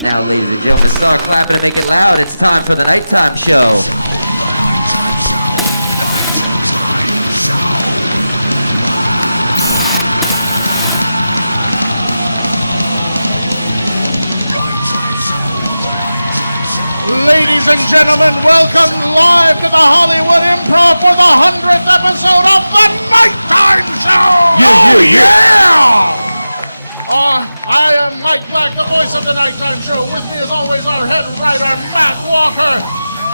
Now, ladies and gentlemen, start clapping, make it loud. It's time for the nighttime show. Ladies and gentlemen, welcome live to the Hollywood Improv for the 100th episode of the Nighttime Show! I am Mike Black, the voice of the Nighttime Show. With me as always, our head writer, Matt Walker.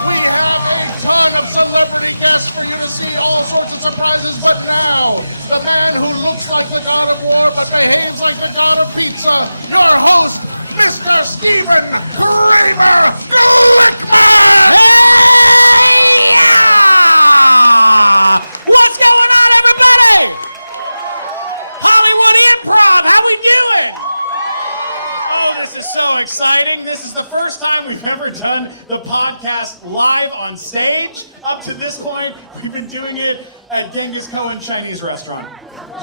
We have a ton of celebrity guests for you to see, all sorts of surprises, but now, the man who looks like the god of war, but behaves like the god of pizza, your host, Mr. Stephen Kramer! What's going on, everybody? Hollywood Improv, how we doing? Oh, this is so exciting. This is the first time we've ever done the podcast live on stage. Up to this point, we've been doing it at Genghis Khan Chinese restaurant.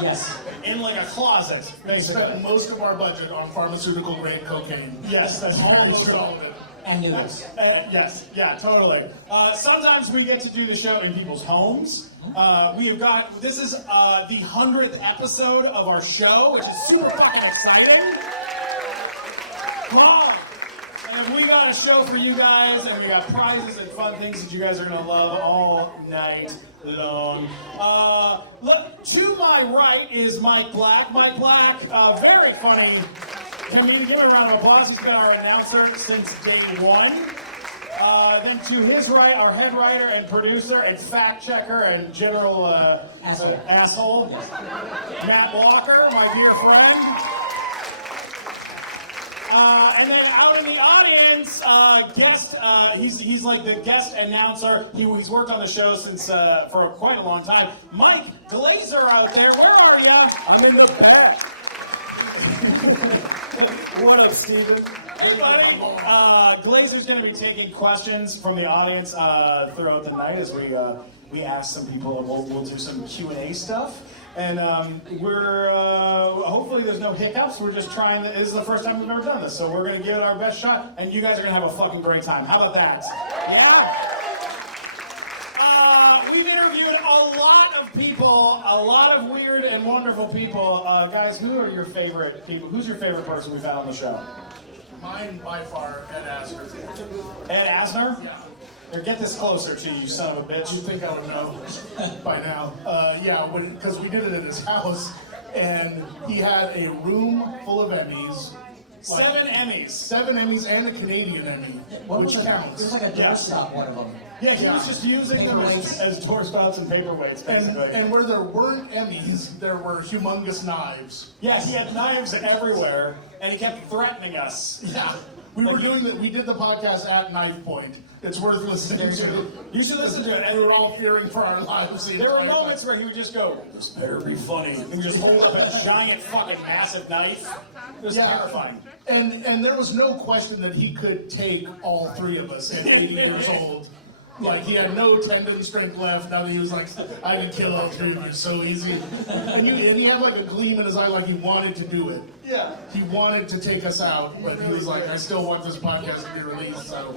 Yes. In like a closet, basically. Spent most of our budget on pharmaceutical grade cocaine. Yes, that's very true. All of it. And Nunez. Yes, yeah, totally. Sometimes we get to do the show in people's homes. This is the 100th episode of our show, which is super fucking exciting. Wow. And we got a show for you guys, and we got prizes and fun things that you guys are going to love all night long. Look, to my right is Mike Black. Mike Black, very funny. Can we give him a round of applause? He's been our announcer since day one. Then to his right, our head writer and producer and fact checker and general asshole, Matt Walker, my dear friend. And then out in the audience, guest, he's like the guest announcer. He's worked on the show since for quite a long time. Mike Glazer out there, where are you? I'm in the back. What up, Steven? Hey, buddy. Glazer's going to be taking questions from the audience throughout the night as we ask some people, and we'll do some Q&A stuff. And we're hopefully there's no hiccups. We're just trying. This is the first time we've ever done this, so we're going to give it our best shot, and you guys are going to have a fucking great time. How about that? Yeah. We've interviewed a lot of people, a lot of weird and wonderful people. Guys, who are your favorite people? Who's your favorite person we've had on the show? Mine, by far, Ed Asner. Ed Asner? Yeah. Here, get this closer to you, son of a bitch. You think I would know by now. Yeah, because we did it at his house, and he had a room full of Emmys. Seven Emmys. 7 Emmys and a Canadian Emmy, which counts. There's like a doorstop, one of them. Yeah, he was just using them as doorstops and paperweights, basically. And where there weren't Emmys, there were humongous knives. Yes, he had knives everywhere, and he kept threatening us. Yeah. We did the podcast at knife point. It's worth listening to. You should listen to it. And we were all fearing for our lives. There were moments where he would just go, "This better be funny." He would just hold up a giant fucking massive knife. It was terrifying. And there was no question that he could take all 3 of us at 80 years old. Like, he had no tendon strength left. Now he was like, I can kill all 3 of you so easy. And he had like a gleam in his eye, like he wanted to do it. Yeah. He wanted to take us out, but he was like, I still want this podcast to be released, so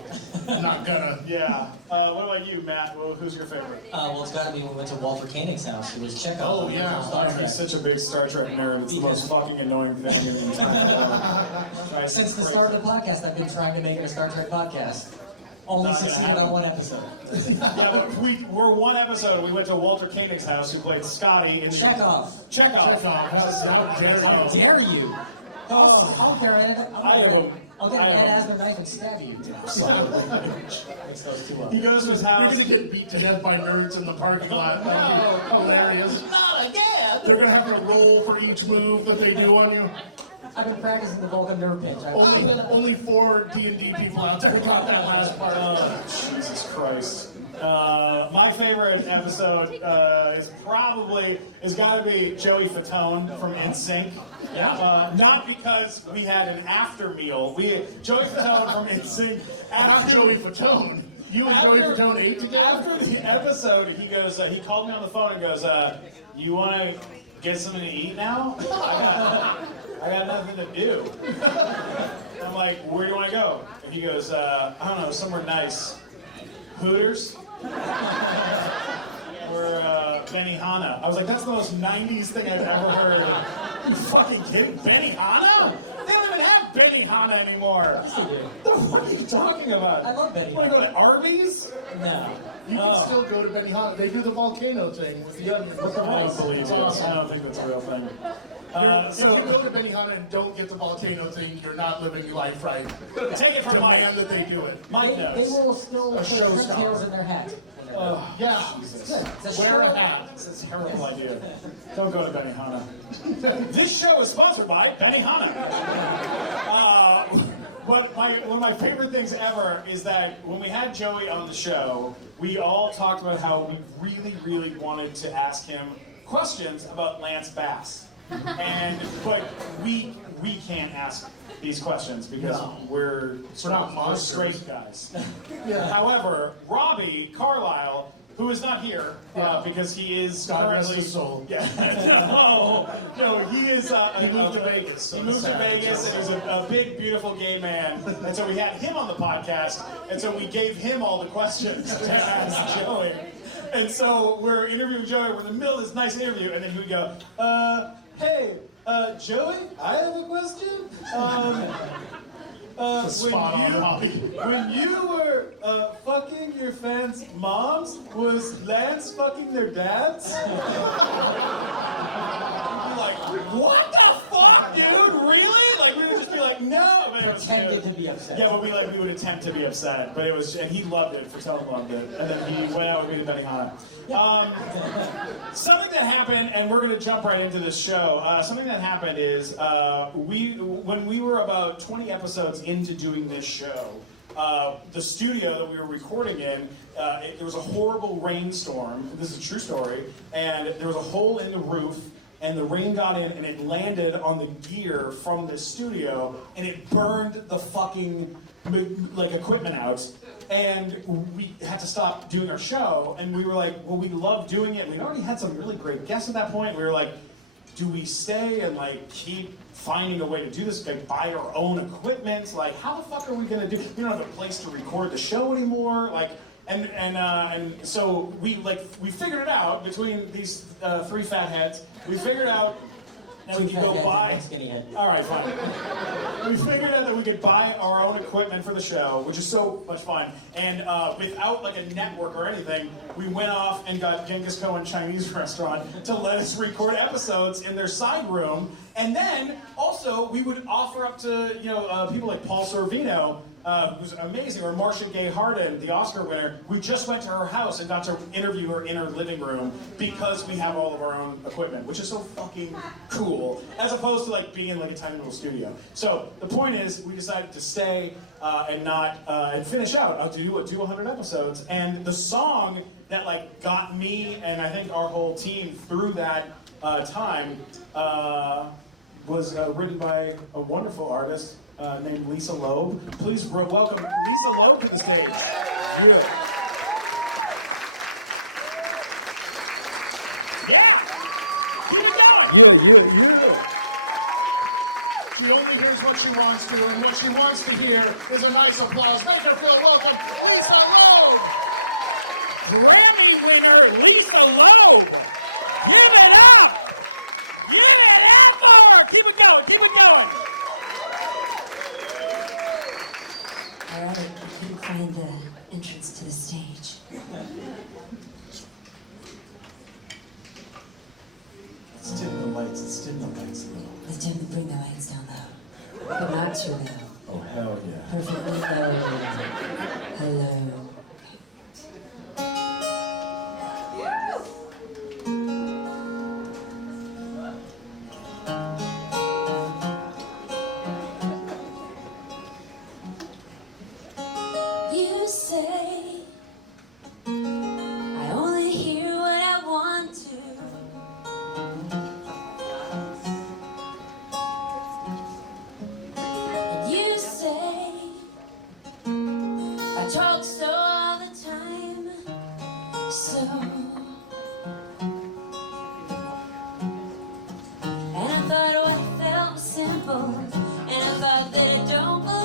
I'm not gonna. Yeah. What about you, Matt? Well, who's your favorite? Well, it's got to be when we went to Walter Koenig's house. It was Chekhov. Oh, yeah. He's such a big Star Trek nerd. It's the most fucking annoying thing in the entire world. Since the start of the podcast, I've been trying to make it a Star Trek podcast. Only succeeded on 1 episode. Yeah, we're 1 episode. We went to Walter Koenig's house, who played Scotty in Chekhov. How dare you? Oh, I'll carry it. I'll get an asthma knife and stab you. Mix those 2 up. He goes to his house. You're gonna get beat to death by nerds in the parking lot. Hilarious. Not again! They're gonna have to roll for each move that they do on you. I've been practicing the Vulcan nerve pinch. Only 4 D&D people out there got that last part. Oh, Jesus Christ. My favorite episode is got to be Joey Fatone from NSYNC. Yeah. Not because we had an after meal. Joey Fatone from NSYNC. Not Joey Fatone. You and Joey Fatone ate together? After the episode, he goes. He called me on the phone and goes, "You want to get something to eat now? I got nothing to do." I'm like, where do you want to go? And he goes, I don't know, somewhere nice. Hooters? Or Benihana. I was like, that's the most 90s thing I've ever heard. Are you fucking kidding? Benihana? They don't even have Benihana anymore. What are you talking about? I love Benihana. You want to go to Arby's? No. You can still go to Benihana. They do the volcano thing with the onions. I don't believe it. Awesome. I don't think that's a real thing. If you go to Benihana and don't get the volcano thing, you're not living your life right. Take it from Mike. Demand that they do it. Mike They knows. will still put showstopper. tails in their hat. Yeah. It's good. It's a Wear show. a hat. It's a terrible idea. Don't go to Benihana. This show is sponsored by Benihana. But one of my favorite things ever is that when we had Joey on the show, we all talked about how we really, really wanted to ask him questions about Lance Bass. But we can't ask these questions because we're straight guys. Yeah. However, Robbie Carlisle, who is not here because he is God rest currently his soul. Yeah, no, he is. He moved to Vegas. So He moved to Vegas, and he's a big, beautiful gay man. And so we had him on the podcast, and so we gave him all the questions to ask Joey. And so we're interviewing Joey. We're in the middle of this nice interview, and then he would go, "Hey, Joey, I have a question. When you were fucking your fans' moms, was Lance fucking their dads?" I'm like, what the fuck, dude? Really? Like, we would just be like, no. But it was Pretended good. to be upset. Yeah, but we would attempt to be upset. But it was, and he loved it. Fatone loved it. And then he went out with me to Benihana. Something that happened, and we're going to jump right into this show. Something that happened is when we were about 20 episodes into doing this show, the studio that we were recording in, there was a horrible rainstorm. This is a true story. And there was a hole in the roof, and the rain got in, and it landed on the gear from the studio, and it burned the fucking equipment out. And we had to stop doing our show, and we were like, well, we love doing it. We'd already had some really great guests at that point. We were like, do we stay and keep finding a way to do this, buy our own equipment? Like, how the fuck are we gonna do? We don't have a place to record the show anymore. And so we figured it out between these three fat heads. We figured out that we could go buy. All right, fine. We figured out that we could buy our own equipment for the show, which is so much fun. And without a network or anything, we went off and got Genghis Khan Chinese restaurant to let us record episodes in their side room. And then also we would offer up to people like Paul Sorvino, who's amazing, or Marcia Gay Harden, the Oscar winner. We just went to her house and got to interview her in her living room because we have all of our own equipment, which is so fucking cool, as opposed to being in a tiny little studio. So the point is, we decided to stay and finish out. I'll do 100 episodes, and the song that got me and I think our whole team through that time was written by a wonderful artist named Lisa Loeb. Please welcome Lisa Loeb to the stage. Yeah! Keep it going! She only hears what she wants to, and what she wants to hear is a nice applause. Make her feel welcome, Lisa Loeb! Grammy winner Lisa Loeb! Give it up! Give it up for her! Keep it going! Keep it going! All right, I couldn't find the entrance to the stage. Let's dim the lights. Let's dim the lights a little. Let's bring the lights down low. But not too low. Oh, hell yeah. Perfectly low. Hello. You say I only hear what I want to. And you say I talk so all the time. So and I thought what I felt was simple. And I thought that it don't belong.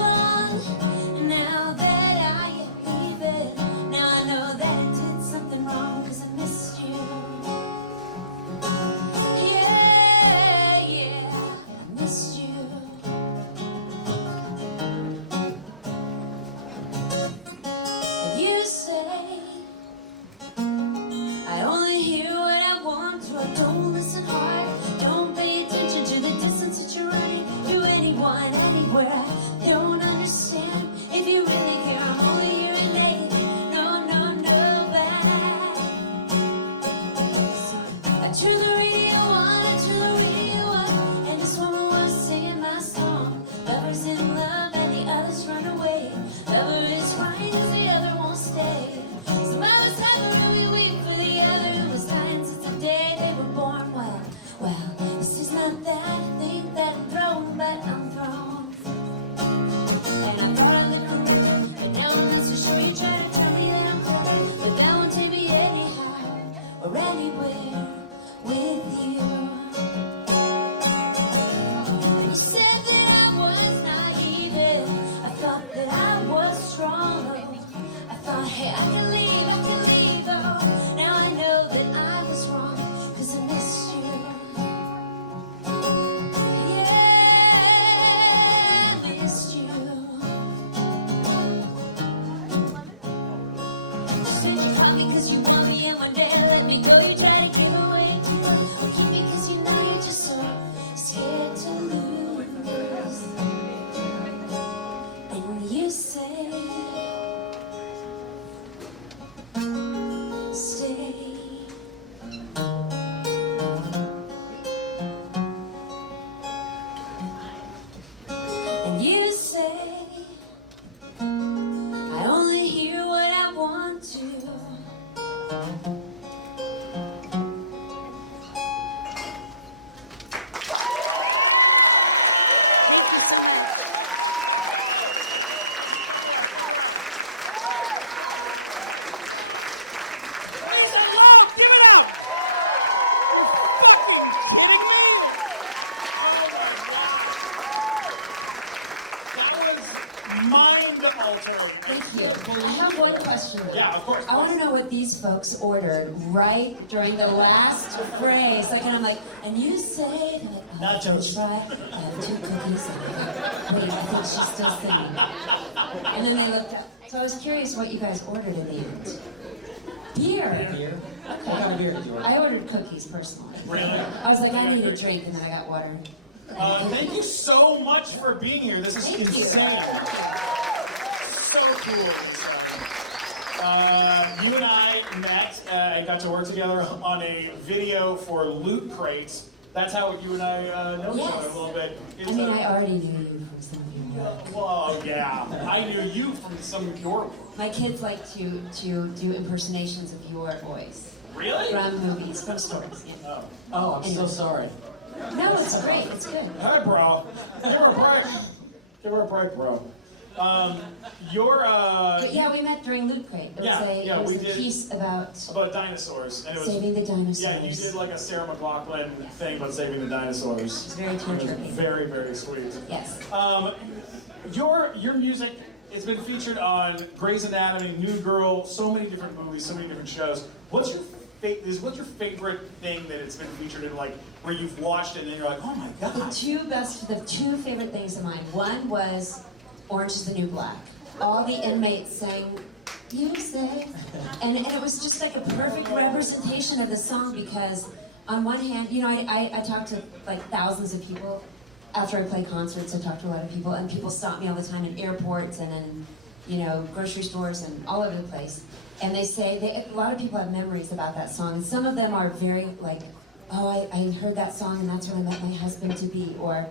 And you say, stay. And you say, I only hear what I want to. Thank you. I have one question. Yeah, of course. I want to know what these folks ordered right during the last phrase. Like, and I'm like, and you say that Nachos. Try. I have 2 cookies. Wait, I think she's still singing. And then they looked up. So I was curious what you guys ordered in the end. Beer. Beer? Okay. What kind of beer did you order? I ordered cookies personally. Really? I was like, I need a drink, and then I got water. Thank you so much for being here. This is Thank you. insane. So cool. You and I met and got to work together on a video for Loot Crate. That's how you and I know each other a little bit. I mean, I already knew you from some of your work. Well, yeah. I knew you from some of your work. My kids like to do impersonations of your voice. Really? From movies, from stories. Yeah. Oh, I'm so sorry. No, it's great. It's good. Hey, bro. Give her a break. Give her a break, bro. But yeah, we met during Loot Crate. It was a did piece about dinosaurs, and it was saving the dinosaurs. Yeah, you did like a Sarah McLachlan thing about saving the dinosaurs. It's very It was torturing. very, very sweet. Yes. Your music, it's been featured on Grey's Anatomy, New Girl, so many different movies, so many different shows. What's your favorite thing that it's been featured in, like where you've watched it and you're like, oh my god? The two favorite things of mine. One was Orange is the New Black. All the inmates sang, you say, and it was just like a perfect representation of the song because on one hand, you know, I talk to like thousands of people. After I play concerts, I talk to a lot of people, and people stop me all the time in airports and in, you know, grocery stores and all over the place. And they say, a lot of people have memories about that song, and some of them are very like, oh, I heard that song and that's when I met my husband to be, or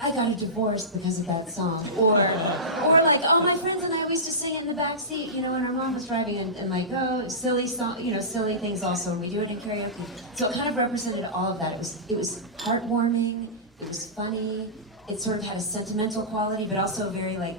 I got a divorce because of that song, or like, oh, my friends and I used to sing it in the back seat, you know, when our mom was driving, and like, oh, silly song, you know, silly things also, and we do it in karaoke. So it kind of represented all of that. It was heartwarming, it was funny, it sort of had a sentimental quality, but also very like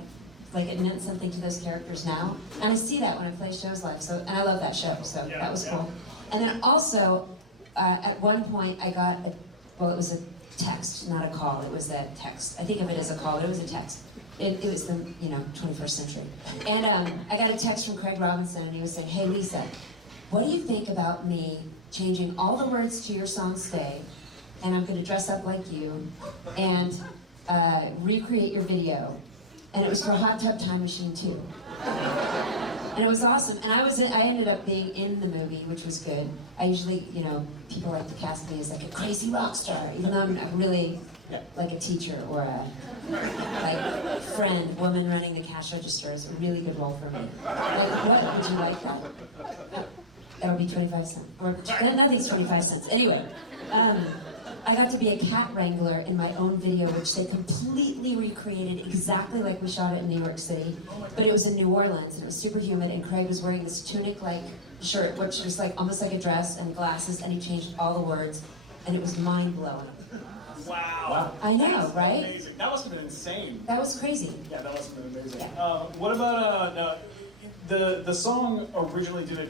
it meant something to those characters now. And I see that when I play shows live, so, and I love that show, so Yeah, that was yeah. cool. And then also, at one point I got it was a text, not a call, it was a text. I think of it as a call, but it was a text. It was the, you know, 21st century. And I got a text from Craig Robinson, and he was saying, hey Lisa, what do you think about me changing all the words to your song Stay, and I'm gonna dress up like you, and recreate your video. And it was for Hot Tub Time Machine 2. And it was awesome. And I ended up being in the movie, which was good. I usually, you know, people like to cast me as like a crazy rock star, even though I'm really like a teacher or a like friend, woman running the cash register is a really good role for me. Like, what would you like that? That'll be 25 cents. Or nothing's 25 cents. Anyway, I got to be a cat wrangler in my own video, which they completely recreated exactly like we shot it in New York City. But it was in New Orleans, and it was super humid, and Craig was wearing this tunic-like shirt, which was like almost like a dress, and glasses, and he changed all the words, and it was mind-blowing. Wow. I know, That's right? Amazing. That must have been insane. That was crazy. Yeah, that must have been amazing. Yeah. What about the song originally? Did it?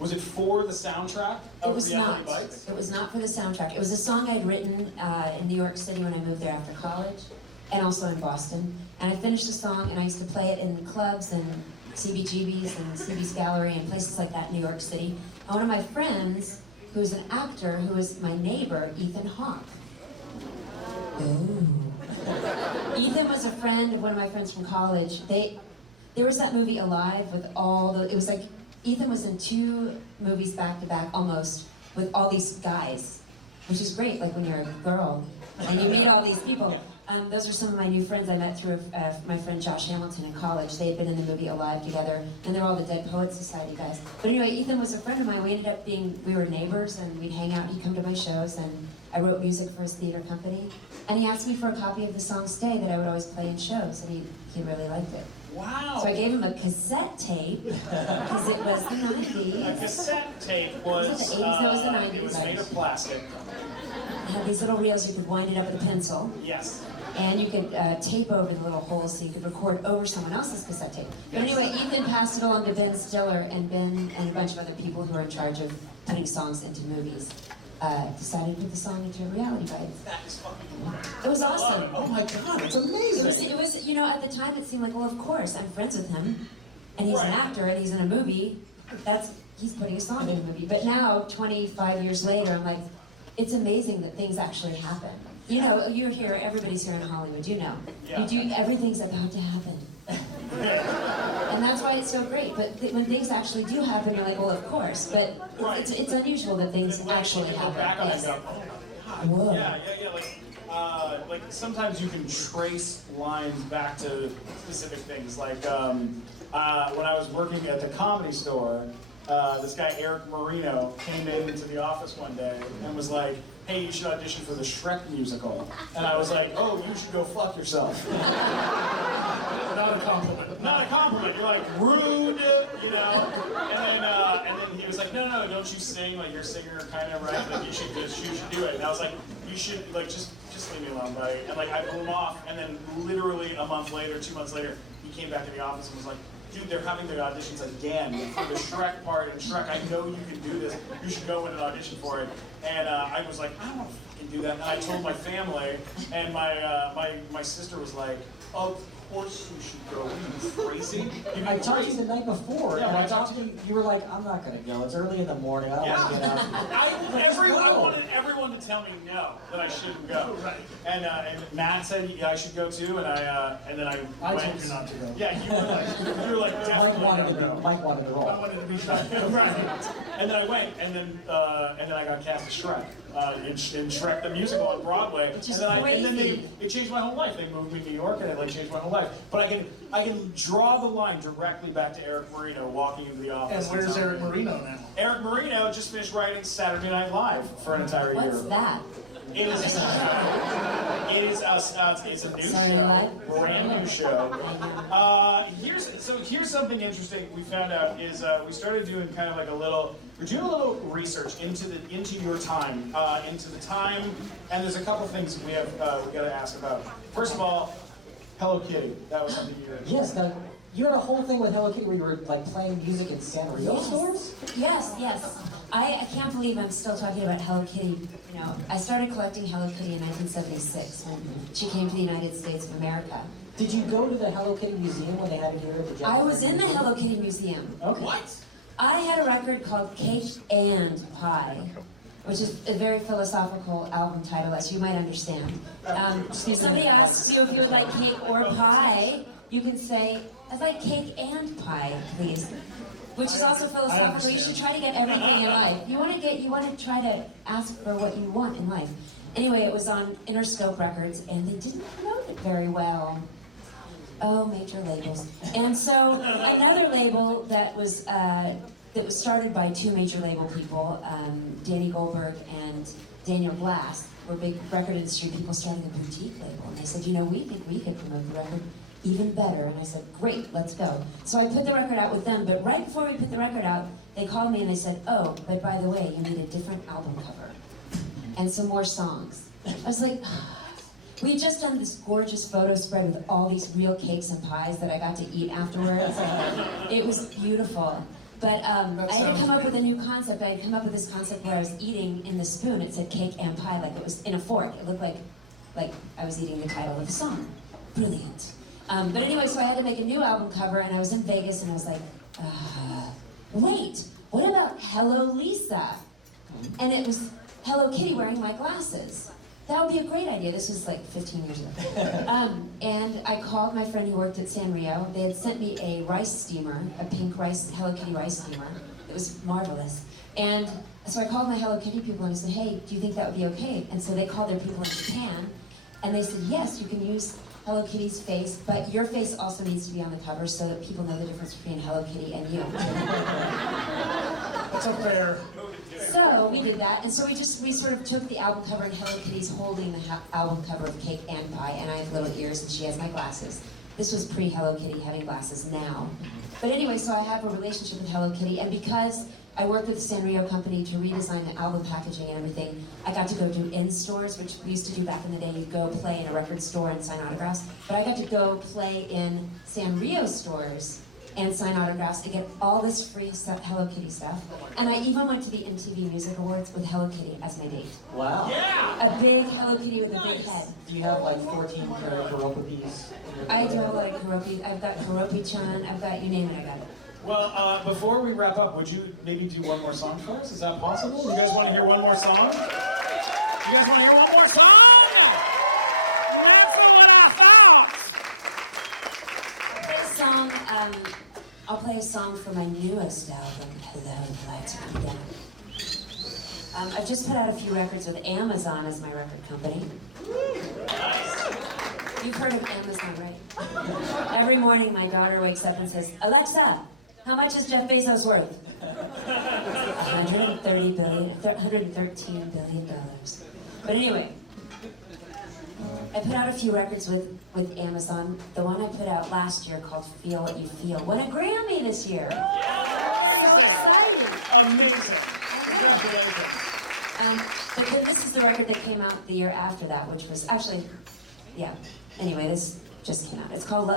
Was it for the soundtrack of It was Reality not. Bites? It was not for the soundtrack. It was a song I'd written in New York City when I moved there after college, and also in Boston. And I finished the song, and I used to play it in clubs and CBGBs and CB's Gallery and places like that in New York City. And one of my friends, who was an actor, who was my neighbor, Ethan Hawke. Ooh. Ethan was a friend of one of my friends from college. There was that movie Alive with all the, it was like, Ethan was in 2 movies back to back, almost, with all these guys, which is great, like when you're a girl, and you meet all these people. Those are some of my new friends I met through my friend Josh Hamilton in college. They had been in the movie Alive together, and they're all the Dead Poets Society guys. But anyway, Ethan was a friend of mine. We ended up we were neighbors, and we'd hang out. He'd come to my shows, and I wrote music for his theater company. And he asked me for a copy of the song Stay that I would always play in shows, and he really liked it. Wow. So I gave him a cassette tape, because it was the 90s. A cassette tape was, Was it the 80s? No, it was the 90s. It was made of plastic. It had these little reels, you could wind it up with a pencil. Yes. And you could tape over the little holes so you could record over someone else's cassette tape. But anyway, Ethan passed it along to Ben Stiller, and Ben and a bunch of other people who are in charge of putting songs into movies decided to put the song into reality bites. That is fucking It was awesome. Oh my God, it's amazing. It was, you know, at the time it seemed like, well, of course, I'm friends with him, and he's an Right. actor, and he's in a movie. He's putting a song in a movie. But now, 25 years later, I'm like, it's amazing that things actually happen. You know, you're here, everybody's here in Hollywood, you know. Yeah. Everything's about to happen. And that's why it's so great. But when things actually do happen, you're like, well, of course. But it's unusual that things actually Go happen. back on it Yes. and go, oh, Whoa. yeah. Like sometimes you can trace lines back to specific things. Like when I was working at the Comedy Store, this guy Eric Marino came into the office one day and was like, "Hey, you should audition for the Shrek musical." And I was like, "Oh, you should go fuck yourself." Not a compliment. Not a compliment. You're like rude, you know. And then he was like, "No, don't you sing? Like you're a singer, kind of, right? Like you should do it." And I was like, "You should like just leave me alone, buddy." And like I blew him off. And then literally a month later, 2 months later, he came back to the office and was like, "Dude, they're having their auditions again for the Shrek part. And Shrek, I know you can do this. You should go in and audition for it." And I was like, "I don't want to fucking do that." And I told my family, and my sister was like, "Of course you should go. Are you crazy?" I talked to you the night before, Yeah, and when I talked to you, you were like, I'm not going to go. It's early in the morning. I don't want to get up. I wanted everyone to tell me no, that I shouldn't go. Right. And Matt said I should go too, and then I I went. told you not to go. Yeah, you were like Mike definitely wanted don't to go. be, Mike wanted to I roll. wanted to be shot. Right. And then I went, and then I got cast as Shrek in Shrek the musical on Broadway. Which is and then crazy. it changed my whole life. They moved me to New York, and it like changed my whole life. But I can draw the line directly back to Eric Marino walking into the office. And where's Eric Marino now? Eric Marino just finished writing Saturday Night Live for an entire year. What's that? It is. It's a new Saturday show, Night? brand new show. Here's something interesting we found out is we started doing kind of like we're doing a little research into your time, into the time, and there's a couple things we got to ask about. First of all, Hello Kitty. That was something you did. Yes, now, you had a whole thing with Hello Kitty where you were like playing music in Sanrio stores? Yes. I can't believe I'm still talking about Hello Kitty. You know, I started collecting Hello Kitty in 1976 when she came to the United States of America. Did you go to the Hello Kitty Museum when they had it here at the Japanese I was in the Museum? Hello Kitty Museum. Okay. What? I had a record called Cake and Pie, which is a very philosophical album title, as you might understand. If somebody asks you if you would like cake or pie, you can say, "I'd like cake and pie, please." Which is also philosophical. You should try to get everything in life. You want to try to ask for what you want in life. Anyway, it was on Interscope Records, and they didn't promote it very well. Oh, major labels. And so another label that was started by two major label people, Danny Goldberg and Daniel Glass, were big record industry people starting a boutique label. And they said, we think we could promote the record even better. And I said, great, let's go. So I put the record out with them, but right before we put the record out, they called me and they said, oh, but by the way, you need a different album cover and some more songs. I was like, we'd just done this gorgeous photo spread with all these real cakes and pies that I got to eat afterwards. It was beautiful. But I had to come up with a new concept. I had come up with this concept where I was eating in the spoon. It said cake and pie, like it was in a fork. It looked like I was eating the title of the song. Brilliant. But anyway, so I had to make a new album cover, and I was in Vegas, and I was like, wait, what about Hello Lisa? And it was Hello Kitty wearing my glasses. That would be a great idea. This was like 15 years ago. And I called my friend who worked at Sanrio. They had sent me a rice steamer, a pink Hello Kitty rice steamer. It was marvelous. And so I called my Hello Kitty people and I said, hey, do you think that would be okay? And so they called their people in Japan. And they said, yes, you can use Hello Kitty's face, but your face also needs to be on the cover so that people know the difference between Hello Kitty and you. That's unfair. So we did that, and so we sort of took the album cover, and Hello Kitty's holding the album cover of Cake and Pie, and I have little ears, and she has my glasses. This was pre-Hello Kitty having glasses now. But anyway, so I have a relationship with Hello Kitty, and because I worked with the Sanrio company to redesign the album packaging and everything, I got to go do in-stores, which we used to do back in the day. You'd go play in a record store and sign autographs. But I got to go play in Sanrio stores and sign autographs and get all this free stuff, Hello Kitty stuff. And I even went to the MTV Music Awards with Hello Kitty as my date. Wow. Yeah! A big Hello Kitty with a big head. Do you have like 14 Karopies? I do have like Karopi. I've got Karopi-chan. I've got, you name it, I got it. Well, before we wrap up, would you maybe do one more song for us? Is that possible? You guys want to hear one more song? You guys want to hear one more song? Song, I'll play a song from my newest album, Hello, the Lights Come Down. I've just put out a few records with Amazon as my record company. You've heard of Amazon, right? Every morning my daughter wakes up and says, Alexa, how much is Jeff Bezos worth? $113 billion. But anyway, I put out a few records with Amazon. The one I put out last year called Feel What You Feel won a Grammy this year. So exciting. Amazing. But this is the record that came out the year after that, which was actually, yeah. Anyway, this just came out. It's from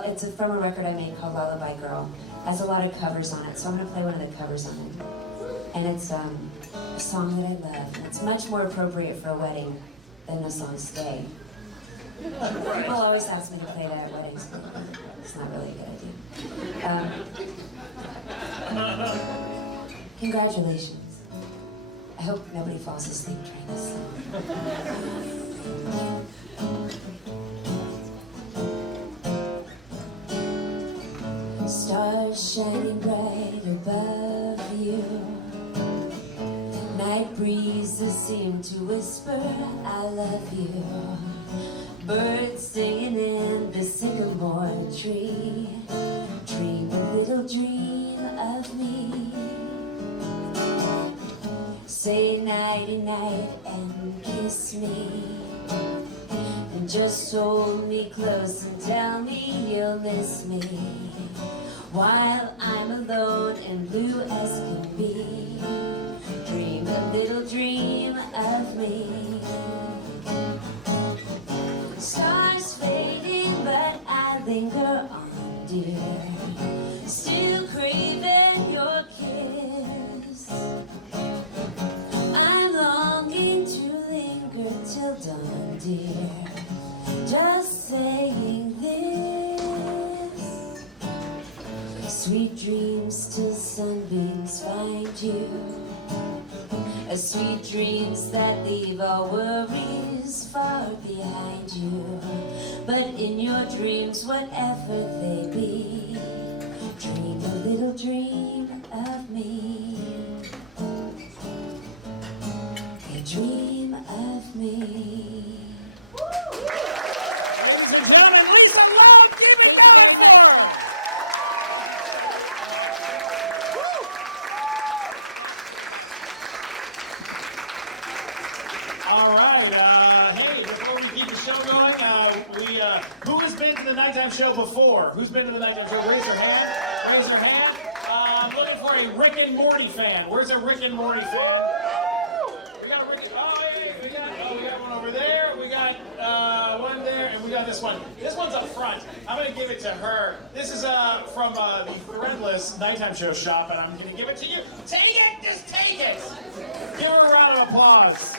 a record I made called Lullaby Girl. It has a lot of covers on it, so I'm going to play one of the covers on it. And it's a song that I love. And it's much more appropriate for a wedding than the song Stay. People always ask me to play that at weddings, but it's not really a good idea. Congratulations. I hope nobody falls asleep during this song. Stars shining bright above you. Night breezes seem to whisper, I love you. Birds singing in the sycamore tree. Dream a little dream of me. Say nighty-night and kiss me. And just hold me close and tell me you'll miss me. While I'm alone and blue as can be. Dream a little dream of me. Stars fading, but I linger on, dear. Still craving your kiss. I'm longing to linger till dawn, dear. Just saying this. Sweet dreams till sunbeams find you. Sweet dreams that leave all worries far behind you. But in your dreams, whatever they be, dream a little dream of me. A dream of me. Ladies and gentlemen, Lisa Loeb, give it up for her. All right, hey, before we keep the show going, who has been to the nighttime show before? Who's been to the nighttime show? Raise your hand. Raise your hand. I'm looking for a Rick and Morty fan. Where's a Rick and Morty fan? We got a Rick and, we got one over there. We got one there, and we got this one. This one's up front. I'm going to give it to her. This is from the Threadless Nighttime Show shop, and I'm going to give it to you. Take it! Just take it! Give her a round of applause.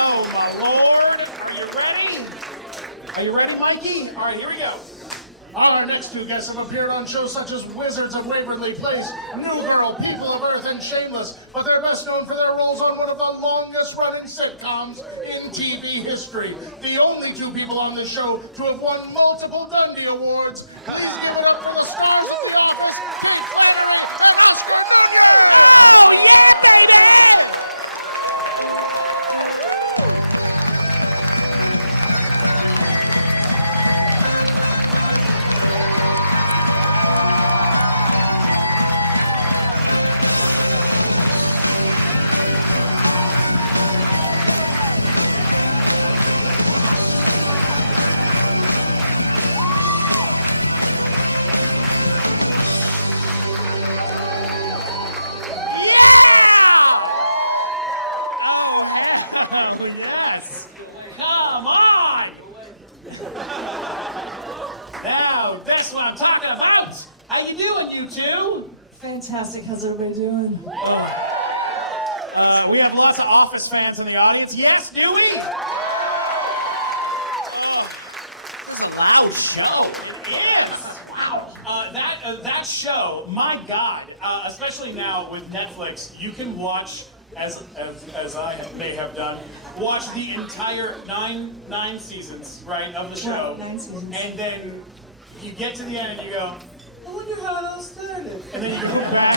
Oh, my Lord. Are you ready? Are you ready, Mikey? All right, here we go. Our next two guests have appeared on shows such as Wizards of Waverly Place, New Girl, People of Earth, and Shameless, but they're best known for their roles on one of the longest-running sitcoms in TV history. The only two people on this show to have won multiple Dundie Awards. Please give it up for the stars of the office. That's what I'm talking about. How you doing, you two? Fantastic. How's everybody doing? We have lots of Office fans in the audience. Yes, do we? This is a loud show. It is. Wow. That show, my God, especially now with Netflix, you can watch, as I may have done, watch the entire nine seasons, right, of the show. Right, 9 seasons. And then you get to the end and you go, I wonder how that started. And then you go back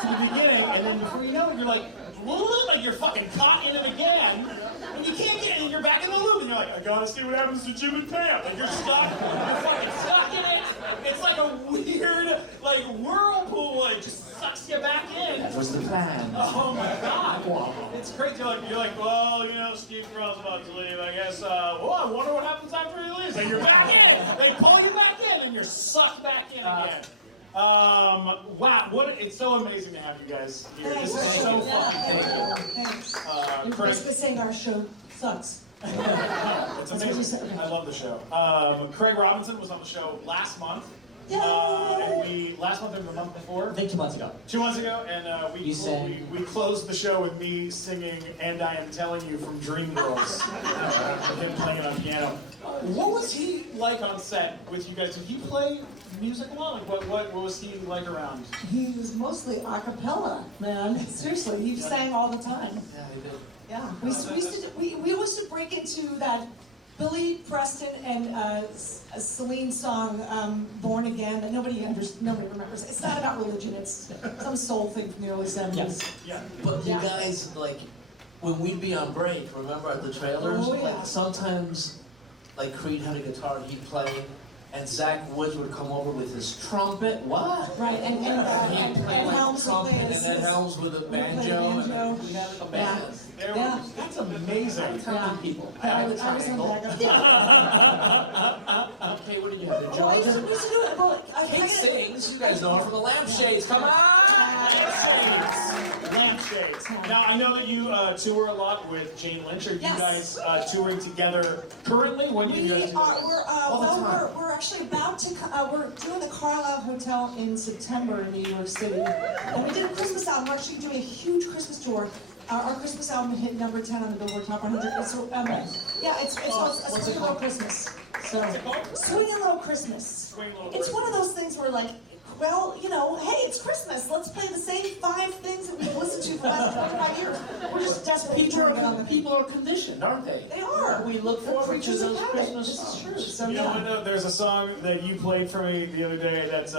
to the beginning, and then before you know it, you're like you're fucking caught in it again, and you can't get it, and you're back in the loop, and you're like, I gotta see what happens to Jim and Pam. Like, you're fucking stuck in it. It's like a weird, like, whirlpool, it just sucks you back in. That was the plan. Oh my God. It's great. You're like, well, you know, Steve Carell's about to leave, I guess, well, I wonder what happens after he leaves. And you're back in it. They pull you back in, and you're sucked back in again. Wow, it's so amazing to have you guys here. This is so fun. Thanks. Craig, You're basically saying our show sucks. it's That's what you amazing. said. I love the show. Craig Robinson was on the show last month. Yay! And last month or the month before? I think 2 months ago. 2 months ago, and You sang. we closed the show with me singing "And I Am Telling You" from Dreamgirls. With him playing it on piano. What was he like on set with you guys? Did he play music a lot? Like what was he like around? He was mostly a cappella, man. Seriously, he sang all the time. Yeah, they did. Yeah, we used to break into that Billy Preston and Celine song, "Born Again," that nobody remembers. It's not about religion. It's some soul thing from the early '70s. Yeah. But you guys, like, when we'd be on break, remember at the trailers? Oh, yeah. Like, sometimes, like, Creed had a guitar he'd play, and Zach Woods would come over with his trumpet. What? Right, and He'd play, like, Helms would trumpet, play and Ed Helms with a banjo. banjo. And we had a band. Yeah. That's amazing. Talented people. I was on backup. Okay, what did you have? The Well, I used Georgia? to do it. Well, Kate sings. You guys know her from the Lampshades. Come on! Lampshades. Now, I know that you tour a lot with Jane Lynch. Are you Yes. guys touring together currently? When do you guys do that? We're actually about to. We're doing the Carlisle Hotel in September in New York City, and we did a Christmas album. We're actually doing a huge Christmas tour. Our Christmas album hit number 10 on the Billboard Top 100. It's called Swing a Little Christmas. So, Swing a Little Christmas. It's one of those things where, like, well, you know, hey, it's Christmas. Let's play the same 5 things that we've listened to for the last 25 years. We're just desperate to get on the People are conditioned, aren't they? They are. We look They're forward to creatures those of habit. Christmas This is songs. true. So, You know, yeah. I know there's a song that you played for me the other day that's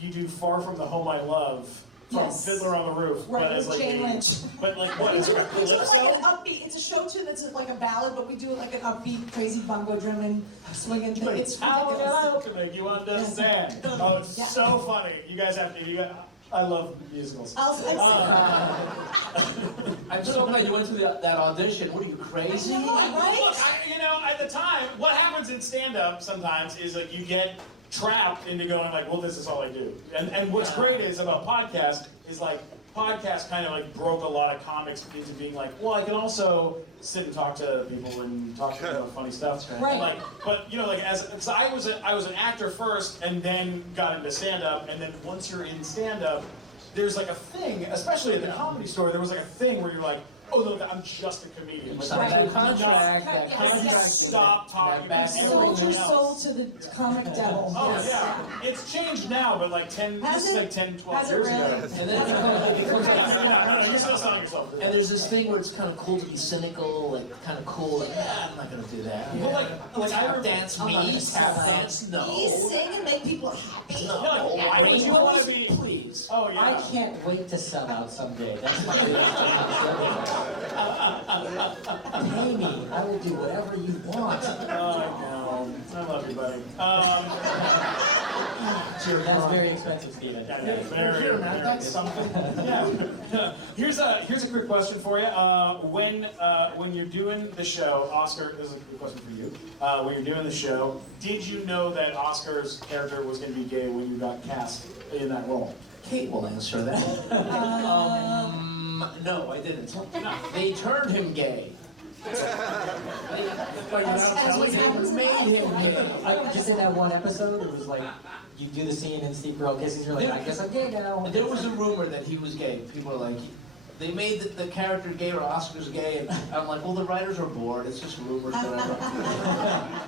you do "Far From the Home I Love" from Yes. Fiddler on the Roof. Right, but with like Jane Lynch. But like what? Is it a We do like calypso? an upbeat. It's a show tune that's like a ballad, but we do it like an upbeat, crazy bongo driven, swinging. It's How ridiculous. to make you understand? Oh, it's Yeah. so funny. You guys have to. I love musicals. I'm so glad you went to that audition. What are you, crazy? I know, right? Look, at the time, what happens in stand-up sometimes is like you get trapped into going like, well, this is all I do. And what's great is about podcast is like podcast kind of like broke a lot of comics into being like, well, I can also sit and talk to people and talk to them about funny stuff. Right. And like, but you know, like so I was an actor first, and then got into stand-up, and then once you're in stand-up, there's like a thing, especially at the Comedy Store, there was like a thing where you're like, oh no, I'm just a comedian. Like, Sign that contract, that Yes, contract. yes. Stop talking. That Sold Everything your else. soul to the comic devil. Oh Yes. yeah, it's changed now, but like 10, Has this is it? like 10, 12 Has it years really? ago. And then it becomes No, you're still selling yourself. and there's this thing where it's kind of cool to be cynical, like kind of cool, like, I'm not gonna do that. Well, like I Tap remember, dance I'm not me, gonna tap sell dance, no. You sing and make people happy. No, why would you want to be? Please. Oh yeah. I can't wait to sell out someday. That's my biggest Pay me. I will do whatever you want. Oh no, I love you, buddy. That's very expensive, Steven. Here, man, that's something. Yeah. Here's a quick question for you. When you're doing the show, Oscar, this is a good question for you. When you're doing the show, did you know that Oscar's character was going to be gay when you got cast in that role? Kate will answer that. No, I didn't. They turned him gay. As what happens made him gay. Just in that one episode, it was like, you do the scene and Steve Carell kisses, you're like, I guess I'm gay now. There was a rumor that he was gay. People are like, they made the character gay or Oscar's gay, and I'm like, well, the writers are bored. It's just rumors, whatever.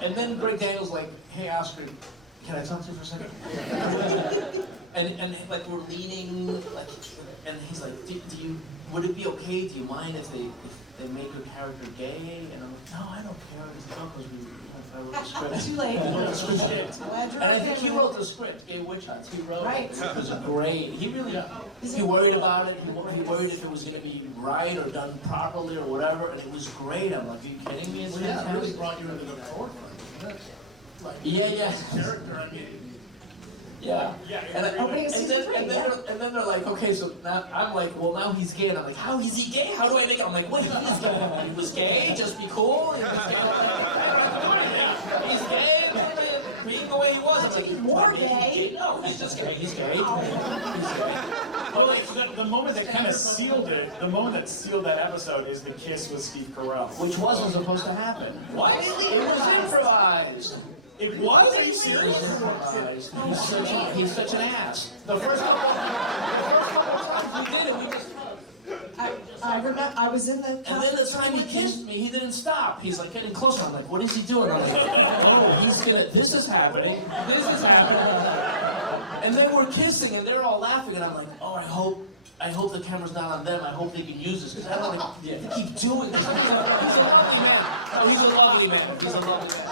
And then Greg Daniels like, hey, Oscar, can I talk to you for a second? and like we're leaning, like, and he's like, would it be okay? Do you mind if they make your character gay? And I'm like, no, I don't care. It's not because I wrote the script. Too late. And I think he wrote the script, Gay Witch Hunts. He wrote Right. it. It was great. He really, he worried about it. He worried if it was going to be right or done properly or whatever, and it was great. I'm like, are you kidding me? It's Well, yeah, it fantastic. really brought you into the forefront, didn't it? Like, Yeah. character, I mean. Yeah. And then they're like, okay, so now I'm like, well, now he's gay, and I'm like, how is he gay? How do I make it? I'm like, wait, he's gay. He was gay. Just be cool. He was gay. He's gay. Being the way he was. It's like he's more gay. No, he's just gay. He's gay. Well, the moment that kind of sealed it, the moment that sealed that episode is the kiss with Steve Carell. Which wasn't supposed to happen. What? It was improvised. It was? Are you serious? He's such an ass. The first couple We did it. We just. I remember I was in the. And then the time he kissed me, he didn't stop. He's like getting closer. I'm like, what is he doing? I'm like, oh, he's gonna. This is happening. This is happening. And then we're kissing, and they're all laughing, and I'm like, oh, I hope the camera's not on them. I hope they can use this because I don't want to keep doing this. He's a lovely man. No, he's a lovely man. He's a lovely man.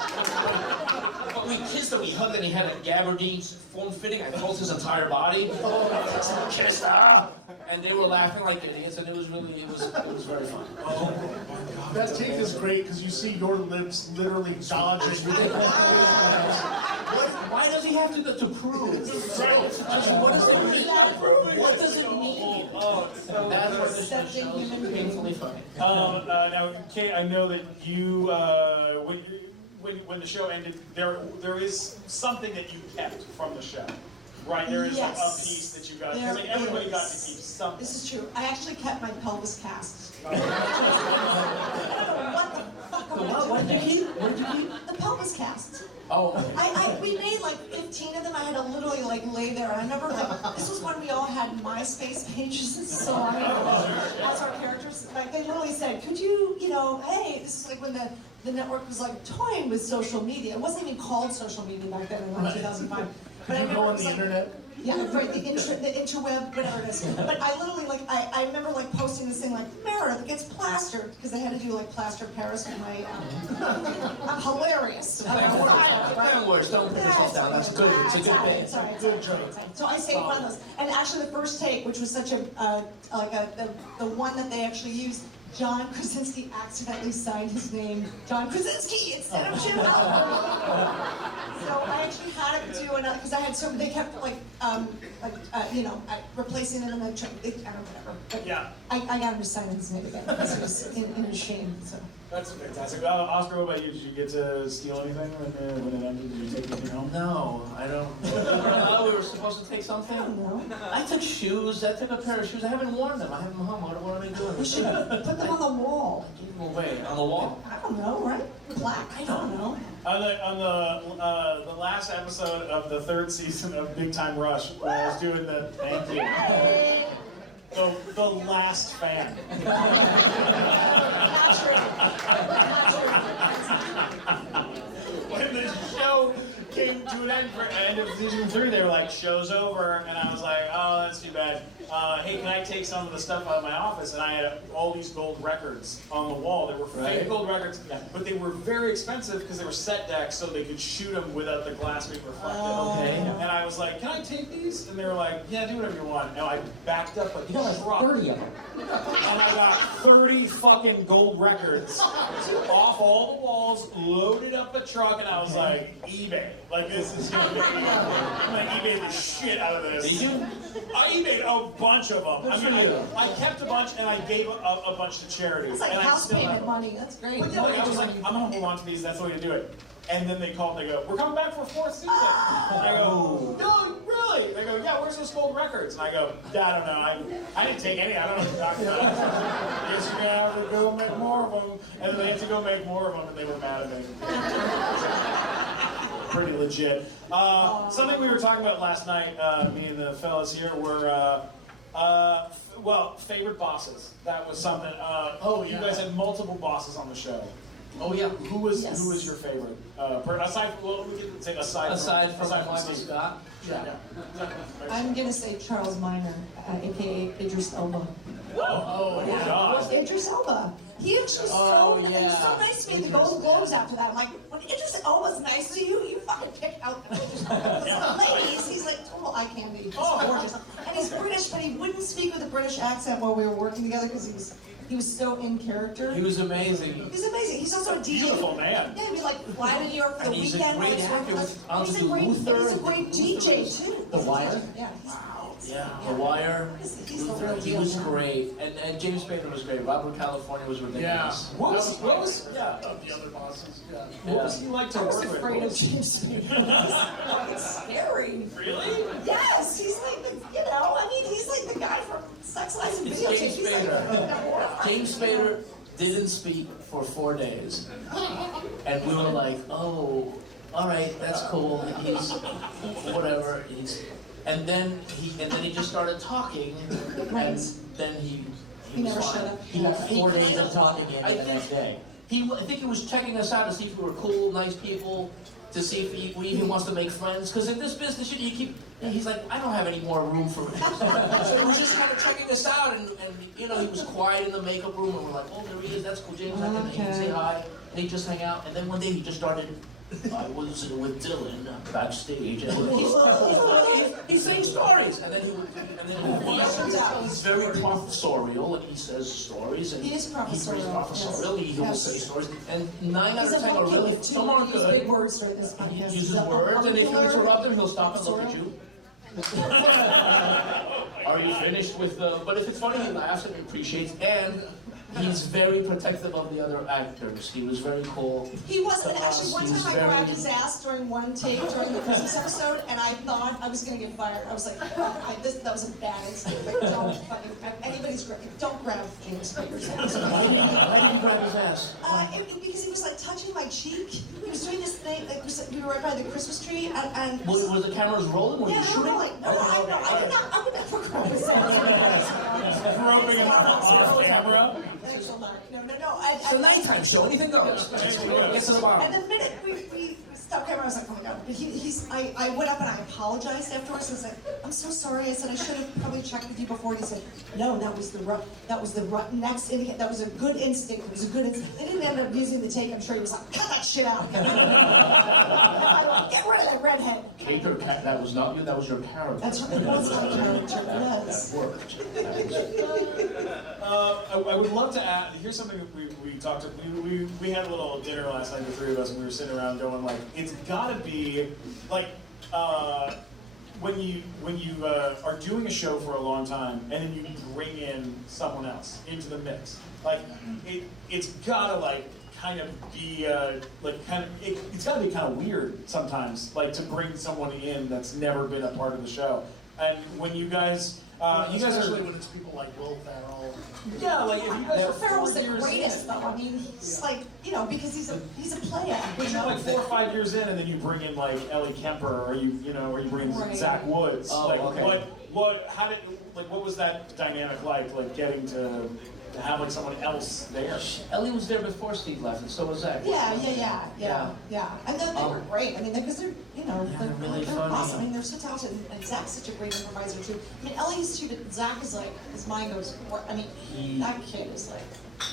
But we kissed and we hugged, and he had a gabardine form fitting. I felt his entire body. Kissed, and they were laughing like idiots, and it was very fun. Oh my God. That tape is great because you see your lips literally dodging. Why does he have to prove? What does it mean? What does it mean? That's what this show is painfully funny. now, Kate, I know that you, when the show ended, there is something that you kept from the show, right? There is like a piece that you got, because like everybody got to keep something. This is true. I actually kept my pelvis cast. What the fuck? What did you keep? What did you keep? The pelvis cast. Oh. We made like 15 of them. I had to literally like lay there. And I remember like, this was when we all had MySpace pages, so I mean, that's our characters. Like they literally said, could you, hey, this is like when the network was like toying with social media. It wasn't even called social media back then in like 2005. Could you go on the internet? Yeah, right, the interweb, whatever it is. But I literally, like, I remember, like, posting this thing, like, Meredith gets plastered, because they had to do, like, plaster Paris with my, I'm hilarious. Don't worry, don't put yourself down. That's good. It's a good bit. Sorry. So I saved one of those. And actually, the first take, which was such the one that they actually used, John Krasinski accidentally signed his name John Krasinski instead of Jim Halpert. So I actually had to do another because I had they kept replacing it in the train. I don't know, whatever. But Yeah. I got him to sign his name again because he was in his shame. So. That's fantastic. Oscar, what about you? Did you get to steal anything when it ended? Did you take anything home? No, I don't. No, we were supposed to take something. I don't know. I took shoes. I took a pair of shoes. I haven't worn them. I have them home. What am I doing? We should put them on the wall. Gave them away on the wall. I don't know, right? Black. I don't know. On the last episode of the third season of Big Time Rush, when I was doing the thank you. The last fan. Not true. When the show came to an end of season 3, they were like, show's over, and I was like, oh, that's too bad. Hey, can I take some of the stuff out of my office? And I had all these gold records on the wall. They were fake gold records, but they were very expensive because they were set decks, so they could shoot them without the glass being reflected. Okay. And I was like, can I take these? And they were like, yeah, do whatever you want. And I backed up like, You got like 30 of them. and I got 30 fucking gold records off all the walls, loaded up a truck, and I was like, eBay. Like, this is gonna be, I'm gonna eBay the shit out of this. Did you? I eBayed a bunch of them. I kept a bunch, and I gave a bunch to charity. It's like and house I still payment have money. That's great. But yeah, like, I was like, I'm gonna hold on to these. That's the way to do it. And then they called. They go, we're coming back for a 4th season. And I go, no, really? They go, yeah. Where's those gold records? records? And I go, I don't know. I didn't take any. I don't know what you're talking about. I guess you're going to have to go make more of them. And then they had to go make more of them, and they were mad at me. Pretty legit. Something we were talking about last night, me and the fellas here, were, favorite bosses. That was something. You guys had multiple bosses on the show. Oh yeah. Who was your favorite? Aside from Michael Steve. Scott. Yeah. I'm gonna say Charles Minor, aka Idris Elba. Oh my God. Idris Elba. He actually he was so nice to me at the Golden Globes after that. I'm like, when Idris Elba's nice to you, you fucking pick out the ladies. He's like total eye candy. He's gorgeous. And he's British, but he wouldn't speak with a British accent while we were working together because he was so in character. He was amazing. He's amazing. He's also a DJ. Beautiful man. Yeah, he'd be like fly to New York for the He's weekend. a great actor. He's a great DJ too. The Wire? Yeah. Yeah, The Wire. He's the real He deal. was great, and James Spader was great. Robert California was ridiculous. What was the other bosses? Yeah. What was he like to I was work with? afraid of James Spader. He's scary. Really? Yes, he's like he's like the guy from Sex, Lies, and It's Videotape. James He's like Spader. James Spader didn't speak for 4 days, and we were like, oh, all right, that's cool. He's whatever. And then he just started talking, and then he was never fine. shut up. He left 4 days of talking in the next day. I think he was checking us out to see if we were cool, nice people, to see if we even wants to make friends. Because in this business, he's like, I don't have any more room for it. So he was just kind of checking us out, and he was quiet in the makeup room, and we're like, oh, there he is, that's cool, James, I can say hi. And he'd just hang out, and then one day he just started, I was with Dylan backstage, and he's saying stories, and then he's very professorial, and he says stories, and He is professorial, professorial. yes. He will say stories, and 9 out He's of 10 are really too. some are He good. uses big words during this podcast. He He's uses a words, and if you vocabulary. interrupt him, he'll stop and look at you. Are you finished with the? But if it's funny, he laughs and he appreciates, and he's very protective of the other actors. He was very cool. He was, to and actually us. one He was time I very- grabbed his ass during one take during the Christmas episode, and I thought I was going to get fired. I was like, that was a bad instinct. Like, don't fucking, don't grab James Spader's ass. Why did you grab his ass? Because he was like touching my cheek. He was doing this thing, like we were right by the Christmas tree, and Was the cameras rolling? Were yeah, you they were shooting? like, no, I would never grab his ass. Groping him off camera. No. It's a nighttime show. Anything goes. Get to the bottom. And the minute we stopped camera, I was like, oh my god. But I went up and I apologized afterwards. I was like, I'm so sorry. I said I should have probably checked with you before. And he said, no, that was the next indicator. That was a good instinct. It was a good instinct. They didn't end up using the take. I'm sure he was like, cut that shit out. Get rid of that redhead. Cater, that was not you. That was your character. That's right. It was my character. Yes. That worked. I would love to add. Here's something we talked. We had a little dinner last night, the three of us, and we were sitting around going like, it's got to be like when you are doing a show for a long time, and then you bring in someone else into the mix. Like it's gotta like kind of be it's gotta be kind of weird sometimes, like to bring someone in that's never been a part of the show. And when you guys. Especially when it's people like Will Ferrell. Yeah, like if you guys are Ferrell was 4 the years greatest in, though. I mean, he's like, because he's a play actor. but you're like 4 or 5 years in, and then you bring in like Ellie Kemper, or you bring in Right. Zach Woods. Oh, like okay. what was that dynamic like getting to have like someone else there? Ellie was there before Steve left, and so was Zach. Yeah. And then they were great. I mean, because they're they're really they're funny. awesome. I mean, they're so talented, and Zach's such a great improviser too. I mean, Ellie's too, but Zach is like, his mind goes. I mean, that kid is like.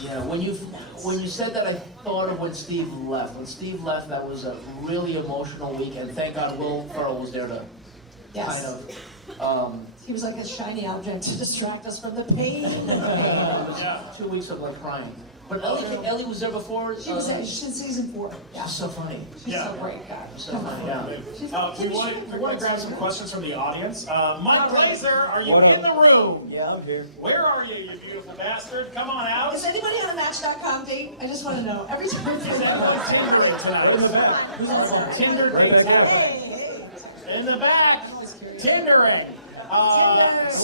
Yeah, when you said that, I thought of when Steve left. When Steve left, that was a really emotional week, and thank God Will Ferrell was there to Yes. kind of. He was like a shiny object to distract us from the pain. Yeah. 2 weeks of like crying. But Ellie was there before. She was there. She's in season 4. Yeah. She's so funny. She's Yeah. so great, God. So funny. Yeah. We want to grab some questions from the audience. Mike Glazer, are you in the room? Yeah, I'm here. Where are you, you beautiful bastard? Come on out. Is anybody on a Match.com date? I just want to know. Every time. Tindering tonight. Who's on the phone? Tinder Right dates. back out. Hey. In the back, Tindering.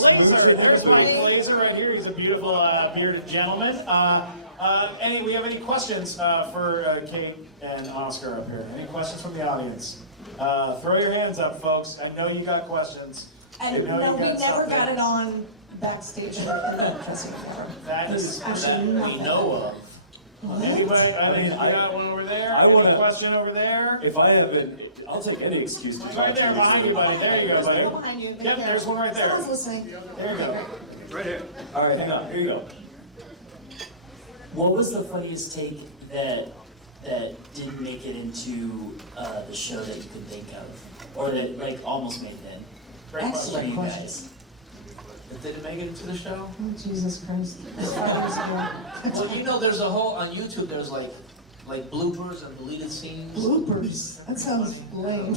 Glazer. There's Mike Glazer right here. He's a beautiful bearded gentleman. We have any questions for Kate and Oscar up here? Any questions from the audience? Throw your hands up, folks. I know you got questions. And no, we never got it on backstage. That is That we know of. anybody. I mean, I got one over there. I want a question over there. If I haven't, I'll take any excuse to talk Right to there, you. behind you, buddy. There you go, buddy. Behind you. Yep, there's one right there. Someone's listening. There you go. Right here. All right, hang on. Here you go. What was the funniest take that didn't make it into the show that you could think of, or that like almost made it in? Great For question. you guys. That didn't make it into the show? Oh, Jesus Christ. Well, you know, there's a whole, on YouTube, there's like bloopers and deleted scenes. Bloopers. That sounds lame.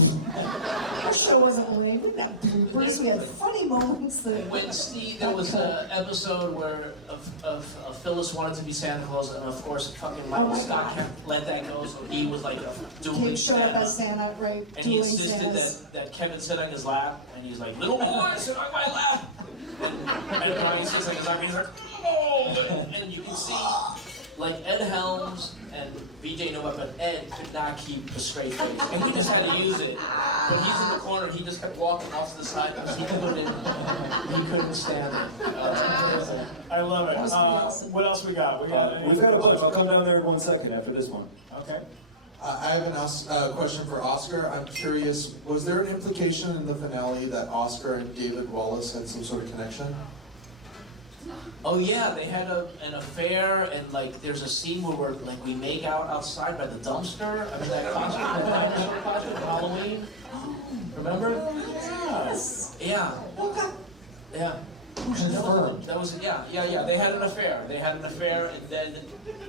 Our show wasn't lame. We didn't have bloopers. We had funny moments that. When Steve, there was an episode where Phyllis wanted to be Santa Claus, and of course, fucking Michael Scott can't let that go, so he was like a dueling Kate showed up Santa. as Santa, right? And he Dueling insisted Santas. that Kevin sit on his lap, and he's like, "Little boy, sit on my lap." And Brian sits on his lap, and he's like, "Oh!" And you can see, like Ed Helms and VJ Loeb, but Ed could not keep a straight face, and we just had to use it. But he's in the corner, and he just kept walking off to the side because he couldn't stand it. I love it. What else we got? We've got a bunch. I'll come down there in 1 second after this one. Okay. I have a question for Oscar. I'm curious, was there an implication in the finale that Oscar and David Wallace had some sort of connection? Oh yeah, they had an affair, and like there's a scene where we make out outside by the dumpster. I mean that costume, the dinosaur costume for Halloween. Remember? Yes. Yeah. Okay. Yeah. Confirmed. That was yeah. They had an affair,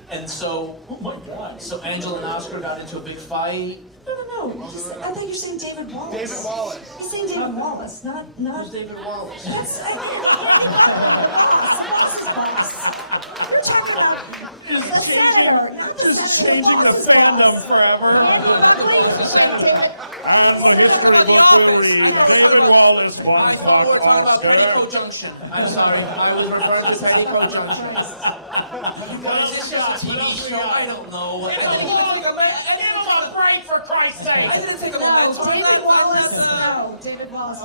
and so Oh my God. so Angela and Oscar got into a big fight. No. I thought you were saying David Wallace. David Wallace. You're saying David Wallace, not. Who's David Wallace? That's. We're talking about the senator, not the Just senator. changing the fandom forever. As a history book will read, David Wallace I once thought we were talking about fought Petticoat Junction. I'm sorry, I was referring to Petticote Junction. You guys, it's just a TV show. I don't know. Give him a break, for Christ's sake! I didn't take a No, long David Wallace. No, David Wallace.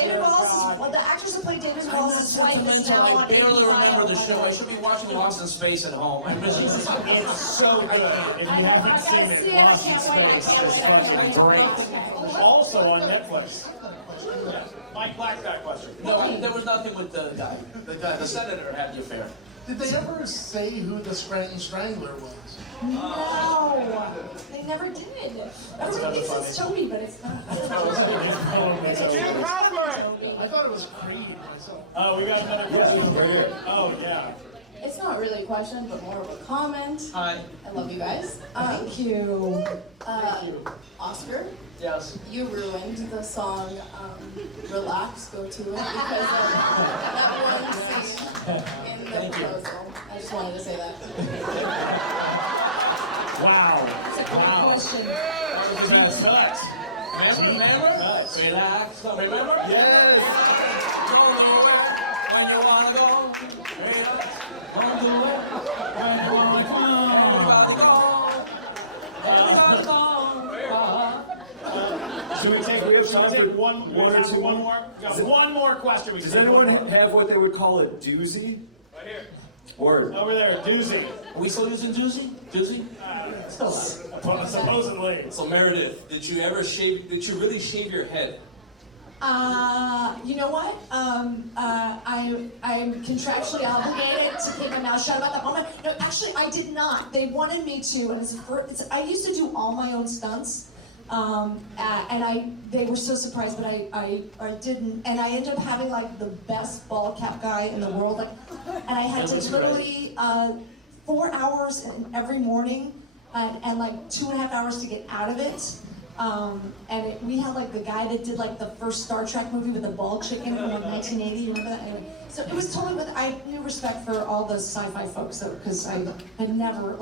David Wallace. Well, the actress who played David Wallace's wife is Sentimental. now I on barely 85. remember the show. I should be watching Lost in Space at home. I really It's so good. If you haven't seen it, Lost in Space is fucking great. Also on Netflix. Mike Black got a question. No, there was nothing with the guy. The senator had the affair. Did they ever say who the Scranton Strangler was? No, they never did. Everybody thinks it's Toby, but it's not. Jim Halpern! I thought it was Creed myself. Oh, we got another question. Oh, yeah. It's not really a question, but more of a comment. Hi. I love you guys. Thank you. Oscar, Yes. you ruined the song Relax, Go To It because of that one scene in the proposal. I just wanted to say that. Wow. That's a great question. That's nuts. Remember? Relax. Remember? Yes. Don't do it when you wanna go. Relax. Don't do it when you wanna come. Everybody go. Should we take one more? We got one more question. We Does can take. anyone have what they would call a doozy? Right here. Word. Over there, doozy. Are we still using doozy? Doozy? Supposedly. So Meredith, did you really shave your head? You know what? I'm contractually obligated to keep my mouth shut about that moment. No, actually, I did not. They wanted me to, and I used to do all my own stunts, and they were so surprised, but I didn't, and I ended up having like the best ball cap guy in the world, and I had to literally 4 hours every morning, and like 2.5 hours to get out of it. We had like the guy that did like the first Star Trek movie with the bald chicken from like 1980. You remember that? Anyway, so it was totally I had new respect for all the sci-fi folks because I never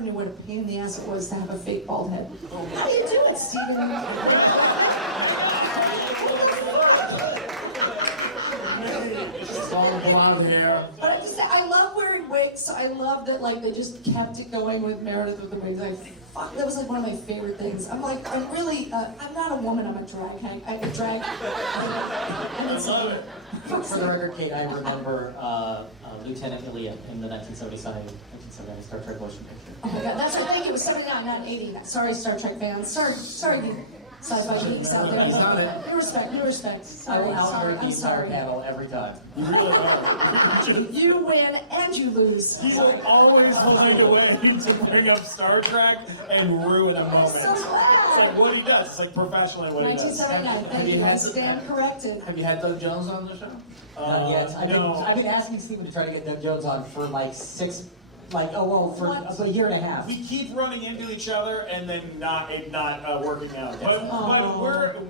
knew what a pain in the ass it was to have a fake bald head. How do you do it, Steven? blonde hair. But I just say, I love wearing wigs, so I love that, like, they just kept it going with Meredith with the wigs. Fuck, that was like one of my favorite things. I'm like, I'm really, I'm not a woman, I'm a drag hang. I'm a drag. And it's, I love it. For the record, Kate, I remember Lieutenant Ilya in the 1979 Star Trek motion picture. oh my god, that's our thing, it was 79, not 80. Sorry, Star Trek fans. Sorry, you sci-fi geeks out there. He's on it. New respect. I Sorry, will outnerd the I'm entire sorry. panel every time. You really are. You win and you lose. He will always find a way to bring up Star Trek and ruin a moment. so glad. It's like what he does. It's like professionally what he does. 1979, thank you. I stand corrected. Have you had Doug Jones on the show? Not yet. No. I've been asking Stephen to try to get Doug Jones on for like for a year and a half. We keep running into each other and then not working out. But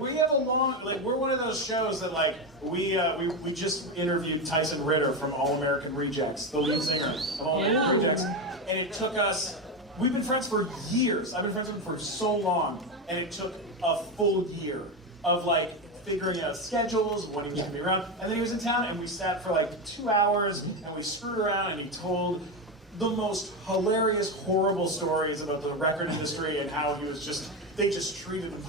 we have a long, like, we're one of those shows that, like, we just interviewed Tyson Ritter from All American Rejects, the lead singer of All American Rejects, and it took us. We've been friends for years. I've been friends with him for so long, and it took a full year of, like, figuring out schedules, when he was going to be around, and then he was in town, and we sat for like 2 hours, and we screwed around, and he told the most hilarious, horrible stories about the record industry and how he was they just treated him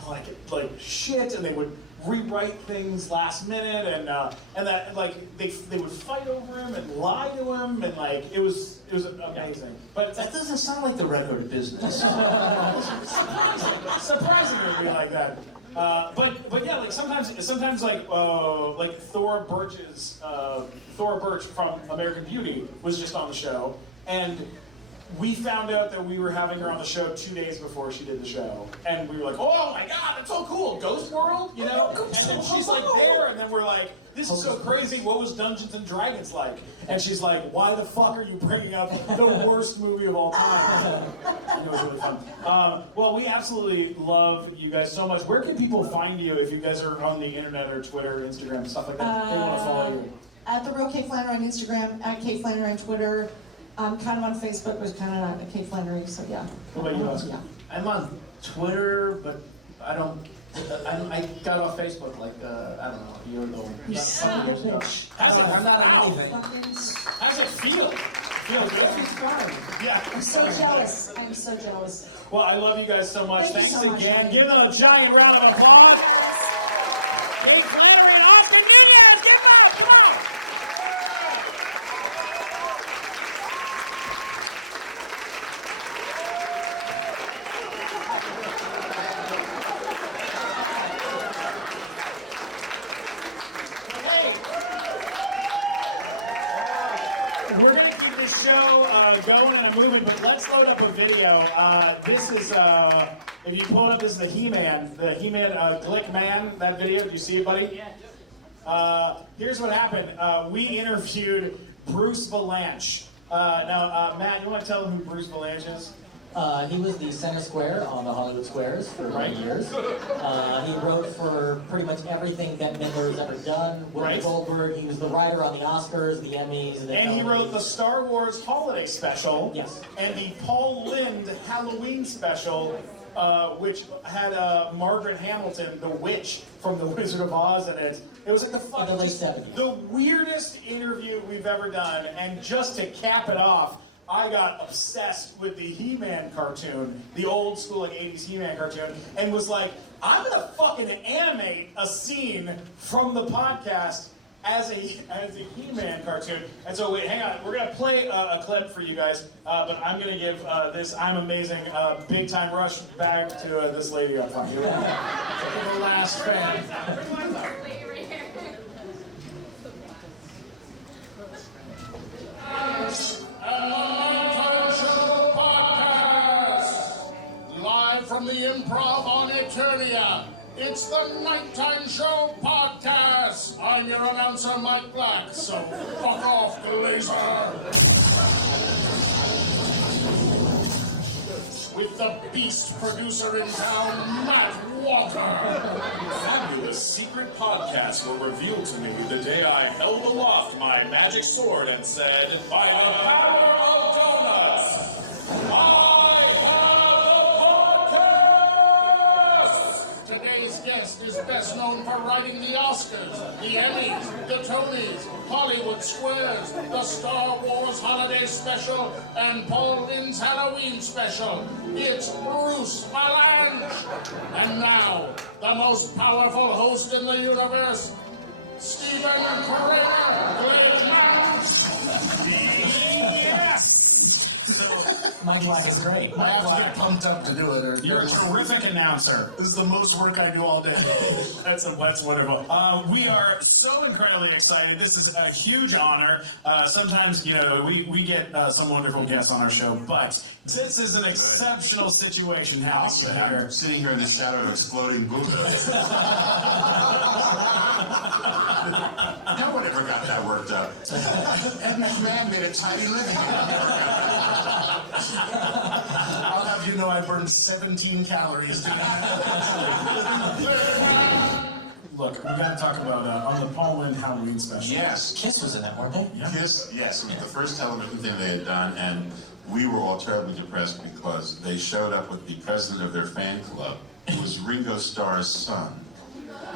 like shit, and they would rewrite things last minute, and that, like, they would fight over him and lie to him, and, like, it was amazing. But That doesn't sound like the record business. surprisingly like that. But yeah, like sometimes like Thora Birch from American Beauty was just on the show, and we found out that we were having her on the show 2 days before she did the show, and we were like, oh my god, that's so cool, Ghost World, you know? And then she's like there, and then we're like, this is so crazy, what was Dungeons and Dragons like? And she's like, why the fuck are you bringing up the worst movie of all time? And it was really fun. Well, we absolutely love you guys so much. Where can people find you if you guys are on the internet or Twitter, Instagram, stuff like that? They want to follow you. At the real Kate Flannery on Instagram, at Kate Flannery on Twitter. I'm kind of on Facebook, but kind of not Kate Flannery, so yeah. What about you, Oscar? Yeah. I'm on Twitter, but I got off Facebook like, I don't know, a year ago. You son of a bitch. I'm not on anything. How's it feel? Feel good? It's fine. Yeah. I'm so jealous. I'm so jealous. Well, I love you guys so much. Thank you Thanks so much, again. man. Give them a giant round of applause. Kate Flannery and Oscar Nunez. Give them up. Come on. We're going to keep this show going and moving, but let's load up a video. This is, if you pull it up, this is the He-Man Glickman, that video. Do you see it, buddy? Yeah. Here's what happened. We interviewed Bruce Vilanch. Now, Matt, you want to tell them who Bruce Vilanch is? He was the center square on the Hollywood Squares for many years. He wrote for pretty much everything Bette Midler has ever done. Whoopi Goldberg. He was the writer on the Oscars, the Emmys, and he wrote the Star Wars Holiday Special. Yes. And the Paul Lynde Halloween Special, which had Margaret Hamilton, the witch from The Wizard of Oz, in it. It was like the late 70s. The weirdest interview we've ever done. And just to cap it off, I got obsessed with the He-Man cartoon, the old school, like, 80s He-Man cartoon, and was like, I'm gonna fucking animate a scene from the podcast as a He-Man cartoon. And so, wait, hang on, we're gonna play a clip for you guys, but I'm gonna give this I'm Amazing big time rush back to this lady up front. Here we go. For the last fan. Untitled Chapter podcast, live from the Improv on Eternia. It's the Nighttime Show podcast. I'm your announcer, Mike Black. So fuck off, Glazer. With the beast producer in town, Matt Walker. Fabulous secret podcasts were revealed to me the day I held aloft my magic sword and said, by the power of donuts, I have a podcast! Today's guest is best known for writing the Oscars, the Emmys, the Tonys, Hollywood Squares, the Star Wars Holiday Special, and Paul Lynn's Halloween Special. It's Bruce Vilanch. And now, the most powerful host in the universe, Stephen Kramer. Yes! Mike Black is great. I have to get pumped up to do it. You're a terrific announcer. This is the most work I do all day. That's wonderful. We are so incredibly excited. This is a huge honor. Sometimes, we get some wonderful guests on our show, but this is an exceptional situation happening here. Sitting here in the shadow of exploding boogers. No one ever got that worked up. Ed McMahon made a tiny living. I'll have you know I burned 17 calories today. Look, we got to talk about on the Paul Lynn Halloween special. Yes. Kiss was in that, weren't they? Yeah. Kiss, yes. It was the first television thing they had done, and we were all terribly depressed because they showed up with the president of their fan club, who was Ringo Starr's son.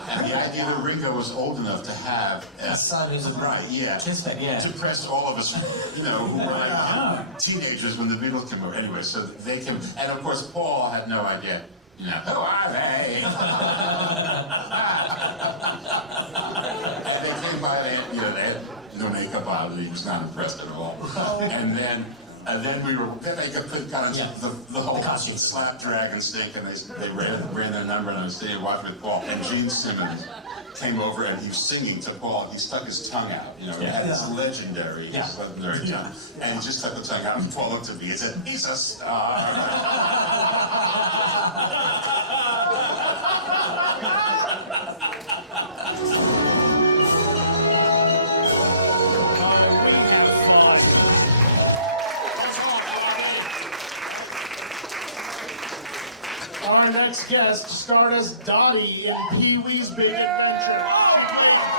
And the idea that Ringo was old enough to have a son who's a Kiss fan, yeah. depressed all of us, who were like teenagers when the Beatles came over. Anyway, so they came, and of course Paul had no idea. Who are they? And they came by, they had no makeup on, he was not impressed at all. And then they got into the whole slap dragon stink, and they ran their number, and I was sitting and watching with Paul, and Gene Simmons came over, and he was singing to Paul. He stuck his tongue out, he had this legendary tongue, and he just stuck the tongue out, and Paul looked at me and said, "He's a star." Our next guest starred as Dottie in Pee-wee's Big Adventure.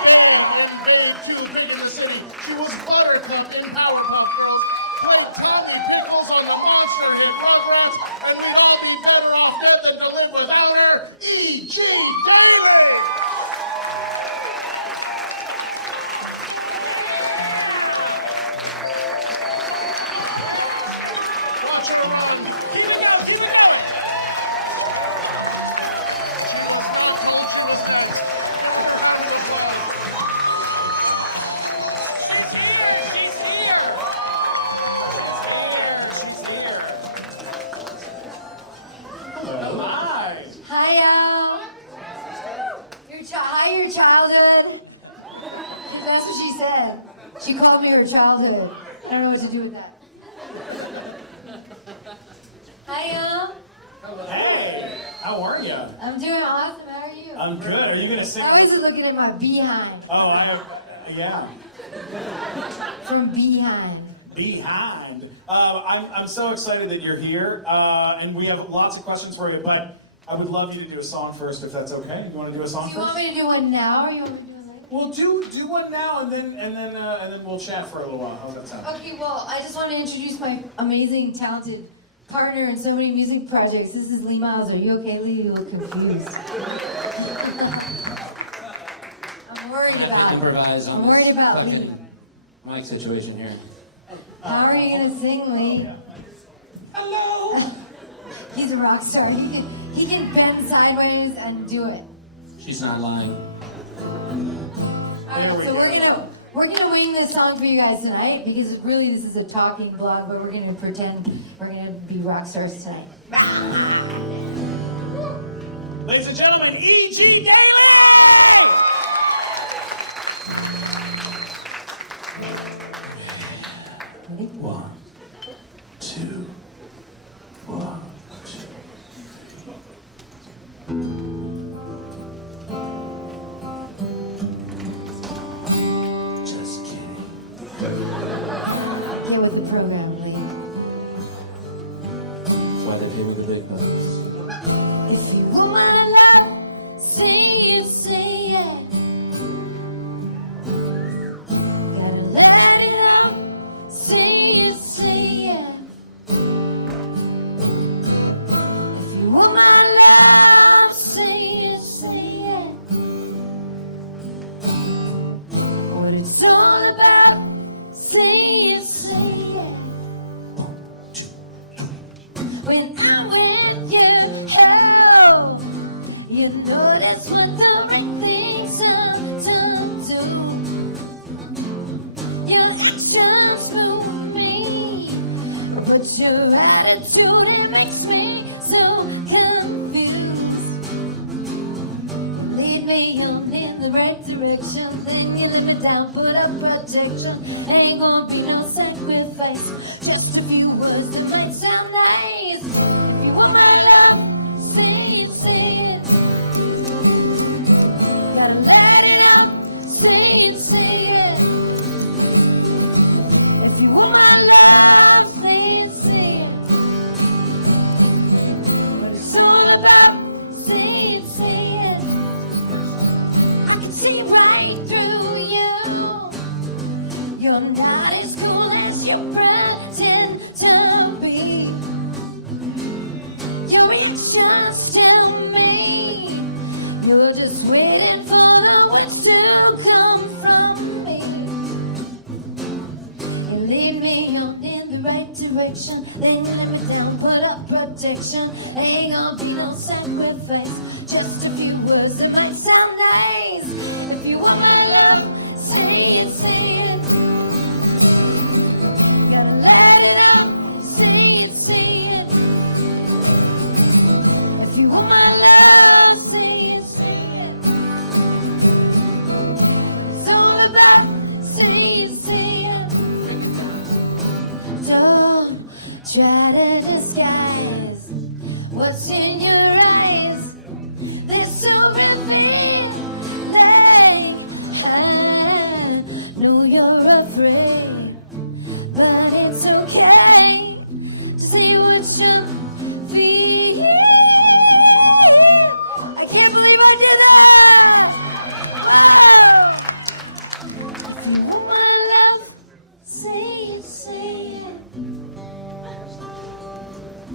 She played Bill in Babe 2, Big in the City. She was Buttercup in Powerpuff Girls. Played Tommy Pickles on the monster hit Rugrats, and we'd all be better off dead than to live without her. E.G. Taylor! Watch her run. Keep it up, keep it up! Hi, your childhood. That's what she said. She called me her childhood. I don't know what to do with that. Hi, Hey, how are you? I'm doing awesome. How are you? I'm good. Are you going to sing? I was looking at my behind. Oh, yeah. From behind. Behind. I'm so excited that you're here, and we have lots of questions for you, but I would love you to do a song first, if that's okay. You want to do a song first? Do you want me to do one now, or you want me to do one later? Well, do one now, and then we'll chat for a little while. How's that sound? Okay, well, I just want to introduce my amazing, talented partner in so many music projects. This is Lee Miles. Are you okay, Lee? You look confused. I'm worried about improvise on I'm worried about Lee. fucking mic situation here. How are you going to sing, Lee? Hello! He's a rock star. He can bend sideways and do it. She's not lying. Alright, so we're gonna wing this song for you guys tonight, because really this is a talking blog, but we're gonna pretend we're gonna be rock stars tonight. Ladies and gentlemen, E.G. Taylor! Ready? 1, 2, 1, 2. Just kidding. Get with the program, Lee. That's why they pay with the big bucks. If you want my love, sing up in the right direction, then you live it down, put up protection. Ain't gonna be no sacrifice, just a few words that might sound nice. If you want my love, say it, say it. Gotta let it out, say it, say it. If you want my love, say it, say it. What it's all about, say it, say it. I can see right through you. You're not as cool as you pretend to be. Your reactions to me, you're just waiting for the words to come from me. You lead me up in the right direction, then you let me down, put up protection. Ain't gonna be no sacrifice, just a few words that might sound nice. If you want my love, say it, say it. Gotta let it out, say it, say it. If you want my love, say it, say it. It's all about, say it, say it. Don't try to disguise what's in your eyes. They're so revealing. I know you're afraid, but it's okay. Say what you feel. I can't believe I did that. Oh, my love, say it, say it.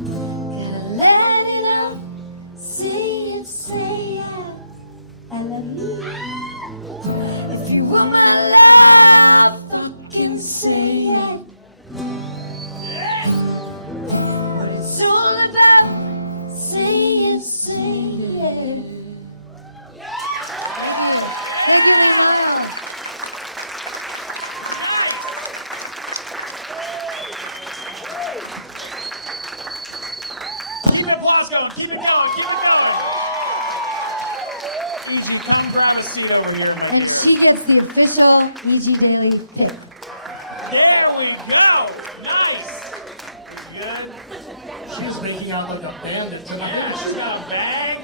Gotta let it out, say it, say it. I love you. If you want my love, fucking say it. It's all about say it, say it. Keep the applause going. Keep it going. Keep it going. E.G., come grab a seat over here, man. And she gets the official E.G. Daily pick. There we go. Nice. Good. She was making out like a bandit tonight. She's got a bag.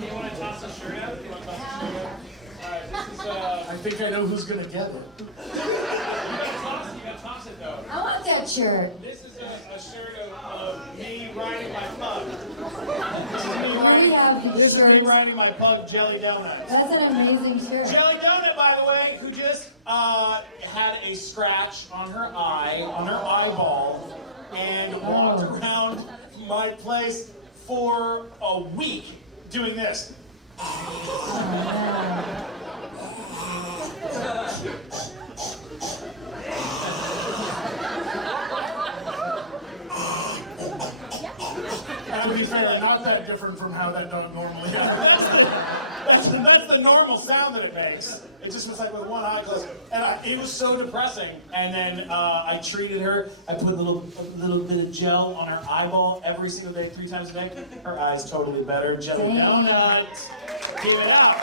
You want to toss the shirt out? You want to toss the shirt out? Alright, this is I think I know who's gonna get it. you gotta toss it though. I want that shirt. This is a shirt of me riding my pug. This is me riding my pug, Jelly Donut. That's an amazing shirt. Jelly Donut, by the way, who just had a scratch on her eye, on her eyeball, and walked around my place for a week doing this. And to be fair, not that different from how that dog normally acts. That's the normal sound that it makes. It just was like with one eye closed. And it was so depressing. And then I treated her. I put a little bit of gel on her eyeball every single day, 3 times a day. Her eye's totally better. Jelly Donut. Give it up.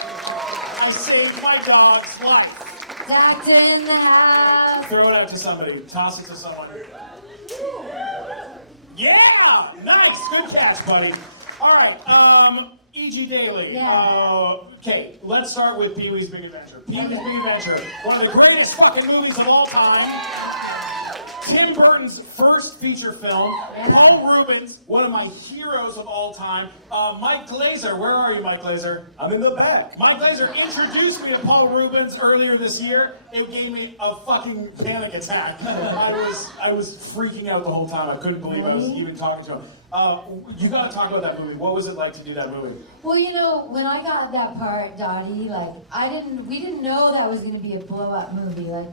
I saved my dog's life. Doctor in the house. Throw it out to somebody. Toss it to someone. Yeah! Nice! Good catch, buddy. All right, E.G. Daily. Yeah. Okay, let's start with Pee-wee's Big Adventure. Pee-wee's Big Adventure, one of the greatest fucking movies of all time. Tim Burton's first feature film. Paul Rubens, one of my heroes of all time. Mike Glazer, where are you, Mike Glazer? I'm in the back. Mike Glazer introduced me to Paul Rubens earlier this year. It gave me a fucking panic attack. I was freaking out the whole time. I couldn't believe I was even talking to him. You gotta talk about that movie. What was it like to do that movie? Well, you know, when I got that part, Dottie, like, we didn't know that was gonna be a blow-up movie. Like,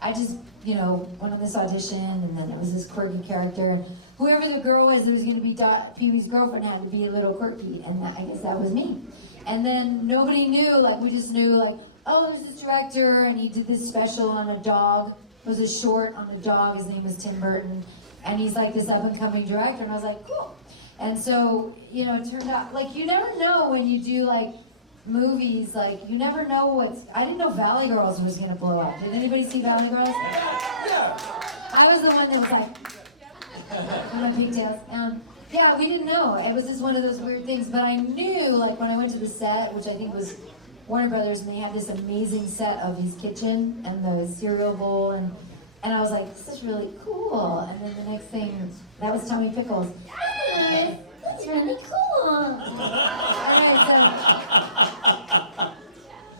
I just, you know, went on this audition, and then it was this quirky character, and whoever the girl was that was gonna be Pee-wee's girlfriend had to be a little quirky, and I guess that was me. And then nobody knew, like, we just knew, like, oh, there's this director, and he did this special on a dog. It was a short on a dog. His name was Tim Burton. And he's like this up-and-coming director, and I was like, cool. And so, you know, it turned out, like, you never know when you do, like, movies, like, you never know what's, I didn't know Valley Girls was gonna blow up. Did anybody see Valley Girls? Yeah. I was the one that was like, with my pigtails. Yeah, we didn't know. It was just one of those weird things. But I knew, like, when I went to the set, which I think was Warner Brothers, and they had this amazing set of his kitchen and the cereal bowl, and I was like, this is really cool. And then the next thing, that was Tommy Pickles. Yes, that's really cool.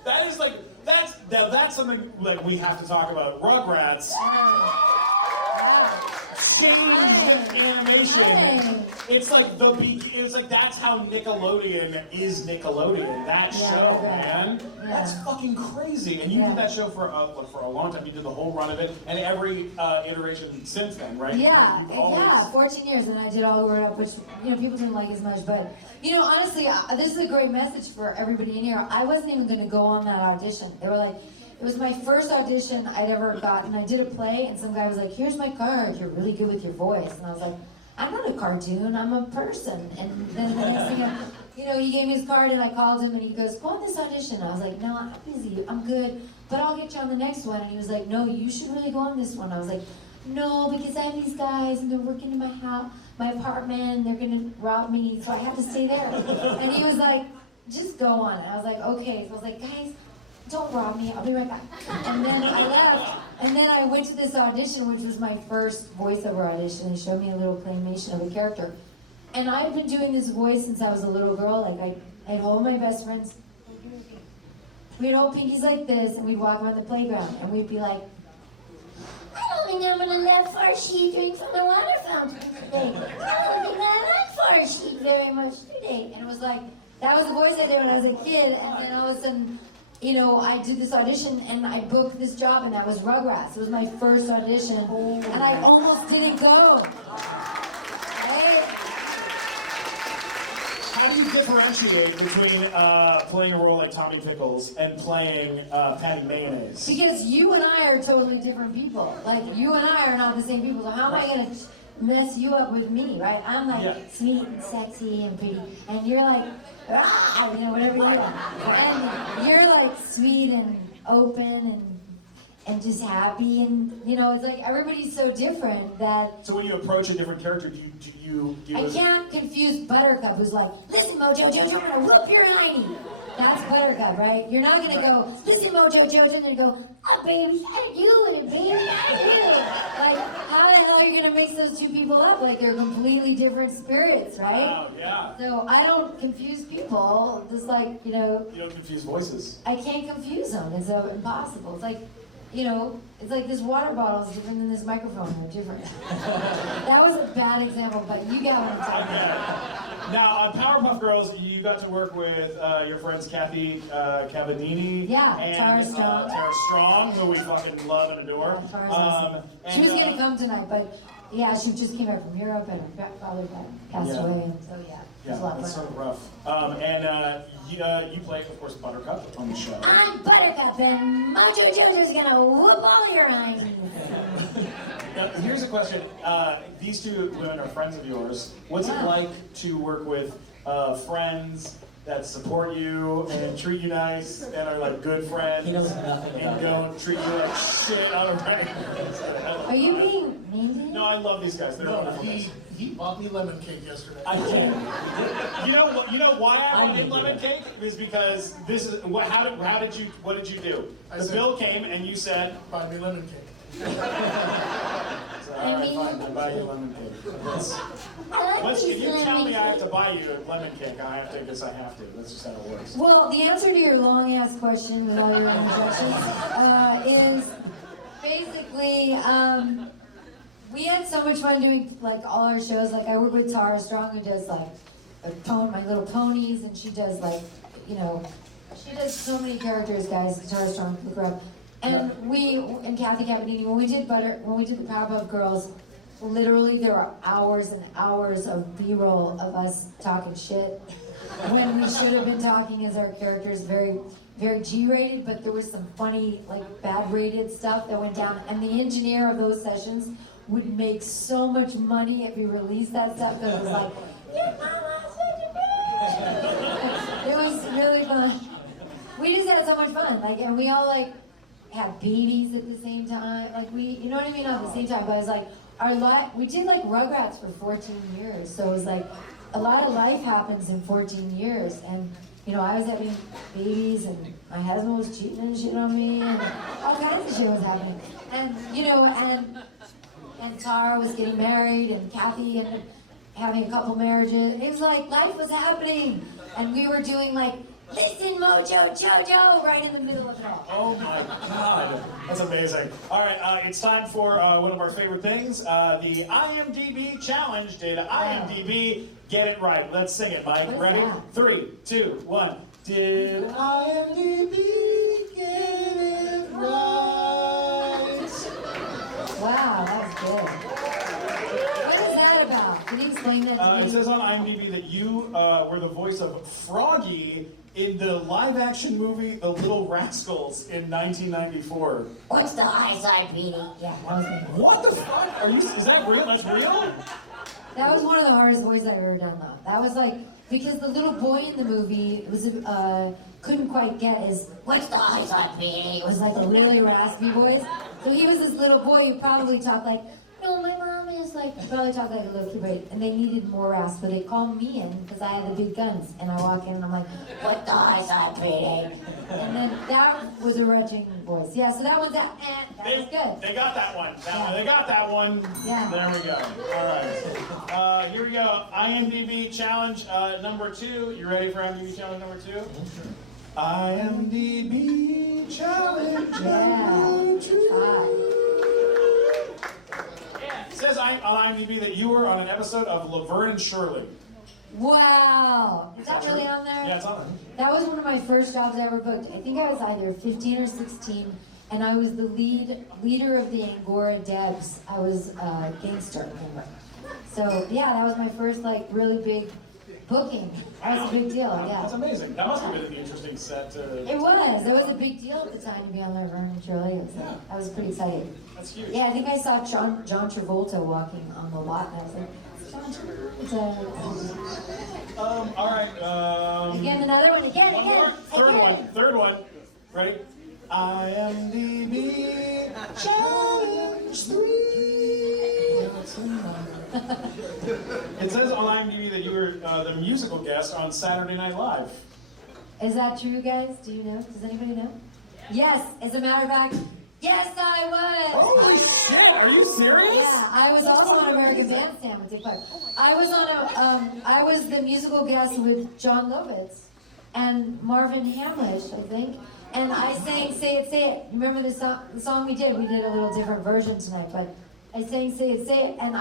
That is like, that's something like we have to talk about. Rugrats changed in animation. It's like that's how Nickelodeon is Nickelodeon. That show, man. Yeah. That's fucking crazy. And you did that show for a long time. You did the whole run of it, and every iteration since then, right? Yeah, 14 years, and I did all the way up, which, you know, people didn't like as much. But, you know, honestly, this is a great message for everybody in here. I wasn't even going to go on that audition. They were like, it was my first audition I'd ever gotten. I did a play, and some guy was like, here's my card. You're really good with your voice. And I was like, I'm not a cartoon, I'm a person. And then the next thing, you know, he gave me his card, and I called him, and he goes, go on this audition. I was like, no, I'm busy, I'm good, but I'll get you on the next one. And he was like, no, you should really go on this one. I was like, no, because I have these guys, and they're working in my house, my apartment, and they're gonna rob me, so I have to stay there. And he was like, just go on it. I was like, okay. So I was like, guys, don't rob me, I'll be right back. And then I left, and then I went to this audition, which was my first voiceover audition. They showed me a little claymation of a character. And I've been doing this voice since I was a little girl. Like, I'd hold my best friends, we'd hold pinkies like this, and we'd walk around the playground, and we'd be like, I don't think I'm gonna let Farshid drink from the water fountain today. I don't think I like Farshid very much today. And it was like, that was the voice I did when I was a kid, and then all of a sudden, you know, I did this audition, and I booked this job, and that was Rugrats. It was my first audition, and I almost didn't go. Right? How do you differentiate between playing a role like Tommy Pickles and playing Patty Mayonnaise? Because you and I are totally different people. Like, you and I are not the same people, so how am I going to mess you up with me, right? I'm like sweet and sexy and pretty, and you're like, ah, you know, whatever you are. And you're like sweet and open and just happy, and, you know, it's like everybody's so different that... So when you approach a different character, do you I can't confuse Buttercup, who's like, listen, Mojo Jojo, I'm gonna whoop your hiney. That's Buttercup, right? You're not gonna go, listen, Mojo Jojo, and then go, oh, baby, that you, and baby, that you. Like, how the hell are you gonna mix those two people up? Like, they're completely different spirits, right? Yeah. So I don't confuse people, just like, you know... You don't confuse voices. I can't confuse them. It's impossible. It's like, you know, it's like this water bottle is different than this microphone. They're different. That was a bad example, but you got what I'm talking about. Now, on Powerpuff Girls, you got to work with your friends Kathy Cavadini and Tara Strong. Tara Strong, who we fucking love and adore. She was going to come tonight, but yeah, she just came back from Europe, and her father passed away, and so yeah. Yeah, that's sort of rough. You play, of course, Buttercup on the show. I'm Buttercup, and Mojo Jojo's gonna whoop all your eyes. Now, here's a question. These two women are friends of yours. What's it like to work with friends that support you and treat you nice and are like good friends? He knows nothing about and don't treat you like shit on a regular. Are you being mean to him? No, I love these guys. They're wonderful guys. He bought me lemon cake yesterday. I did. You know why I wanted lemon cake? Is because this is what did you do? The bill came and you said, buy me lemon cake. So, all right, fine, I'll buy you lemon cake. If you tell me I have to buy you a lemon cake, I have to. I guess I have to. That's just how it works. Well, the answer to your long ass question with all your interjections is basically. We had so much fun doing, like, all our shows. Like, I work with Tara Strong, who does, like, My Little Ponies, and she does, like, you know, she does so many characters, guys. Tara Strong, look her up. And and Kathy Cavadini, when we did the Powerpuff Girls, literally there were hours and hours of B-roll of us talking shit when we should have been talking as our characters, very, very G-rated, but there was some funny, like, bad-rated stuff that went down. And the engineer of those sessions would make so much money if we released that stuff, because it was like, It was really fun. We just had so much fun, like, and we all like had babies at the same time, like you know what I mean, not at the same time, but it was like our life. We did like Rugrats for 14 years, so it was like a lot of life happens in 14 years, and you know, I was having babies, and my husband was cheating and shit on me, and all kinds of shit was happening, and you know, and Tara was getting married, and Kathy ended up having a couple marriages. It was like life was happening, and we were doing like, listen, Mojo Jojo, right in the middle of it all. Oh my God, that's amazing. All right, it's time for one of our favorite things, the IMDb challenge. Did IMDb get it right? Let's sing it, Mike. Ready? That? 3, 2, 1. Did IMDb get it right? Wow, that was good. What is that about? Can you explain that to me? It says on IMDb that you were the voice of Froggy in the live-action movie The Little Rascals in 1994. What's the high side, Petey? Yeah, that was me. What the fuck? Is that real? That's real? That was one of the hardest voices I've ever done, though. That was like, because the little boy in the movie was couldn't quite get his, what's the high side, Petey? It was like a really raspy voice. So he was this little boy who probably talked like, no, my mom is like, probably talked like a little kid, right? And they needed more rasp, so they called me in because I had the big guns. And I walk in and I'm like, what the high side, Petey? And then that was a retching voice. Yeah, so that one's that. That was good. They got that one. They got that one. Yeah. There we go. All right. Here we go. IMDb challenge number 2. You ready for IMDb challenge number 2? IMDb challenge number 2. It says on IMDb that you were on an episode of Laverne and Shirley. Wow. Is that really on there? Yeah, it's on there. That was one of my first jobs I ever booked. I think I was either 15 or 16, and I was the leader of the Angora Debs. I was a gangster member. So yeah, that was my first like really big booking. That was a big deal. Yeah. That's amazing. That must have been an interesting set to. It was. It was a big deal at the time to be on Laverne and Shirley. I was pretty excited. That's huge. Yeah, I think I saw John Travolta walking on the lot, and I was like, it's John Travolta. All right. Again, another one. Again. More. Third one. Ready? IMDb challenge 3. It says on IMDb that you were the musical guest on Saturday Night Live. Is that true, guys? Do you know? Does anybody know? Yes. As a matter of fact, yes, I was. Holy shit! Are you serious? Yeah, I was also on American Bandstand with Dick Clark. I was the musical guest with John Lovitz and Marvin Hamlish, I think. And I sang Say It, Say It. Remember the song we did? We did a little different version tonight, but I sang Say It, Say It, and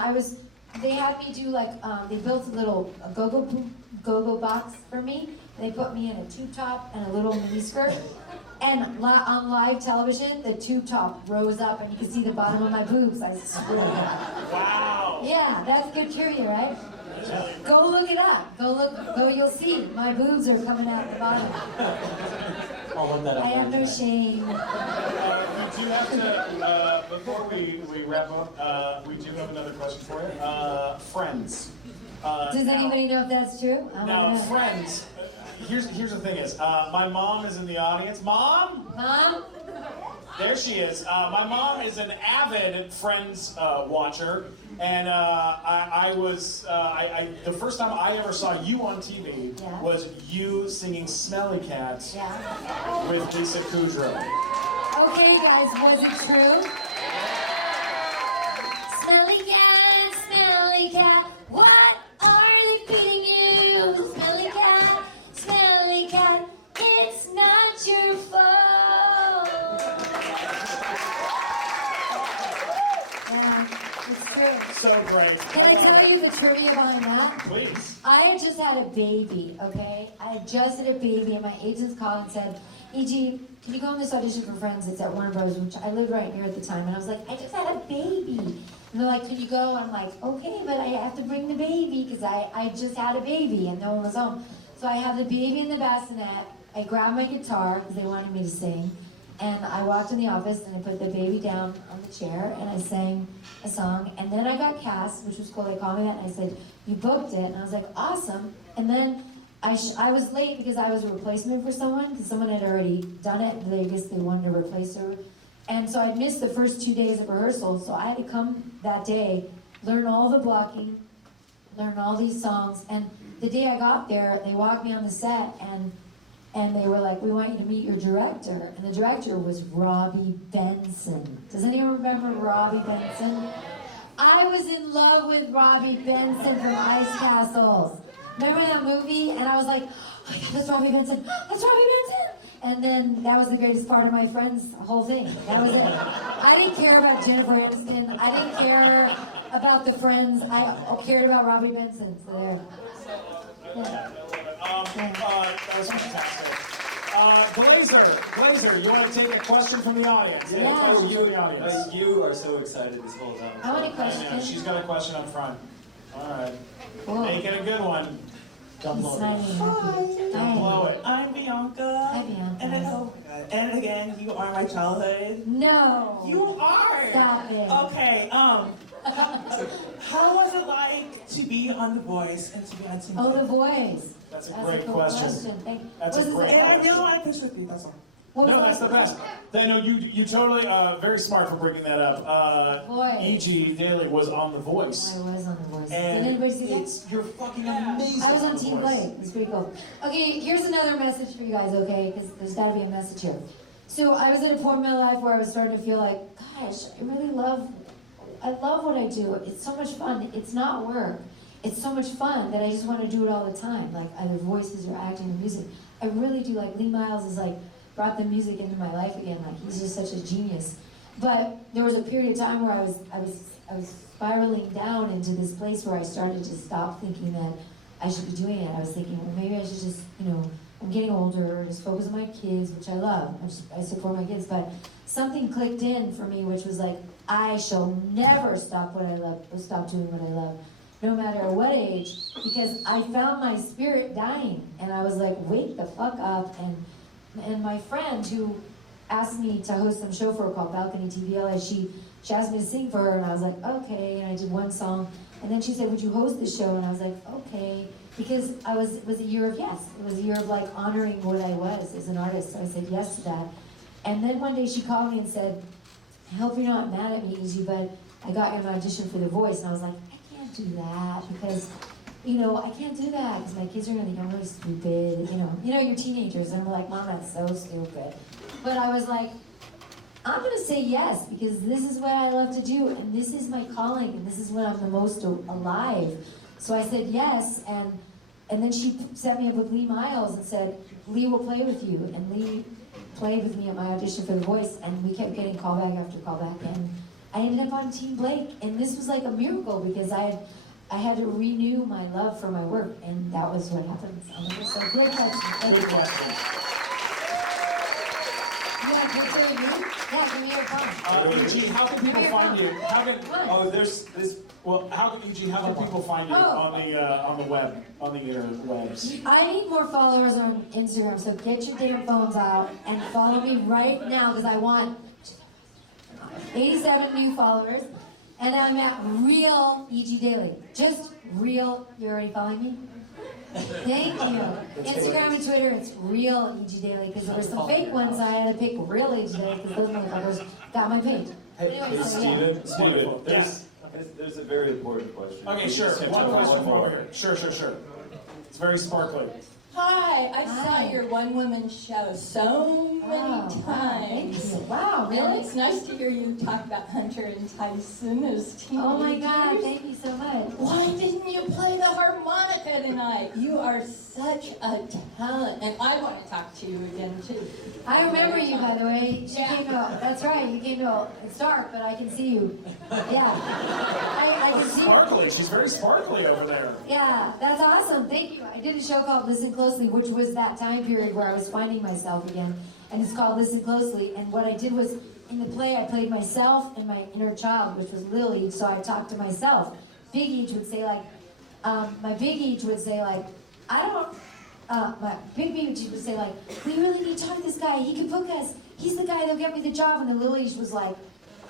they had me do like, they built a little go-go box for me. They put me in a tube top and a little mini skirt. And on live television, the tube top rose up and you could see the bottom of my boobs. I swear. Wow. Yeah, that's good trivia, right? Go look it up. Go, you'll see. My boobs are coming out the bottom. I'll look that up. I have no shame. We do have to, before we wrap up, we do have another question for you. Friends. Does anybody know if that's true? Now, Friends, here's the thing is, my mom is in the audience. Mom? Mom? There she is. My mom is an avid Friends watcher, and the first time I ever saw you on TV was you singing Smelly Cat with Lisa Kudrow. Okay, guys, was it true? Smelly cat, what are they feeding you? Smelly cat, it's not your fault. Yeah, it's true. So great. Can I tell you the trivia behind that? Please. I had just had a baby, okay? I had just had a baby, and my agents called and said, E.G., can you go on this audition for Friends? It's at Warner Bros., which I lived right near at the time. And I was like, I just had a baby. And they're like, can you go? And I'm like, okay, but I have to bring the baby because I just had a baby and no one was home. So I have the baby in the bassinet. I grab my guitar because they wanted me to sing. And I walked in the office and I put the baby down on the chair and I sang a song. And then I got cast, which was cool. They called me that and I said, you booked it. And I was like, awesome. And then I was late because I was a replacement for someone, because someone had already done it. And I guess they wanted to replace her. And so I missed the first 2 days of rehearsal. So I had to come that day, learn all the blocking, learn all these songs. And the day I got there, they walked me on the set and they were like, we want you to meet your director. And the director was Robbie Benson. Does anyone remember Robbie Benson? I was in love with Robbie Benson from Ice Castles. Remember that movie? And I was like, oh my God, that's Robbie Benson. That's Robbie Benson. And then that was the greatest part of my friend's whole thing. That was it. I didn't care about Jennifer Aniston. I didn't care about the Friends. I cared about Robbie Benson. So there. Yeah. That was fantastic. Glazer, you want to take a question from the audience? Yeah, you are so excited this whole time. I want a question. I know, she's got a question up front. All right. Whoa. Make it a good one. Don't blow it. Hi. Don't blow it. I'm Bianca. Hi, Bianca. And again, you are my childhood. No. You are. Stop it. Okay. How was it like to be on The Voice and to be on Team? Oh, The Voice. That's a great question. That's a great And I question. really want to pitch with you. That's all. No, that's the best. No, you totally, very smart for bringing that up. E.G. Daily was on The Voice. I was on The Voice. And Did anybody see that? you're fucking amazing. I was on The Team Voice. Blake. It's pretty cool. Okay, here's another message for you guys, okay? Because there's got to be a message here. So I was at a point in my life where I was starting to feel like, gosh, I love what I do. It's so much fun. It's not work. It's so much fun that I just want to do it all the time, like either voices or acting or music. I really do. Like Lee Miles is like brought the music into my life again. Like he's just such a genius. But there was a period of time where I was spiraling down into this place where I started to stop thinking that I should be doing it. I was thinking, well, maybe I should just, I'm getting older, just focus on my kids, which I love. I support my kids, but something clicked in for me, which was like, I shall never stop what I love, or stop doing what I love, no matter what age, because I found my spirit dying, and I was like, wake the fuck up. And my friend who asked me to host some show for her called Balcony TVLA, she asked me to sing for her, and I was like, okay, and I did one song, and then she said, would you host this show? And I was like, okay, because it was a year of yes. It was a year of like honoring what I was as an artist, so I said yes to that. And then one day she called me and said, I hope you're not mad at me, Izzy, but I got you an audition for The Voice, and I was like, I can't do that, because, I can't do that, because my kids are going to think I'm really stupid, you're teenagers, and I'm like, Mom, that's so stupid. But I was like, I'm going to say yes, because this is what I love to do, and this is my calling, and this is when I'm the most alive. So I said yes, and then she set me up with Lee Miles and said, Lee will play with you, and Lee played with me at my audition for The Voice, and we kept getting callback after callback, and I ended up on Team Blake, and this was like a miracle, because I had to renew my love for my work, and that was what happened. So great question. Good question. Yeah, give me your phone. E.G., how can people find you? How can people find you on the web, on the interwebs? I need more followers on Instagram, so get your damn phones out and follow me right now, because I want 87 new followers, and I'm at Real E.G. Daily. Just Real. You're already following me? Thank you. Instagram and Twitter, it's Real E.G. Daily, because there were some fake ones, so I had to pick Real E.G. Daily, because those motherfuckers got my page. Hey, Steven, there's a very important question. Okay, sure. One question from over here. Sure. It's very sparkly. Hi, I saw your one-woman show so many times. Thank you. Wow, really? And it's nice to hear you talk about Hunter and Tyson as teenagers. Oh my God, thank you so much. Why didn't you play the harmonica tonight? You are such a talent, and I want to talk to you again too. I remember you, by the way. She came to, that's right, you came to, it's dark, but I can see you. Yeah. I can see you. Sparkly, she's very sparkly over there. Yeah, that's awesome, thank you. I did a show called Listen Closely, which was that time period where I was finding myself again, and it's called Listen Closely, and what I did was, in the play, I played myself and my inner child, which was Lily, so I talked to myself. Big Each would say like, my Big Each would say like, my Big Each would say like, we really need to talk to this guy, he can book us, he's the guy that'll get me the job. And the Lily was like,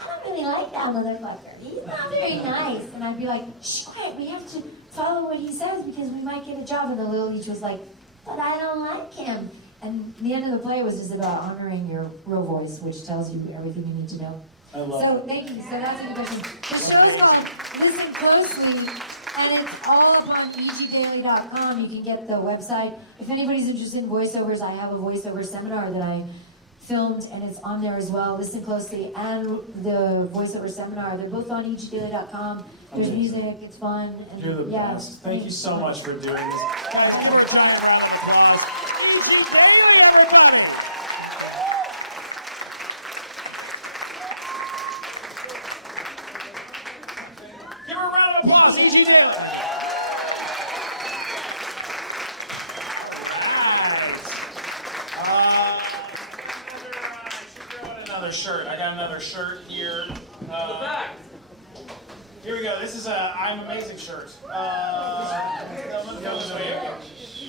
I don't really like that motherfucker. He's not very nice. And I'd be like, shh, quiet, we have to follow what he says because we might get a job. And the Lily was like, but I don't like him. And the end of the play was just about honoring your real voice, which tells you everything you need to know. I love so it. thank you. So that's a good question. The show is called Listen Closely, and it's all up on egdaily.com. You can get the website. If anybody's interested in voiceovers, I have a voiceover seminar that I filmed, and it's on there as well. Listen Closely and the voiceover seminar. They're both on egdaily.com. There's music. It's fun. And You're the best. Thank you so much for doing this. Guys, one more time, round of applause. EG Daily, everybody! Give her a round of applause, EG Daily. Another shirt. I got another shirt here. Back. Here we go. This is a I'm Amazing shirt.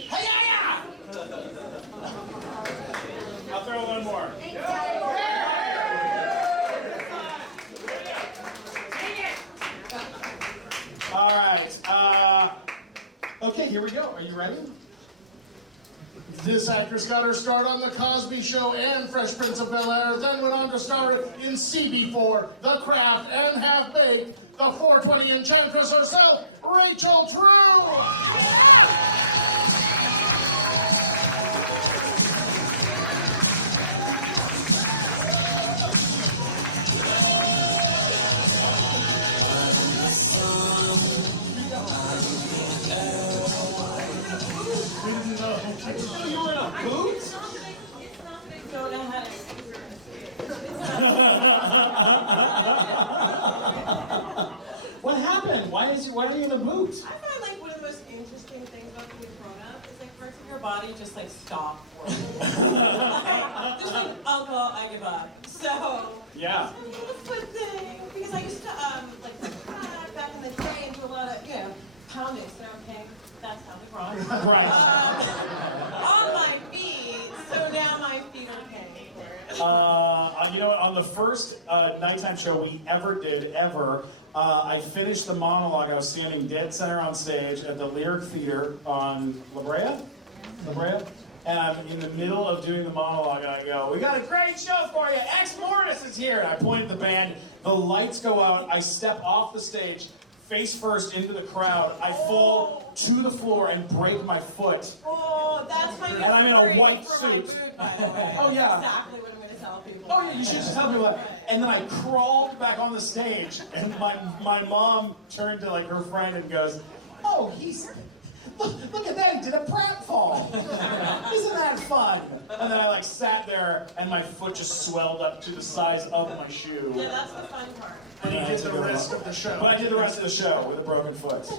Hey-ya-ya! I'll throw one more. All right. Okay, here we go. Are you ready? This actress got her start on The Cosby Show and Fresh Prince of Bel-Air, then went on to star in CB4, The Craft, and Half Baked. The 420 enchantress herself, Rachel True! You were in a boot? What happened? Why are you in a boot? I find like one of the most interesting things about being grown up is like parts of your body just like stop working. Just like alcohol, I give up. So yeah. It's a foot thing because I used to like back in the day and do a lot of pounding. So okay, that's how we rock. Right. On my feet, so now my feet are paying for it. You know what? On the first nighttime show we ever did, I finished the monologue. I was standing dead center on stage at the Lyric Theater on La Brea? And I'm in the middle of doing the monologue, and I go, we got a great show for you! Ex Mortis is here! And I point at the band, the lights go out, I step off the stage, face first into the crowd, I fall to the floor and break my foot. Oh, that's my and I'm in a white suit. Oh yeah. Exactly what I'm going to tell people. Oh yeah, you should just tell people that. And then I crawled back on the stage, and my mom turned to like her friend and goes, "Oh, look at that! He did a pratfall. Isn't that fun?" And then I like sat there, and my foot just swelled up to the size of my shoe. Yeah, that's the fun part. And he did the rest of the show. But I did the rest of the show with a broken foot.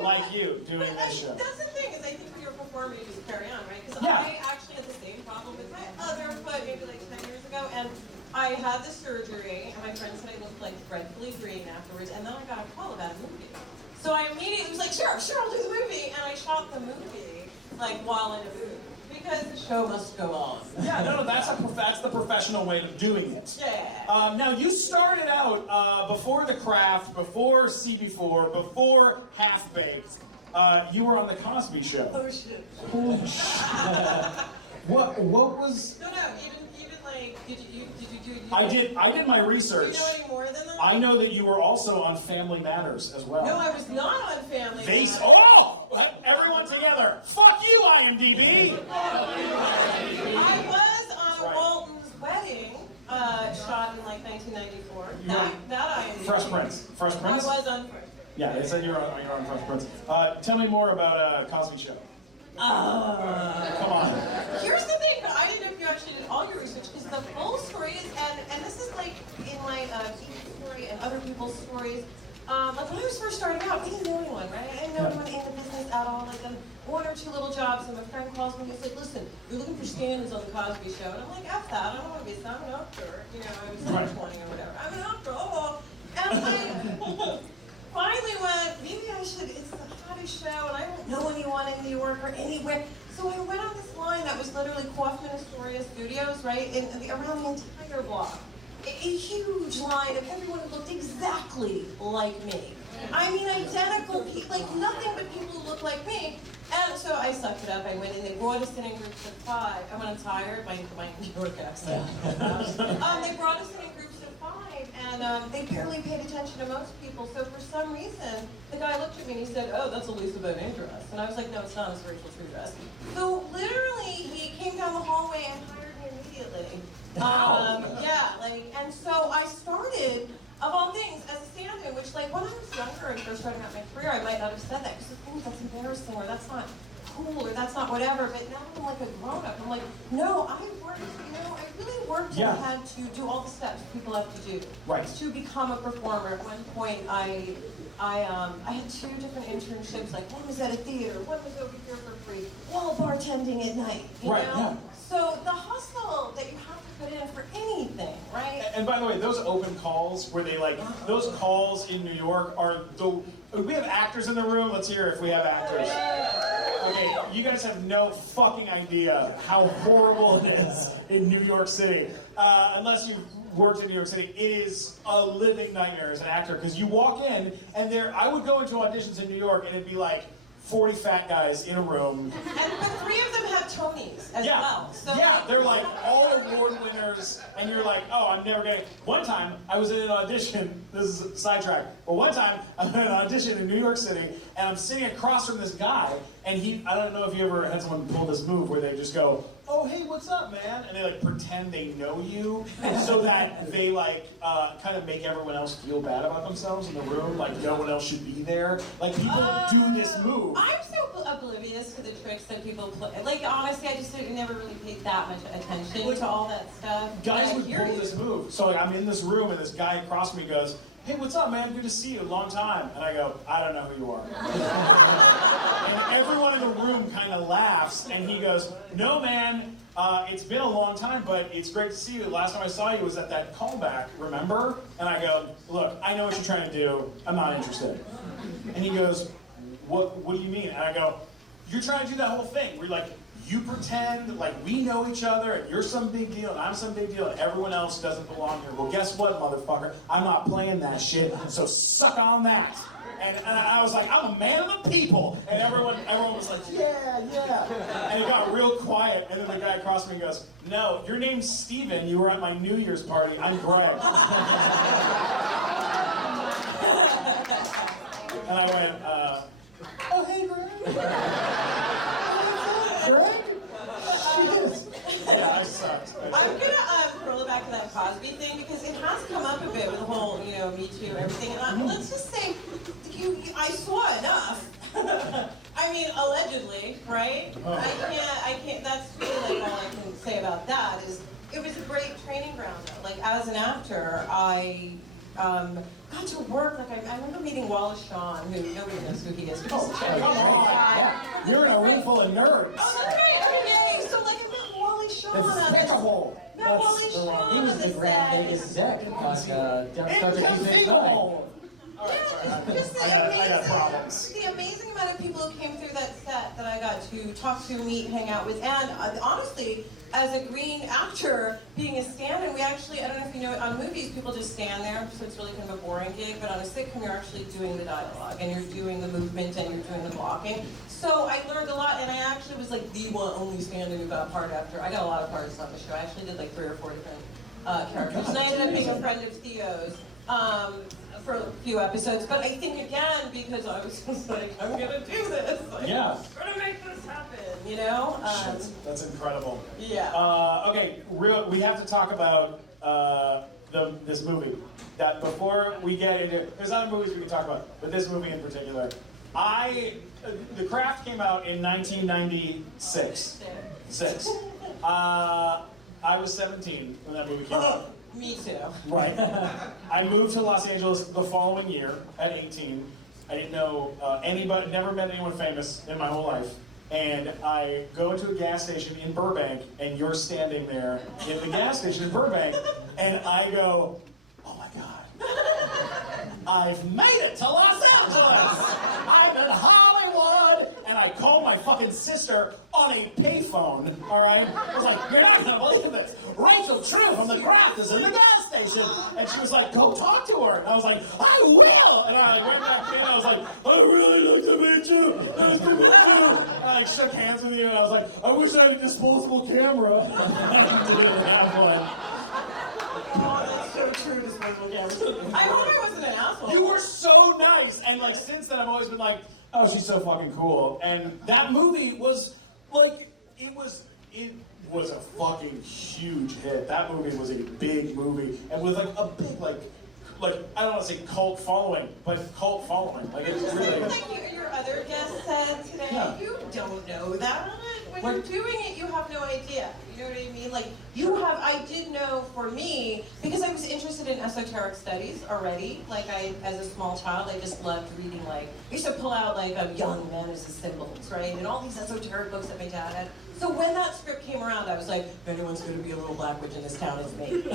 Like you doing this show. That's the thing, is I think when you're a performer, you just carry on, right? Because Yeah. I actually had the same problem with my other foot maybe like 10 years ago, and I had the surgery, and my friend said I looked like dreadfully green afterwards, and then I got a call about a movie. So I immediately was like, sure, I'll do the movie, and I shot the movie, like, while in a booth. Because the show must go on. Yeah, no, that's the professional way of doing it. Yeah. Now, you started out before The Craft, before CB4, before Half Baked. You were on The Cosby Show. Oh, shit. Holy shit. What was... No, even like, did you do... I did my research. Do you know any more than that? I know that you were also on Family Matters as well. No, I was not on Family Matters. Oh! Everyone together. Fuck you, IMDb! I was on Walton's wedding, shot in like 1994. That I am. Fresh Prince. Fresh Prince? I was on Fresh. Yeah, they said you're on Fresh Prince. Tell me more about Cosby Show. Come on. Here's the thing, but I didn't know if you actually did all your research, because the full story is, and this is like in my story and other people's stories. Like when I was first starting out, we didn't know anyone, right? I didn't know anyone in the business at all. Like done one or two little jobs, and my friend calls me and he's like, "Listen, you're looking for stand-ins on the Cosby Show," and I'm like, "F that! I don't want to be I'm an actor." You know, I was like 20 or whatever. I'm an actor. Oh, and I finally went, maybe I should. It's the hottest show, and I don't know anyone in New York or anywhere. So I went on this line that was literally Kaufman Astoria Studios, right, around the entire block. A huge line of everyone who looked exactly like me. I mean, identical people, like nothing but people who look like me. And so I sucked it up. I went in. They brought us in groups of 5. I'm tired. My New York accent. They brought us in groups of 5, and they barely paid attention to most people. So for some reason, the guy looked at me and he said, "Oh, that's a Lisa Bonet dress." And I was like, "No, it's not. It's a Rachel True dress." So literally, he came down the hallway and hired me immediately. And so I started, of all things, as a stand-in, which, like, when I was younger and first starting out my career, I might not have said that, because, oh, that's embarrassing, or that's not cool, or that's not whatever, but now I'm like a grown-up. I'm like, no, I really worked and had to do all the steps people have to do to become a performer. At one point, I had 2 different internships, like, one was at a theater, one was over here for free, while bartending at night, you know? Yeah. So the hustle that you have to put in for anything, right? And by the way, those open calls where they those calls in New York are we have actors in the room. Let's hear if we have actors. Okay, you guys have no fucking idea how horrible it is in New York City. Unless you've worked in New York City, it is a living nightmare as an actor, because you walk in and I would go into auditions in New York and it'd be like 40 fat guys in a room. But 3 of them have Tonys as well. So they're like all award winners, and you're like, oh, I'm never getting. One time, I was in an audition, this is a sidetrack, but one time, I was in an audition in New York City, and I'm sitting across from this guy, and I don't know if you ever had someone pull this move where they just go, oh, hey, what's up, man? And they like pretend they know you, so that they like kind of make everyone else feel bad about themselves in the room, like no one else should be there. Like people do this move. I'm so oblivious to the tricks that people play. Like honestly, I just never really paid that much attention to all that stuff. Guys would pull this move. So like, I'm in this room and this guy across from me goes, hey, what's up, man? Good to see you. Long time. And I go, I don't know who you are. And everyone in the room kind of laughs, and he goes, no, man, it's been a long time, but it's great to see you. Last time I saw you was at that callback, remember? And I go, look, I know what you're trying to do. I'm not interested. And he goes, what do you mean? And I go, you're trying to do that whole thing where like, you pretend like we know each other and you're some big deal and I'm some big deal and everyone else doesn't belong here. Well, guess what, motherfucker? I'm not playing that shit, so suck on that. And I was like, I'm a man of the people. And everyone was like, yeah. And it got real quiet. And then the guy across from me goes, no, your name's Steven. You were at my New Year's party. I'm Greg. And I went, oh, hey, Greg. Greg? Yeah, I sucked. I'm gonna roll it back to that Cosby thing because it has come up a bit with the whole, Me Too, everything. And let's just say, I saw enough. I mean, allegedly, right? I can't. That's really like all I can say about that. Is it was a great training ground. Though. Like as an actor, I got to work. Like I remember meeting Wallace Shawn, who nobody knows who he is. Come on. You're in a room full of nerds. Oh, that's right. Okay, so like I met Wally Shawn. He was the Grand Vegas exec on Star Trek Season 9. I got problems. The amazing amount of people who came through that set that I got to talk to, meet, hang out with, and honestly, as a green actor, being a stand-in, we actually, I don't know if you know it, on movies, people just stand there, so it's really kind of a boring gig, but on a sitcom, you're actually doing the dialogue, and you're doing the movement, and you're doing the blocking. So I learned a lot, and I actually was like the one only stand-in who got a part after. I got a lot of parts on the show. I actually did like 3 or 4 different characters, and I ended up being a friend of Theo's. For a few episodes, but I think again because I was just like, I'm gonna do this. Like, I'm gonna make this happen. That's incredible. Yeah. Okay, we have to talk about this movie. That before we get into, there's other movies we can talk about, but this movie in particular, The Craft came out in 1996. I was 17 when that movie came out. Me too. Right. I moved to Los Angeles the following year at 18. I didn't know anybody, never met anyone famous in my whole life. And I go to a gas station in Burbank, and you're standing there in the gas station in Burbank, and I go, oh my God, I've made it to Los Angeles! I'm in Hollywood! And I called my fucking sister on a payphone, all right? I was like, you're not gonna believe this. Rachel True from The Craft is in the gas station. And she was like, go talk to her. And I was like, I will. And I went back in and I was like, I really like to meet you. Nice to meet you. And I like shook hands with you and I was like, I wish I had a disposable camera. I didn't have one. Oh, that's so true, disposable cameras. I hope I wasn't an asshole. You were so nice. And like since then I've always been like, oh, she's so fucking cool. And that movie was like, it was a fucking huge hit. That movie was a big movie. And with like a big like I don't want to say cult following, but cult following. Like it's really like your other guest said today, yeah. You don't know that. When you're doing it, you have no idea. You know what I mean? Like, I did know for me, because I was interested in esoteric studies already. Like, as a small child, I just loved reading, like, I used to pull out, like, young men as the symbols, right? And all these esoteric books that my dad had. So when that script came around, I was like, if anyone's going to be a little black witch in this town, it's me. And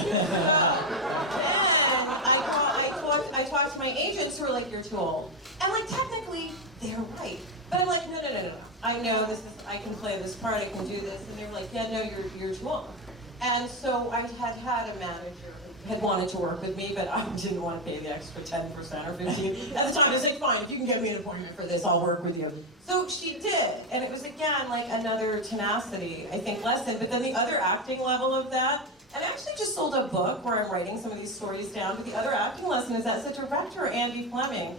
I talked to my agents who were like, you're too old. And, like, technically, they're right. But I'm like, no. I know this is, I can play this part, I can do this. And they were like, yeah, no, you're too old. And so I had a manager who had wanted to work with me, but I didn't want to pay the extra 10% or 15%. At the time, I was like, fine, if you can get me an appointment for this, I'll work with you. So she did. And it was, again, like another tenacity, I think, lesson. But then the other acting level of that, and I actually just sold a book where I'm writing some of these stories down, but the other acting lesson is that the director, Andy Fleming,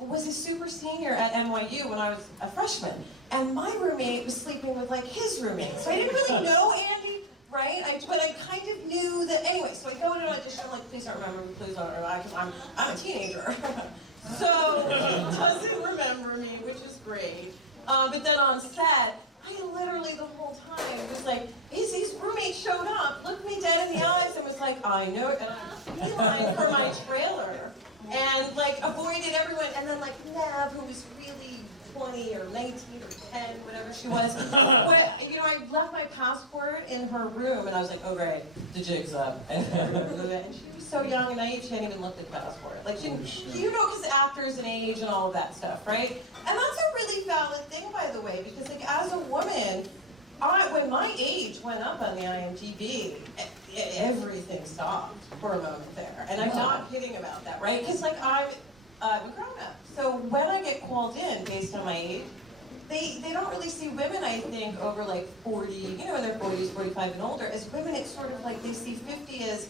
was a super senior at NYU when I was a freshman. And my roommate was sleeping with, like, his roommate. So I didn't really know Andy, right? But I kind of knew that, anyway, so I go into an audition, I'm like, please don't remember me, please don't remember me, because I'm a teenager. So he doesn't remember me, which is great. But then on set, I literally the whole time was like, his roommate showed up, looked me dead in the eyes, and was like, I know it, and I'm beeline for my trailer. And like avoided everyone, and then like Nev, who was really 20 or 19 or 10, whatever she was. But I left my passport in her room, and I was like, oh great, the jig's up. And she was so young and naive, she hadn't even looked at the passport. Like because actors and age and all of that stuff, right? And that's a really valid thing, by the way, because like as a woman, when my age went up on the IMDb, everything stopped for a moment there. And I'm not kidding about that, right? Because like I'm a grown up. So when I get called in based on my age, they don't really see women, I think, over like 40, in their 40s, 45 and older. As women, it's sort of like they see 50 as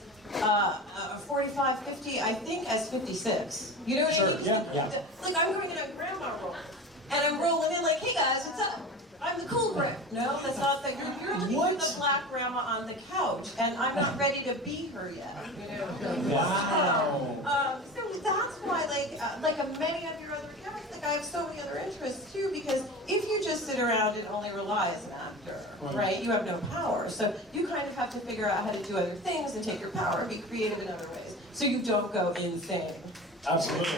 45, 50, I think, as 56. You know what I mean? Yeah. Like I'm going in a grandma role. And I'm rolling in like, hey guys, what's up? I'm the cool grandma. No, that's not the. You're looking for the black grandma on the couch, and I'm not ready to be her yet. Wow. So that's why, like many of your other guests, like I have so many other interests too. Because if you just sit around and only rely as an actor, right, you have no power. So you kind of have to figure out how to do other things and take your power and be creative in other ways, so you don't go insane. Absolutely.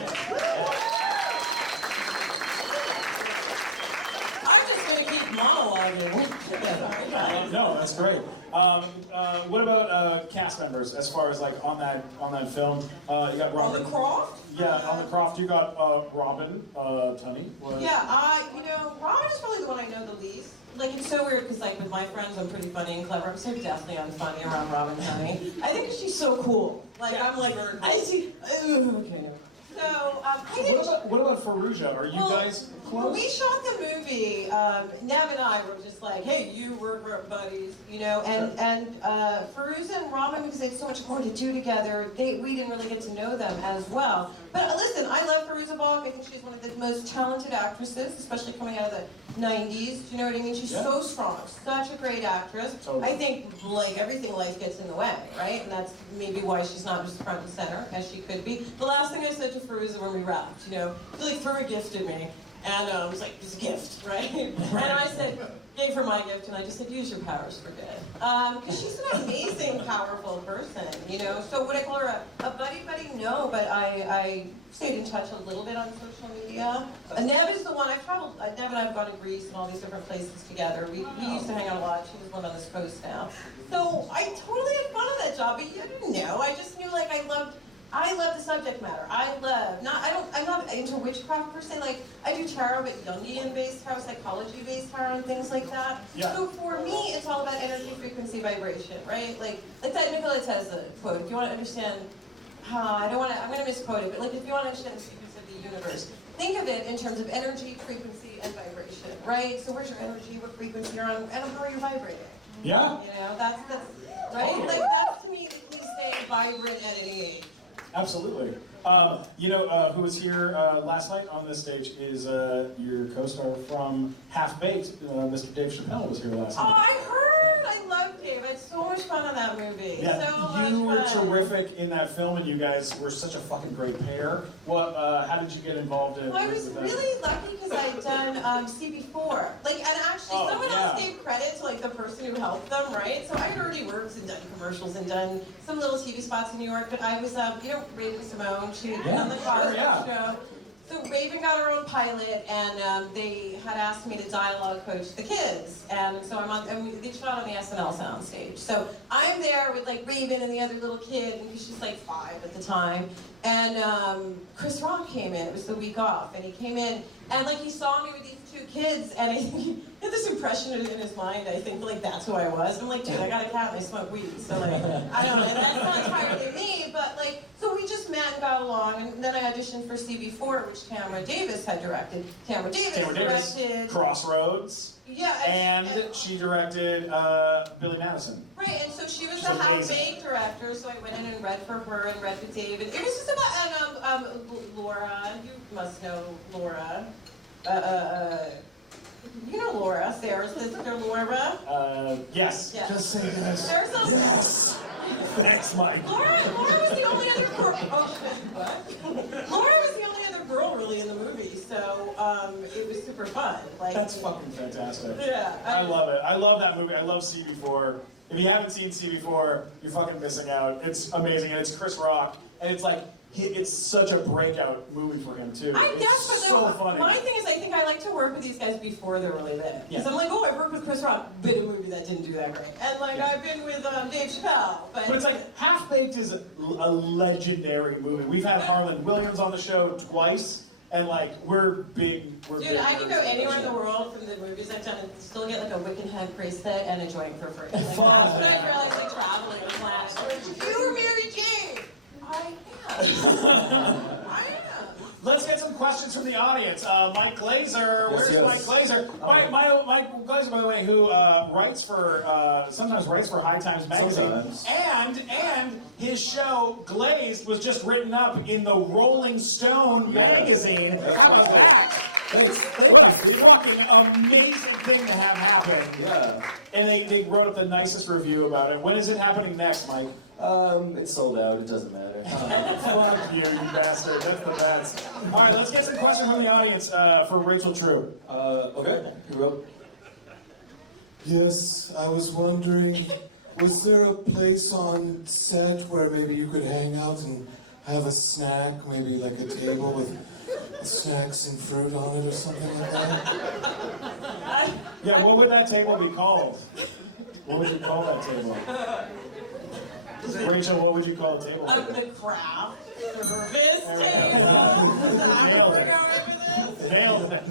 Monologuing. No, that's great. What about cast members as far as like on that film? You got Robin. On the Croft? Yeah, on the Croft. You got Robin Tunney. Yeah, Robin is probably the one I know the least. Like it's so weird because like with my friends I'm pretty funny and clever. I'm so definitely unfunny around Robin Tunney. I think she's so cool. Like I'm like I see. Okay. So what about Fallujah? Are you guys close? When we shot the movie, Nev and I were just like, hey, we're buddies, and Fallujah and Robin, because they had so much more to do together, we didn't really get to know them as well. But listen, I love Fallujah Balk. I think she's one of the most talented actresses, especially coming out of the 90s. Do you know what I mean? She's so strong, such a great actress. Totally. I think, like everything, life gets in the way, right? And that's maybe why she's not just front and center, as she could be. The last thing I said to Fallujah when we wrapped, Fallujah gifted me. And I was like, it's a gift, right? And I gave her my gift, and I just said, use your powers for good. Because she's an amazing, powerful person, So would I call her a buddy? No, but I stayed in touch a little bit on social media. Nev is the one, Nev and I have gone to Greece and all these different places together. We used to hang out a lot. She was one on this coast now. So I totally had fun with that job, but you didn't know. I just knew, like, I loved I love the subject matter. I'm not into witchcraft per se. Like, I do tarot, but Jungian-based tarot, psychology-based tarot, and things like that. Yeah. So for me, it's all about energy, frequency, vibration, right? Like that Nikola Tesla quote. If you want to understand I'm going to misquote it, but like if you want to understand the secrets of the universe, think of it in terms of energy, frequency, and vibration, right? So where's your energy, what frequency you're on, and how are you vibrating? Yeah. You know, that's right? Like, that's to me the key to staying vibrant at any age. Absolutely. Who was here last night on this stage is your co-star from Half Baked. Mr. Dave Chappelle was here last night. Oh, I heard! I love Dave. I had so much fun on that movie. Yeah, so you were much fun. terrific in that film, and you guys were such a fucking great pair. How did you get involved in? Well, I was really lucky because I'd done CB4. And actually, someone else gave credit to the person who helped them, right? So I'd already worked and done commercials and done some little TV spots in New York, but I was, Raven Simone, she was on the Cosby show. So Raven got her own pilot, and they had asked me to dialogue coach the kids, and so they shot on the SNL soundstage. So I'm there with Raven and the other little kid, and she's 5 at the time, and Chris Rock came in. It was the week off, and he came in, and he saw me with these 2 kids, and he had this impression in his mind. I think that's who I was. And I'm like, dude, I got a cat and I smoke weed, so I don't know. That's not entirely me, but so we just met and got along, and then I auditioned for CB4, which Tamara Davis had directed. Tamara Davis directed Crossroads. Yeah, and she directed Billy Madison. Right, and so she was the half-baked director, so I went in and read for her and read with David. It was just about Laura. You must know Laura. You know Laura, Sarah's sister, Laura. Yes. Just say yes. Sarah's yes. Thanks, Mike. Laura was the only other girl. Oh, what? Laura was the only other girl really in the movie, so it was super fun. That's fucking fantastic. Yeah. I love it. I love that movie. I love CB4. If you haven't seen CB4, you're fucking missing out. It's amazing, and it's Chris Rock, and it's such a breakout movie for him too. I guess, but so funny. My thing is, I think I like to work with these guys before they're really lit. Because I'm I worked with Chris Rock, bit a movie that didn't do that great, and I've been with Dave Chappelle. But it's Half Baked is a legendary movie. We've had Harlan Williams on the show twice, and we're big. Dude, I can go anywhere in the world from the movies I've done and still get a Wiccan head bracelet and a joint for free. That's what I realized traveling with Flash. You were Mary Jane. I am. Let's get some questions from the audience. Mike Glazer, where's Mike Glazer? Mike Glazer, by the way, who sometimes writes for High Times magazine, and his show Glazed was just written up in the Rolling Stone magazine. How about that? It's a fucking amazing thing to have happen. Yeah. And they wrote up the nicest review about it. When is it happening next, Mike? It's sold out. It doesn't matter. Fuck you, you bastard. That's the best. All right, let's get some questions from the audience for Rachel True. Okay. You're up. Yes, I was wondering, was there a place on set where maybe you could hang out and have a snack, maybe a table with snacks and fruit on it or something like that? Yeah, what would that table be called? What would you call that table? Rachel, what would you call a table? The craft service table. Nailed it. Nailed it.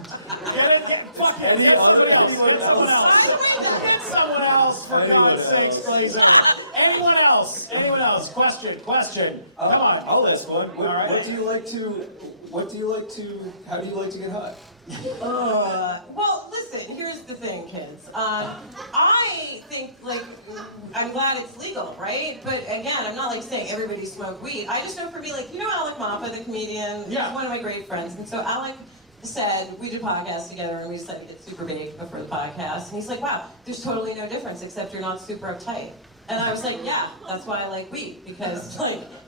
Fuck it. Get someone else. Get someone else, for God's sakes, Glazer. Anyone else? Anyone else? Question. Come on. I'll ask one. All right. How do you like to get hot? Well, listen, here's the thing, kids. I think, I'm glad it's legal, right? But again, I'm not saying everybody smoke weed. I just know for me, Alec Mapa, the comedian, he's one of my great friends. And so Alec said, we did a podcast together, and we just get super baked before the podcast. And he's like, wow, there's totally no difference, except you're not super uptight. And I was like, yeah, that's why I like weed, because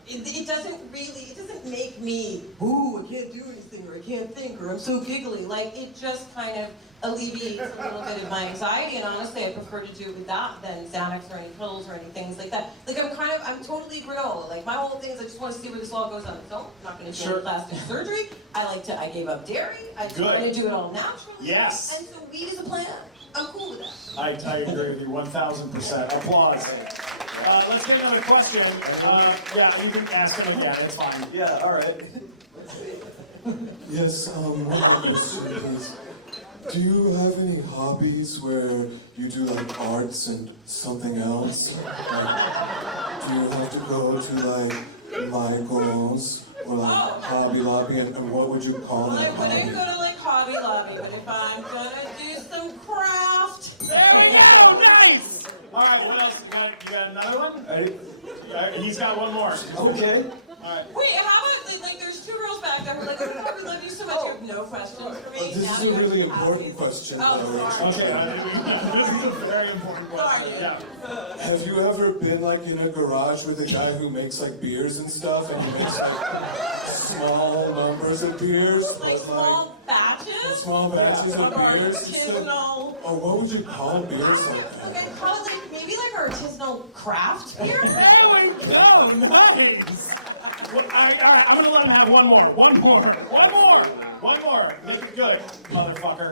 it doesn't make me, ooh, I can't do anything, or I can't think, or I'm so giggly. It just kind of alleviates a little bit of my anxiety, and honestly, I prefer to do it with that than Xanax or any pills or any things like that. I'm totally granola. My whole thing is I just want to see where this all goes on its own. I'm not going to do plastic surgery. I gave up dairy. I just want to do it all naturally. Yes. And so weed is a plan. I'm cool with that. I agree with you 1,000%. Applause. Let's get another question. Yeah, you can ask him again. It's fine. Yeah, all right. Yes, one more question, please. Do you have any hobbies where you do like arts and something else? Like, do you have to go to like Michael's or like Hobby Lobby, and what would you call Well, I that hobby? wouldn't go to like Hobby Lobby, but if I'm gonna do some craft, there we go! Nice! All right, what else? You got another one? He's got one more. Okay. All right. Wait, how about like there's two girls back there who are like, oh, we love you so much. You have no questions for me. This Now is a you have really to important question. Oh, sorry. Okay, this is a very important question. Sorry. Yeah. Have you ever been like in a garage with a guy who makes like beers and stuff, and he makes like small numbers of beers? Like small batches? Small batches of beers? Artisanal. Or what would you call beers like that? Okay, call it like maybe like artisanal craft beer. There we go! Nice! Well, I'm gonna let him have one more. One more. Make it good, motherfucker.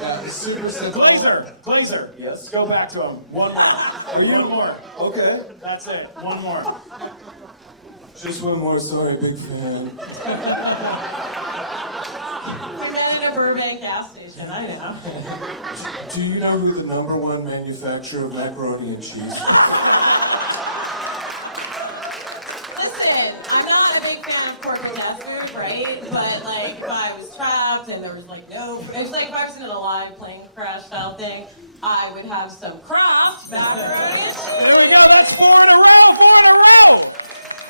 Yeah, super simple. Glazer. Yes. Let's go back to him. One more. One more. Okay. That's it. One more. Just one more, sorry, big fan. We met in a Burbank gas station, I know. Do you know who the #1 manufacturer of macaroni and cheese is? Listen, I'm not a big fan of corporate gas food, right? But like, if I was trapped and there was like no, it was like if I was in a live plane crash style thing, I would have some craft macaroni. There we go. That's 4 in a row.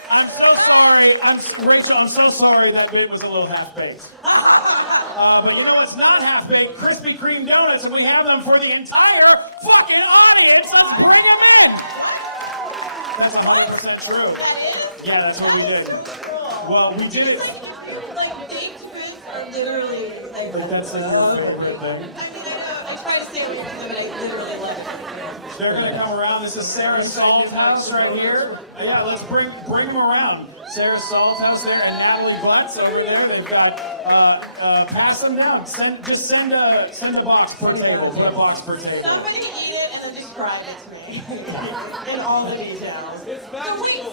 I'm so sorry. Rachel, I'm so sorry that bit was a little half-baked. But you know what's not half-baked? Krispy Kreme donuts, and we have them for the entire fucking audience. Let's bring them in. That's 100% true. Yeah, that's what we did. Well, we did it. Like baked goods are literally like. But that's another thing. I mean, I try to stay away from them, but I literally love it. They're gonna come around. This is Sarah Salthouse right here. Yeah, let's bring them around. Sarah Salthouse there and Natalie Butts over there. They've got pass them down. Just send a box per table. Put a box per table. Somebody eat it and then describe it to me in all the details. So wait,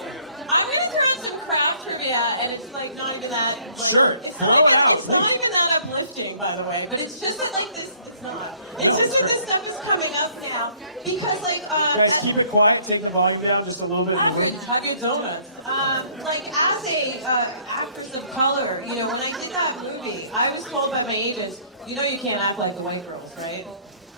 I'm gonna throw in some craft trivia, and it's like not even that. Like, Sure, throw it out. It's not even that uplifting, by the way. But it's just that like this. It's not. It's just that this stuff is coming up now because like. Guys, keep it quiet. Take the volume down just a little bit. Have your donuts. Like as a actress of color, you know, when I did that movie, I was told by my agents, you know, you can't act like the white girls, right?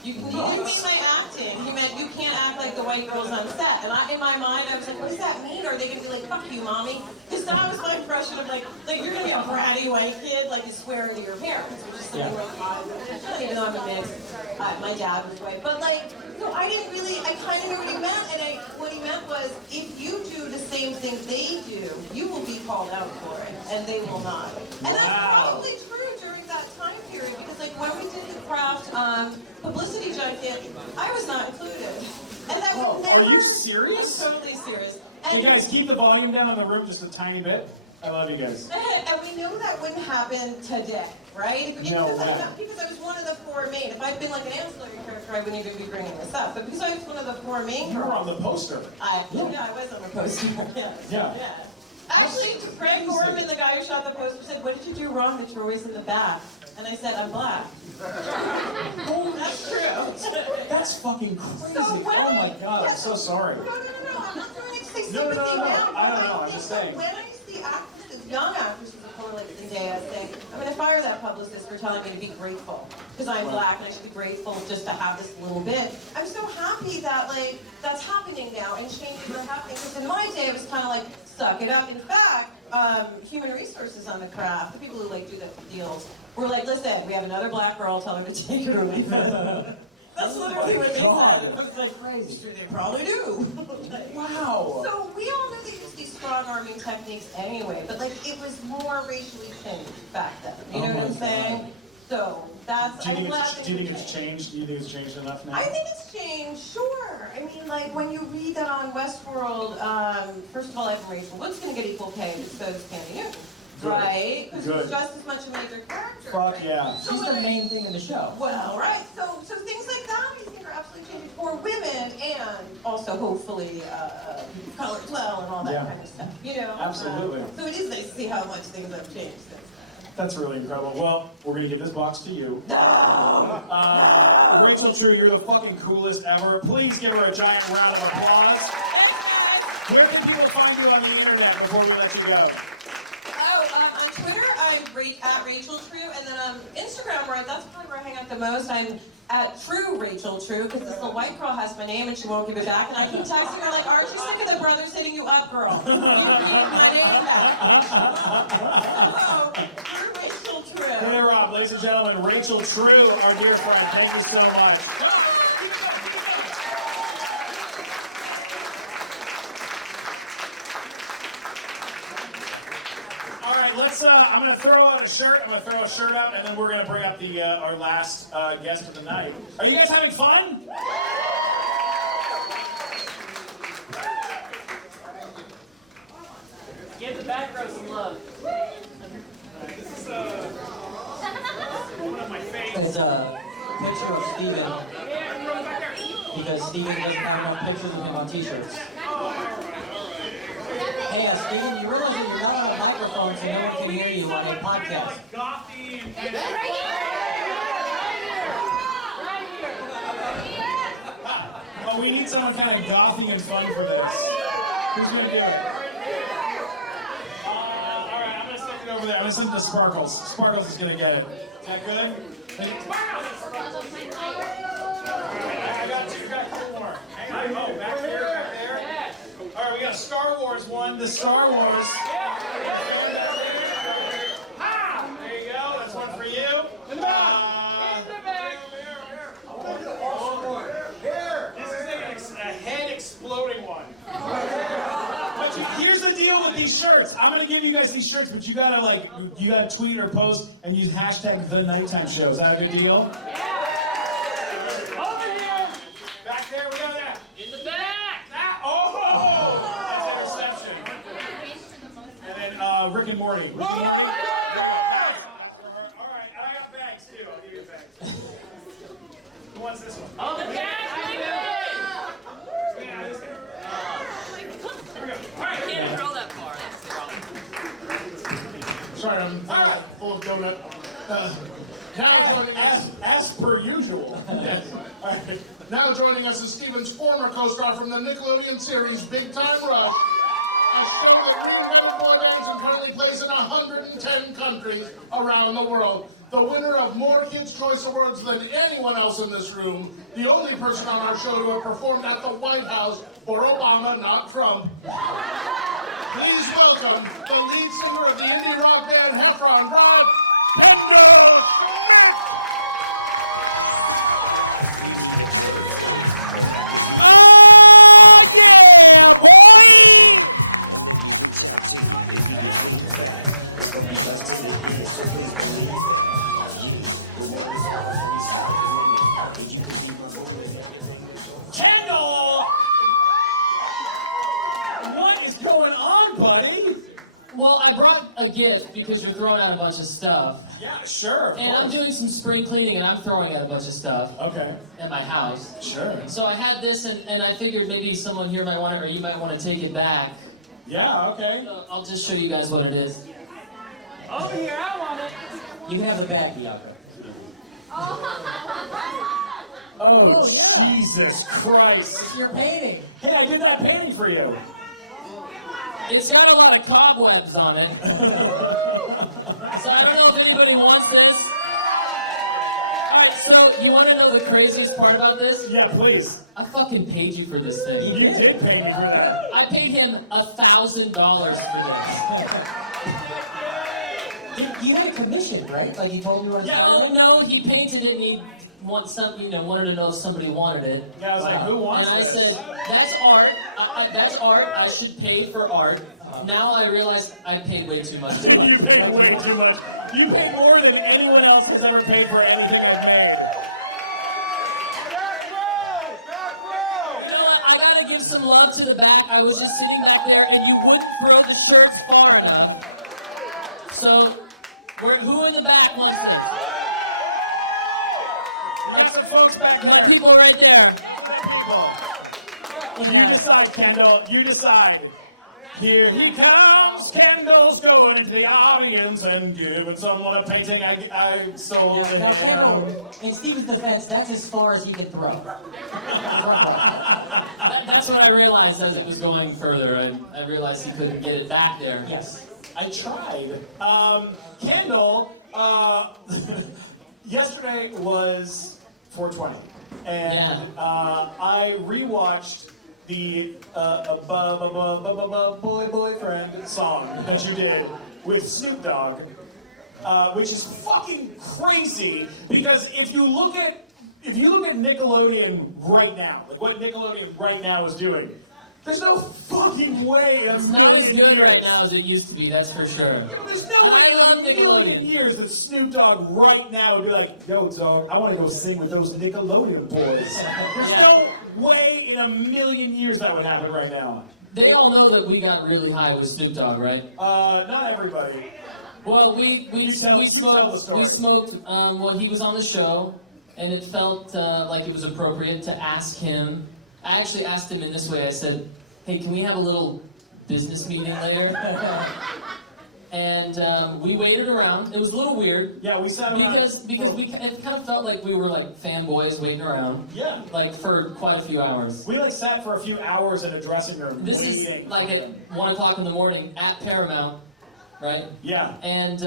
He didn't mean my acting. He meant you can't act like the white girls on set. And in my mind, I was like, what does that mean? Are they going to be like, fuck you, mommy? Because that was my impression of like you're going to be a bratty white kid, like you swear to your parents, which is something like even though I'm a mix. My dad was white. But like, so I kind of knew what he meant. And what he meant was, if you do the same thing they do, you will be called out for it. And they will not. And that's probably true during that time period. Because like when we did the craft publicity junket, I was not included. And that would never... Are you serious? I'm totally serious. Hey guys, keep the volume down in the room just a tiny bit. I love you guys. And we know that wouldn't happen today, right? Because I was one of the 4 main. If I'd been like an ancillary character, I wouldn't even be bringing this up. But because I was one of the 4 main girls... You were on the poster. I was on the poster. Yeah. Actually, Greg Gorman, the guy who shot the poster, said, what did you do wrong that you're always in the back? And I said, I'm black. That's true. That's fucking crazy. So oh my god, I'm so sorry. No. I'm not trying to say sympathy No. down. I don't know, I'm just saying. When I see actresses, young actresses of color like Zendaya say, I'm going to fire that publicist for telling me to be grateful. Because I'm black and I should be grateful just to have this little bit. I'm so happy that like that's happening now and changes are happening. Because in my day it was kind of like, suck it up. In fact, human resources on the craft, the people who like do the deals, were like, listen, we have another black girl, tell her to take it or leave it. That's literally what they said. I was like, crazy. Sure, they probably do. Wow. So we all knew they used these strong-arming techniques anyway, but like it was more racially tinged back then. You know what I'm saying? So that's. Do you think it's changed? Do you think it's changed enough now? I think it's changed, sure. I mean, like when you read that on Westworld, first of all, Evan Rachel Wood's going to get equal pay, but so is Candy Newton. Good. Right? Because Good. she's just as much a major character. Fuck yeah. She's the main thing in the show. Well, right. So things like that I think are absolutely for women and also hopefully color as well and all that kind of stuff. You know? Absolutely. So it is nice to see how much things have changed since then. That's really incredible. Well, we're gonna give this box to you. No! Rachel True, you're the fucking coolest ever. Please give her a giant round of applause. Where can people find you on the internet before we let you go? On Twitter, I'm at Rachel True, and then on Instagram, that's probably where I hang out the most. I'm at True Rachel True, because this little white girl has my name and she won't give it back, and I keep texting her like, aren't you sick of the brothers hitting you up, girl? You need my name back. Oh, True Rachel True. Hey, Rob, ladies and gentlemen, Rachel True, our dear friend. Thank you so much. All right, let's. I'm going to throw out a shirt. I'm going to throw a shirt out, and then we're going to bring up the our last guest of the night. Are you guys having fun? Give the back row some love. This is one of my favorites. It's a picture of Steven, because Steven doesn't have enough pictures of him on t-shirts. Hey, Steven, you realize that you're not on a microphone, so no one can hear you on a podcast. Oh, we need someone kind of gothy and fun for this. Who's going to do it? All right, I'm going to send it over there. I'm going to send it to Sparkles. Sparkles is going to get it. Is that good? I got two more. Hang on. Oh, back here, back there. All right, we got a Star Wars one. The Star Wars. There you go. That's one for you. In the back. This is a head exploding one. But here's the deal with these shirts. I'm gonna give you guys these shirts, but you gotta tweet or post and use hashtag the nighttime show. Is that a good deal? Yeah. Over here. Back there, we got that. In the back. Oh, that's interception. And then Rick and Morty. Rick and Morty. All right, and I got bags too. I'll give you a bag. Who wants this one? Oh, the back. Can't throw that far. Sorry, I'm full of donut. Now joining us, as per usual. Yes. All right. Now joining us is Steven's former co-star from the Nickelodeon series Big Time Rush, a show that green-headed boy bands and currently plays in 110 countries around the world. The winner of more Kids' Choice Awards than anyone else in this room, the only person on our show to have performed at the White House for Obama, not Trump. Please welcome the lead singer of the indie rock band Heffron Drive, Kendall Well, I brought a gift because you're throwing out a bunch of stuff. Yeah, sure. And I'm doing some spring cleaning and I'm throwing out a bunch of stuff. Okay. At my house. Sure. So I had this and I figured maybe someone here might want it or you might want to take it back. Yeah, okay. So I'll just show you guys what it is. Over here, I want it. You can have the bag, Bianca. Oh, Jesus Christ. It's your painting. Hey, I did that painting for you. It's got a lot of cobwebs on it. So I don't know if anybody wants this. Alright, so you want to know the craziest part about this? Yeah, please. I fucking paid you for this thing. You did pay me for that. I paid him $1,000 for this. You had a commission, right? Like you told me you wanted to. Yeah, no, he painted it and he wanted to know if somebody wanted it. Yeah, I was like, who wants And I this? said, that's art. That's art. I should pay for art. Now I realize I paid way too much. You paid way too much. You paid more than anyone else has ever paid for anything I've made. Back row! Back row! You know what? I gotta give some love to the back. I was just sitting back there and you wouldn't throw the shirts far enough. So, who in the back wants this? got some folks back there. People right there. You decide, Kendall. You decide. Here he comes. Kendall's going into the audience and giving someone a painting I sold to Now, him. Kendall, in Steven's defense, that's as far as he can throw. That's what I realized as it was going further. I realized he couldn't get it back there. Yes. I tried. Kendall, yesterday was 420. And I rewatched the boyfriend song that you did with Snoop Dogg, which is fucking crazy because if you look at Nickelodeon right now, like what Nickelodeon right now is doing, there's no fucking way that's not as good right now as it used to be, that's for sure. Yeah, but there's no way in a million years that Snoop Dogg right now would be like, yo, dog, I want to go sing with those Nickelodeon boys. There's no way in a million years that would happen right now. They all know that we got really high with Snoop Dogg, right? Not everybody. Well, we smoked while he was on the show, and it felt like it was appropriate to ask him. I actually asked him in this way. I said, hey, can we have a little business meeting later? And we waited around. It was a little weird. Yeah, we sat around. Because it kind of felt like we were like fanboys waiting around. Yeah. Like for quite a few hours. We like sat for a few hours in a dressing room This waiting. is like at 1 o'clock in the morning at Paramount. Right? Yeah. And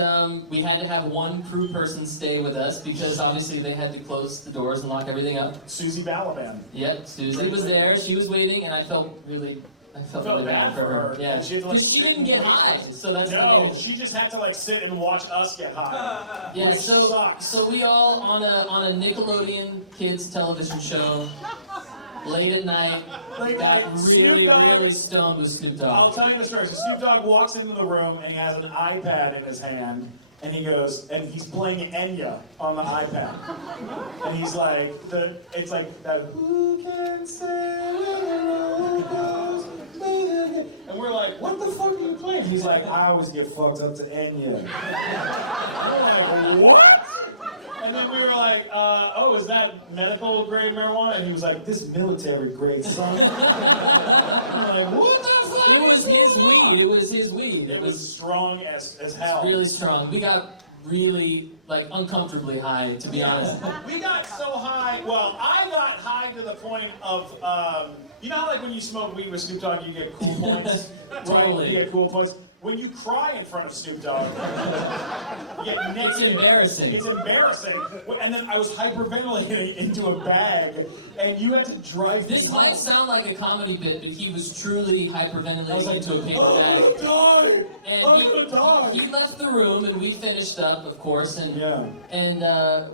we had to have one crew person stay with us because obviously they had to close the doors and lock everything up. Susie Balaban. Yep, Susie was there. She was waiting, and I felt really bad for her. Yeah, because she didn't get high, so that's no. She just had to like sit and watch us get high. Yeah, so we all on a Nickelodeon kids television show. Late at night, got really stoned with Snoop Dogg. I'll tell you the story. So Snoop Dogg walks into the room and he has an iPad in his hand, and he goes, and he's playing Enya on the iPad, and he's like, it's like that. Who can say where the road goes? And we're like, what the fuck are you playing? He's like, I always get fucked up to Enya. We're like, what? And then we were like, oh, is that medical grade marijuana? And he was like, this military grade, son. I'm like, what the fuck? It was his weed. It was his weed. It was strong as hell. Really strong. We got really, like, uncomfortably high, to be honest. We got so high, well, I got high to the point of, you know how like when you smoke weed with Snoop Dogg, you get cool points? Totally. Right? You get cool points. When you cry in front of Snoop Dogg, you get naked. It's embarrassing. It's embarrassing. And then I was hyperventilating into a bag, and you had to drive me This home. might sound like a comedy bit, but he was truly hyperventilating into a paper bag. I'm gonna die! And I'm gonna die! He left the room, and we finished up, of course, and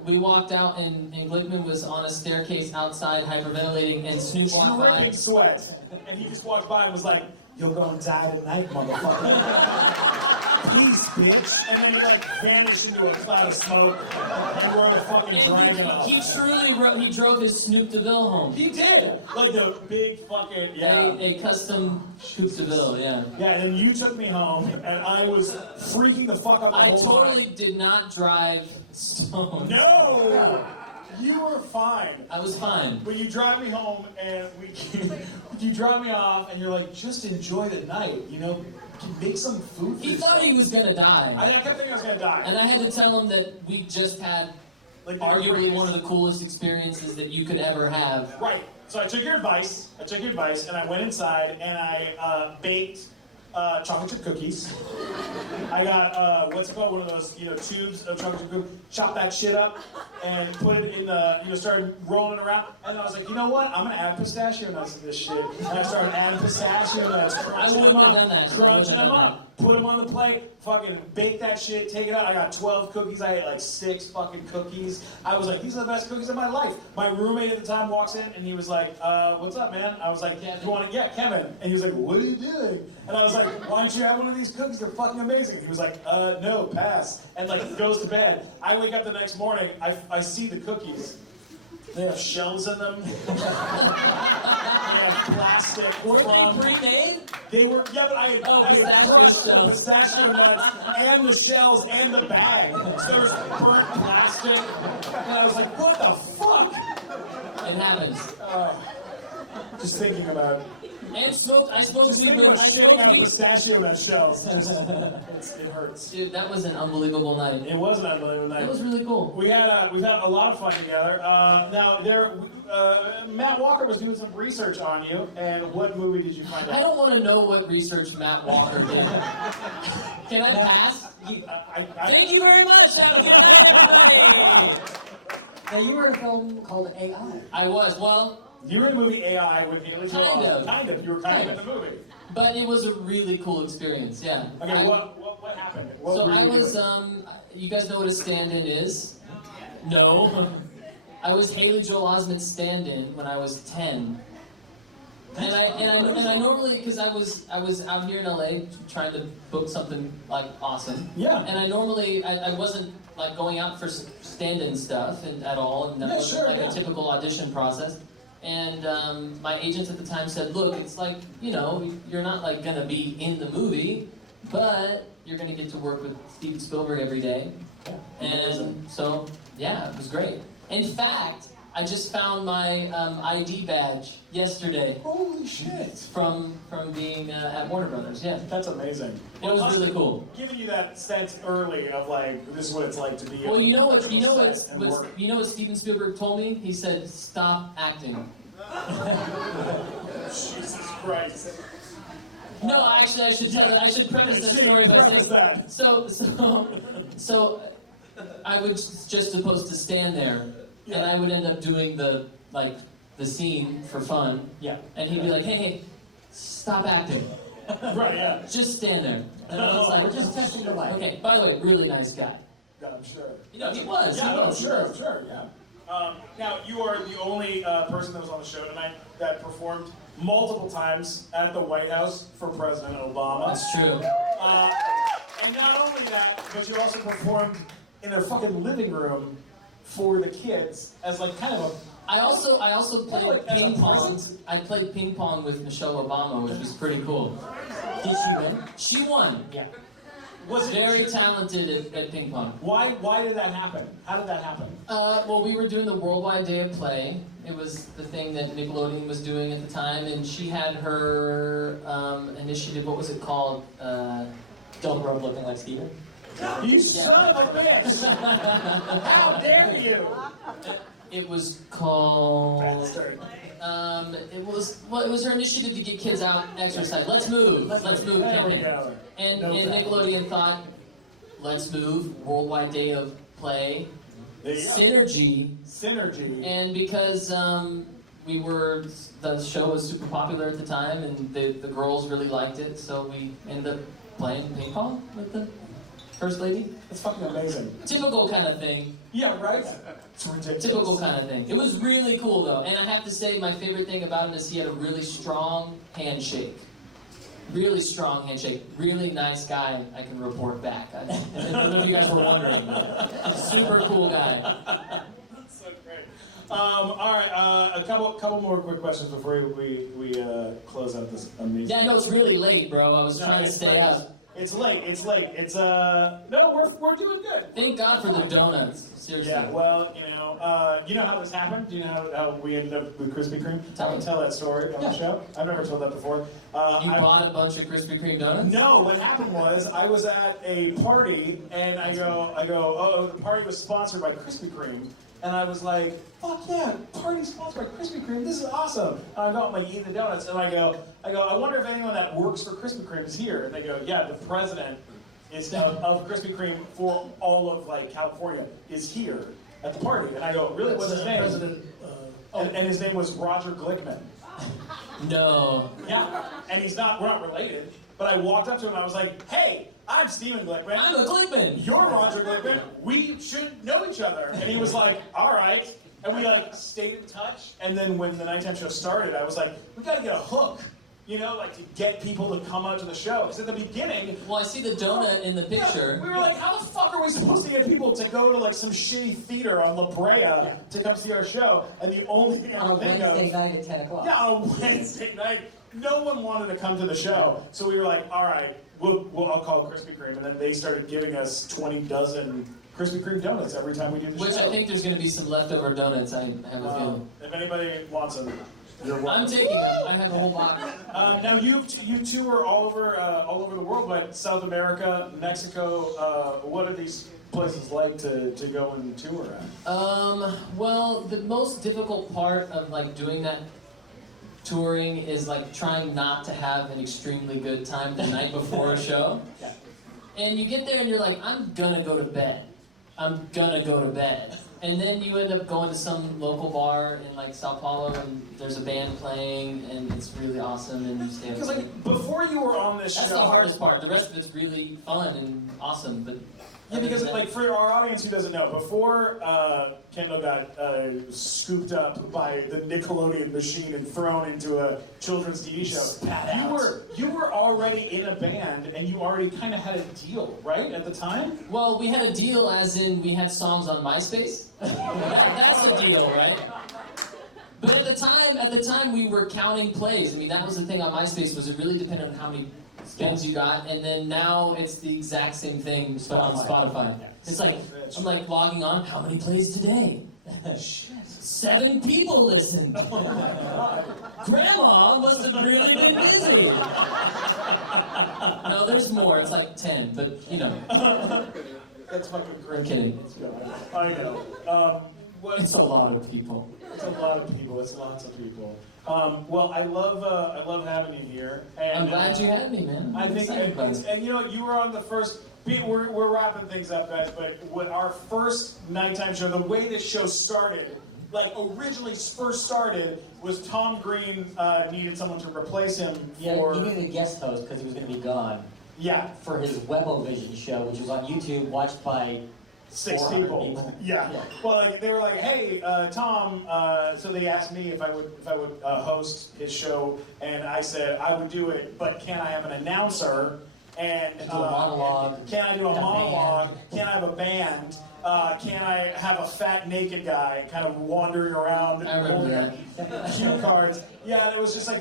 we walked out, and Glickman was on a staircase outside hyperventilating, and Snoop walked by. Dripping sweat. And he just walked by and was like, you're gonna die tonight, motherfucker. Peace, bitch. And then he like vanished into a cloud of smoke and rode a fucking dragon off. He truly drove his Snoop DeVille home. He did! Like the big fucking, A custom Snoop DeVille, yeah. Yeah, and then you took me home, and I was freaking the fuck up the whole totally did not drive stoned. No! You were fine. I was fine. When you drive me home and you drop me off and you're like, just enjoy the night, you know, make some food for He yourself. thought he was gonna die. I kept thinking I was gonna die. And I had to tell him that we just had like arguably one of the coolest experiences that you could ever have. Right. So I took your advice, and I went inside and I baked chocolate chip cookies. I got, what's it called, one of those, tubes of chocolate chip cookies, chopped that shit up, and put it in the, started rolling it around, and I was like, you know what, I'm gonna add pistachio nuts to this shit. And I started adding pistachio nuts, crunching them up, put them on the plate, fucking bake that shit, take it out. I got 12 cookies, I ate like 6 fucking cookies. I was like, these are the best cookies of my life. My roommate at the time walks in, and he was like, what's up, man? I was like, you want it? Yeah, Kevin. And he was like, what are you doing? And I was like, why don't you have one of these cookies? They're fucking amazing. And he was like, no, pass. And like goes to bed. I wake up the next morning, I see the cookies. They have shells in them. They have plastic. Were they pre-made? They were, yeah, but I had pistachio pistachio nuts and the shells and the bag. So there was burnt plastic. And I was like, what the fuck? It happens. Just thinking about it. And smoked. I smoked Just weed. thinking I about shitting smoked out weed. pistachio nut shells. It hurts. Dude, that was an unbelievable night. It was an unbelievable night. It was really cool. We've had a lot of fun together. Now, Matt Walker was doing some research on you, and what movie did you find out? I don't want to know what research Matt Walker did. Can I pass? Thank you very much. Now, you were in a film called AI. I was. Well, you were in the movie AI with Haley Joel Osment. Kind of. You were kind of in the movie. But it was a really cool experience, yeah. Okay, what happened? What I was, you guys know what a stand-in is? No. I was Haley Joel Osment's stand-in when I was 10. And I normally, because I was out here in LA trying to book something like awesome. Yeah. And I normally, I wasn't like going out for stand-in stuff at all, and that wasn't a typical audition process. And my agents at the time said, look, it's like, you're not like gonna be in the movie, but you're gonna get to work with Steven Spielberg every day. And so, yeah, it was great. In fact, I just found my ID badge yesterday. Holy shit! From being at Warner Brothers, yeah. That's amazing. It was really cool. Giving you that sense early of like, this is what it's like to be. Well, you know what Steven Spielberg told me? He said, "Stop acting." Jesus Christ. No, actually, I should preface that story by saying So I was just supposed to stand there, and I would end up doing the scene for fun. Yeah. And he'd be like, "Hey, stop acting." Right. Yeah. Just stand there. And I was like, we're just testing the light. Okay. By the way, really nice guy. I'm sure. He was. Yeah, I'm sure. Yeah. Now, you are the only person that was on the show tonight that performed multiple times at the White House for President Obama. That's true. And not only that, but you also performed in their fucking living room for the kids as like kind of a... I also played like ping-pong. I played ping-pong with Michelle Obama, which was pretty cool. Did she win? She won. Yeah. Was very talented at ping-pong. Why did that happen? How did that happen? Well, we were doing the Worldwide Day of Play. It was the thing that Nickelodeon was doing at the time, and she had her initiative. What was it called? Don't grow up looking like Steven. You son of a bitch! How dare you! It was called. Bastard. It was her initiative to get kids out exercise. Let's move. Let's move. There we go. And Nickelodeon thought, let's move. Worldwide Day of Play. Synergy. And because the show was super popular at the time, and the girls really liked it, so we ended up playing ping pong with the First Lady. That's fucking amazing. Typical kind of thing. Yeah, right? It's ridiculous. Typical kind of thing. It was really cool, though. And I have to say, my favorite thing about him is he had a really strong handshake. Really strong handshake. Really nice guy, I can report back. I don't know if you guys were wondering. Super cool guy. That's so great. All right, a couple more quick questions before we close out this amazing... Yeah, I know it's really late, bro. I was trying to stay up. It's late. No, we're doing good. Thank God for the donuts. Seriously. Yeah, well, you know how this happened? Do you know how we ended up with Krispy Kreme? I can tell that story on the show. I've never told that before. You bought a bunch of Krispy Kreme donuts? No, what happened was I was at a party and I go, oh, the party was sponsored by Krispy Kreme. And I was like, fuck yeah, party sponsored by Krispy Kreme, this is awesome. And I go, I'm like eating the donuts, and I go, I wonder if anyone that works for Krispy Kreme is here. And they go, yeah, the president of Krispy Kreme for all of like California is here at the party. And I go, really, what's his name? And his name was Roger Glickman. No. Yeah, and we're not related, but I walked up to him and I was like, hey, I'm Steven Glickman. I'm a Glickman. You're Roger Glickman. We should know each other. And he was like, all right. And we like stayed in touch. And then when the nighttime show started, I was like, we got to get a hook you know, like to get people to come out to the show. Because at the beginning... Well, I see the donut in the picture. Yeah, we were like, how the fuck are we supposed to get people to go to like some shitty theater on La Brea to come see our show? And the only thing I On a could think of... Wednesday night at 10 o'clock. Yeah, on a Wednesday night. No one wanted to come to the show. So we were like, all right, I'll call it Krispy Kreme. And then they started giving us 20 dozen Krispy Kreme donuts every time we do the show. Which I think there's going to be some leftover donuts, I have a feeling. If anybody wants them, you're welcome. I'm taking them. I have the whole box. Now you tour all over the world, but South America, Mexico. What are these places like to go and tour at? Well, the most difficult part of like doing that touring is like trying not to have an extremely good time the night before a show. Yeah. And you get there and you're like, I'm gonna go to bed. I'm gonna go to bed. And then you end up going to some local bar in like Sao Paulo and there's a band playing and it's really awesome and you stay up. Because like before you were on this That's show, the hardest part. The rest of it's really fun and awesome, but yeah, because like for our audience who doesn't know, before Kendall got scooped up by the Nickelodeon machine and thrown into a children's TV show, you were already in a band and you already kind of had a deal, right, at the time? Well, we had a deal as in we had songs on MySpace. That's a deal, right? But at the time we were counting plays. I mean, that was the thing on MySpace, was it really depended on how many spins you got, and then now it's the exact same thing but on Spotify. Yeah. It's like, I'm like logging on, how many plays today? 7 people listened. Grandma must have really been busy. No, there's more, it's like 10, but you know. That's fucking great. I'm kidding. I know. It's a lot of people. It's a lot of people. It's lots of people. Well, I love having you here. And, I'm glad you had me, man. I think, and you know, you were on the first. We're wrapping things up, guys. But when our first nighttime show, the way this show started, like originally first started, was Tom Green needed someone to replace him. Yeah, he needed a guest host because he was going to be gone. Yeah. For his Webovision show, which was on YouTube, watched by 6 people. Yeah. Well, like, they were like, "Hey, Tom." So they asked me if I would host his show, and I said I would do it, but can I have an announcer? And do a monologue. Can I do a monologue? Can I have a band? Can I have a fat naked guy kind of wandering around holding cue cards? Yeah, it was just like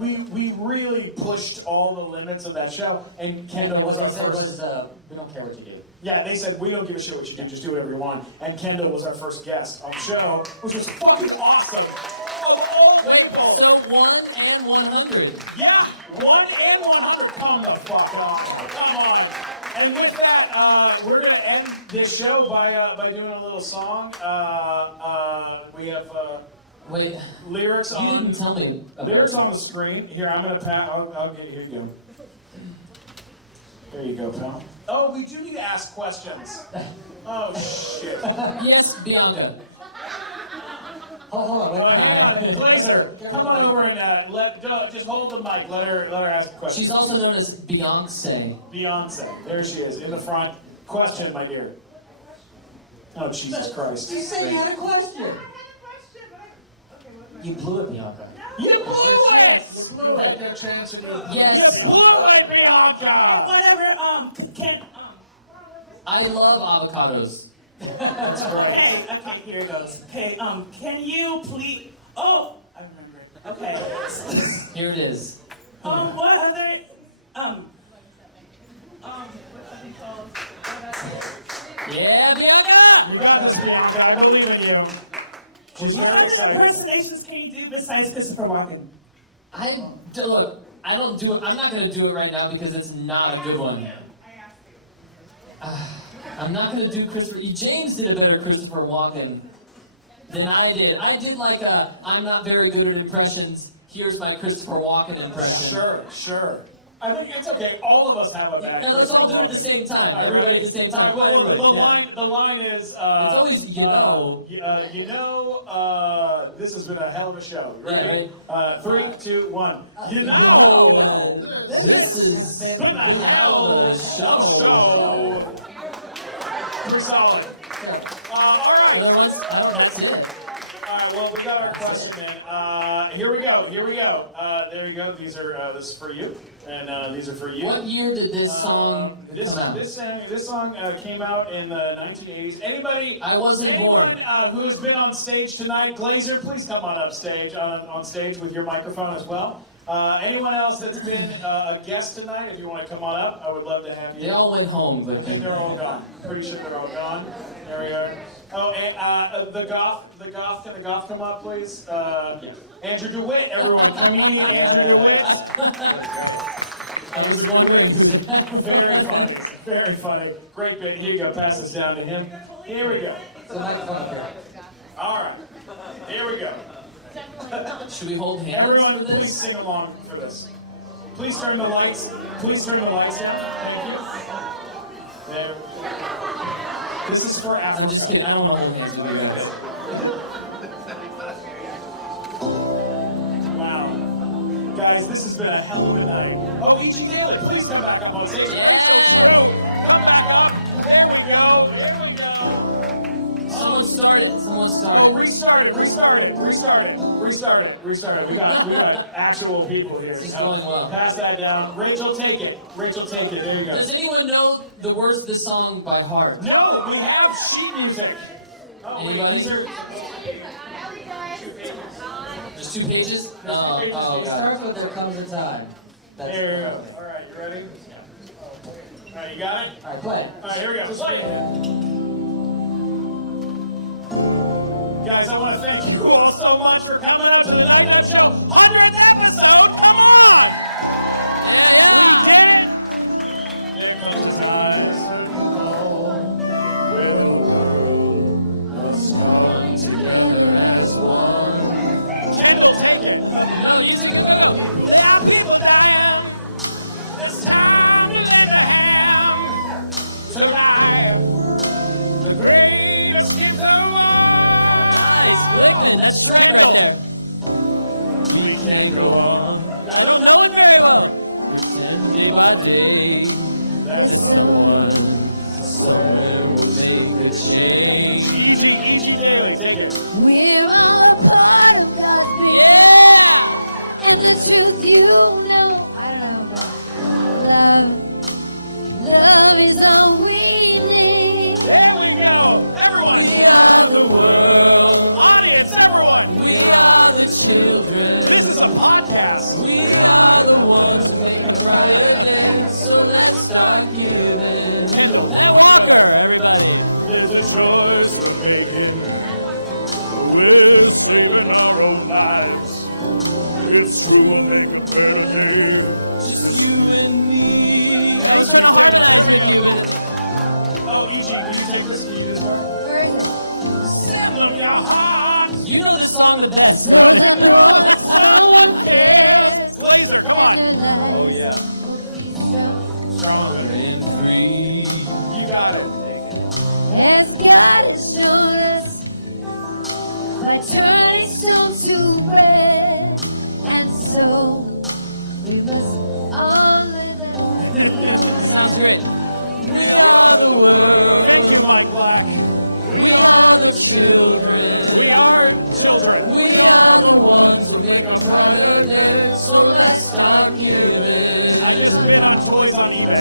we really pushed all the limits of that show, and Kendall was our first. We don't care what you do. Yeah, they said, we don't give a shit what you do, just do whatever you want. And Kendall was our first guest on the show, which was fucking awesome. Wait, so 1 and 100. Yeah, 1 and 100. Come the fuck on. Come on. And with that, we're going to end this show by doing a little song. We have lyrics on. You didn't tell me. Lyrics on the screen. Here, I'm going to I'll get here you go. There you go, pal. Oh, we do need to ask questions. Oh, shit. Yes, Bianca. Hold on. Hang on. Glazer, come on over and just hold the mic. Let her ask a question. She's also known as Beyonce. Beyonce. There she is, in the front. Question, my dear. Oh, Jesus Christ. You said you had a question. You blew it, Bianca. You blew it! You blew it. Take a chance and Yes. You blew it, Bianca! Whatever, I love avocados. That's right. Okay, here it goes. Okay, can you please... Oh, I remember it. Okay. Here it is. What other... what are they called? Yeah, Bianca! You got this, Bianca. I believe in you. She's What very other excited. impersonations can you do besides Christopher Walken? Look, I don't do it. I'm not going to do it right now because it's not a good one. I'm not going to do Christopher. James did a better Christopher Walken than I did. I did like a, I'm not very good at impressions. Here's my Christopher Walken impression. Sure. I think it's okay. All of us have a bad. Now let's all do it at the same time. Everybody at the same time. Well, the line is. It's always this has been a hell of a show. Ready? Yeah, right. 3, 2, 1. This has been a hell of a show. Pretty solid. All right. That's it. All right. well, we got our question in. Here we go. There you go. These are this is for you, and these are for you. What year did this song come out? This song came out in the 1980s. Anybody? I wasn't born. Who has been on stage tonight? Glazer, please come on up stage on stage with your microphone as well. Anyone else that's been a guest tonight? If you want to come on up, I would love to have you. They all went home, I think they're all gone. Pretty sure they're all gone. There we are. Oh, and the goth. Can the goth come up, please? Andrew DeWitt, everyone. Comedian Andrew DeWitt. I was wondering who. Very funny. Very funny. Great bit. Here you go. Pass this down to him. Here we go. So microphone up here. All right. Here we go. Should we hold hands? Everyone, for this? please sing along for this. Please turn the lights. Please turn the lights down. Thank you. There. This is for Africa. I'm just kidding. I don't want to hold hands with you guys. Wow. Guys, this has been a hell of a night. Oh, E.G. Daly, please come back up on stage. Yeah. Come back up. There we go. There we go. Someone started. Oh, restart it. We got actual people here. This is going well. Pass that down. Rachel, take it. There you go. Does anyone know the words of this song by heart? No, we have sheet music. Oh, Anybody? Wait, these are... Just 2 pages? It God. starts with "There Comes a Time." That's There we go. All right, you ready? All right, you got it? All right, play it. All right, here we go. Play it. Guys, I want to thank you all so much for coming out to the Night Night Show 100th episode. Come on! There comes a time when us come together as one. Kendall, take it. No, you take it. Go. There are people dying. It's time to lay a hand to life. The greatest gift of the world. Glickman, that's Shrek right there. We can't go on. I don't know it very well. Pretend day by day. That's the one. Somewhere will make a change. E.G. Daly, take it. We're all part of God's people. And the truth you know. I don't know. Love is all we need. There we go. Everyone. We are the world. Audience, everyone. We are the children. This is a podcast. We are the ones who make the brighter day. So let's start giving. Kendall. That water, everybody. There's a choice we're making. We're saving our own lives. It's true, we'll make a better day. Just you and me. That's sort of hard out for you. Oh, E.G., can you take this? Can you do this one? Where is it? Send them your heart. You know this song the best. Glazer, come on. Oh, yeah. Strong and free. You got it. As God showed us by turning stone to bread, and so we must honor them. Sounds great. We are the world. Thank you, Mike Black. We are the children. We are children. We are the ones who make a brighter day. So let's start giving. I just bid on toys on eBay.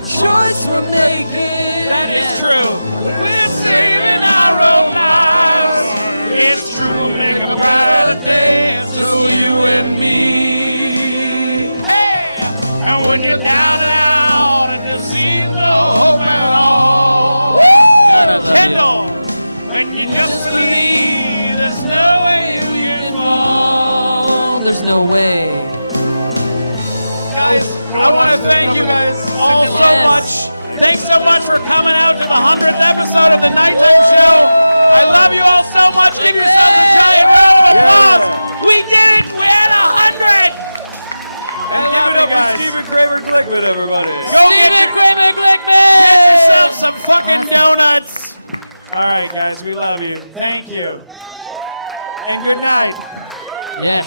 Choice we're making. That is true. We're saving our own lives. It's true, make a brighter day. It's just you and me. Hey! And when you're down and out and you see the hope at all, Kendall, when you just leave, there's no way to get on. There's no way. Guys, I want to thank you guys all so much. Thanks so much for coming out to the 100th episode of the Night Night Show. I love you all so much. Give yourself a show. We did it! We had 100! Thank you, Kramer breakfast, everybody. Some fucking donuts. All right, guys, we love you. Thank you. And good night. Yes.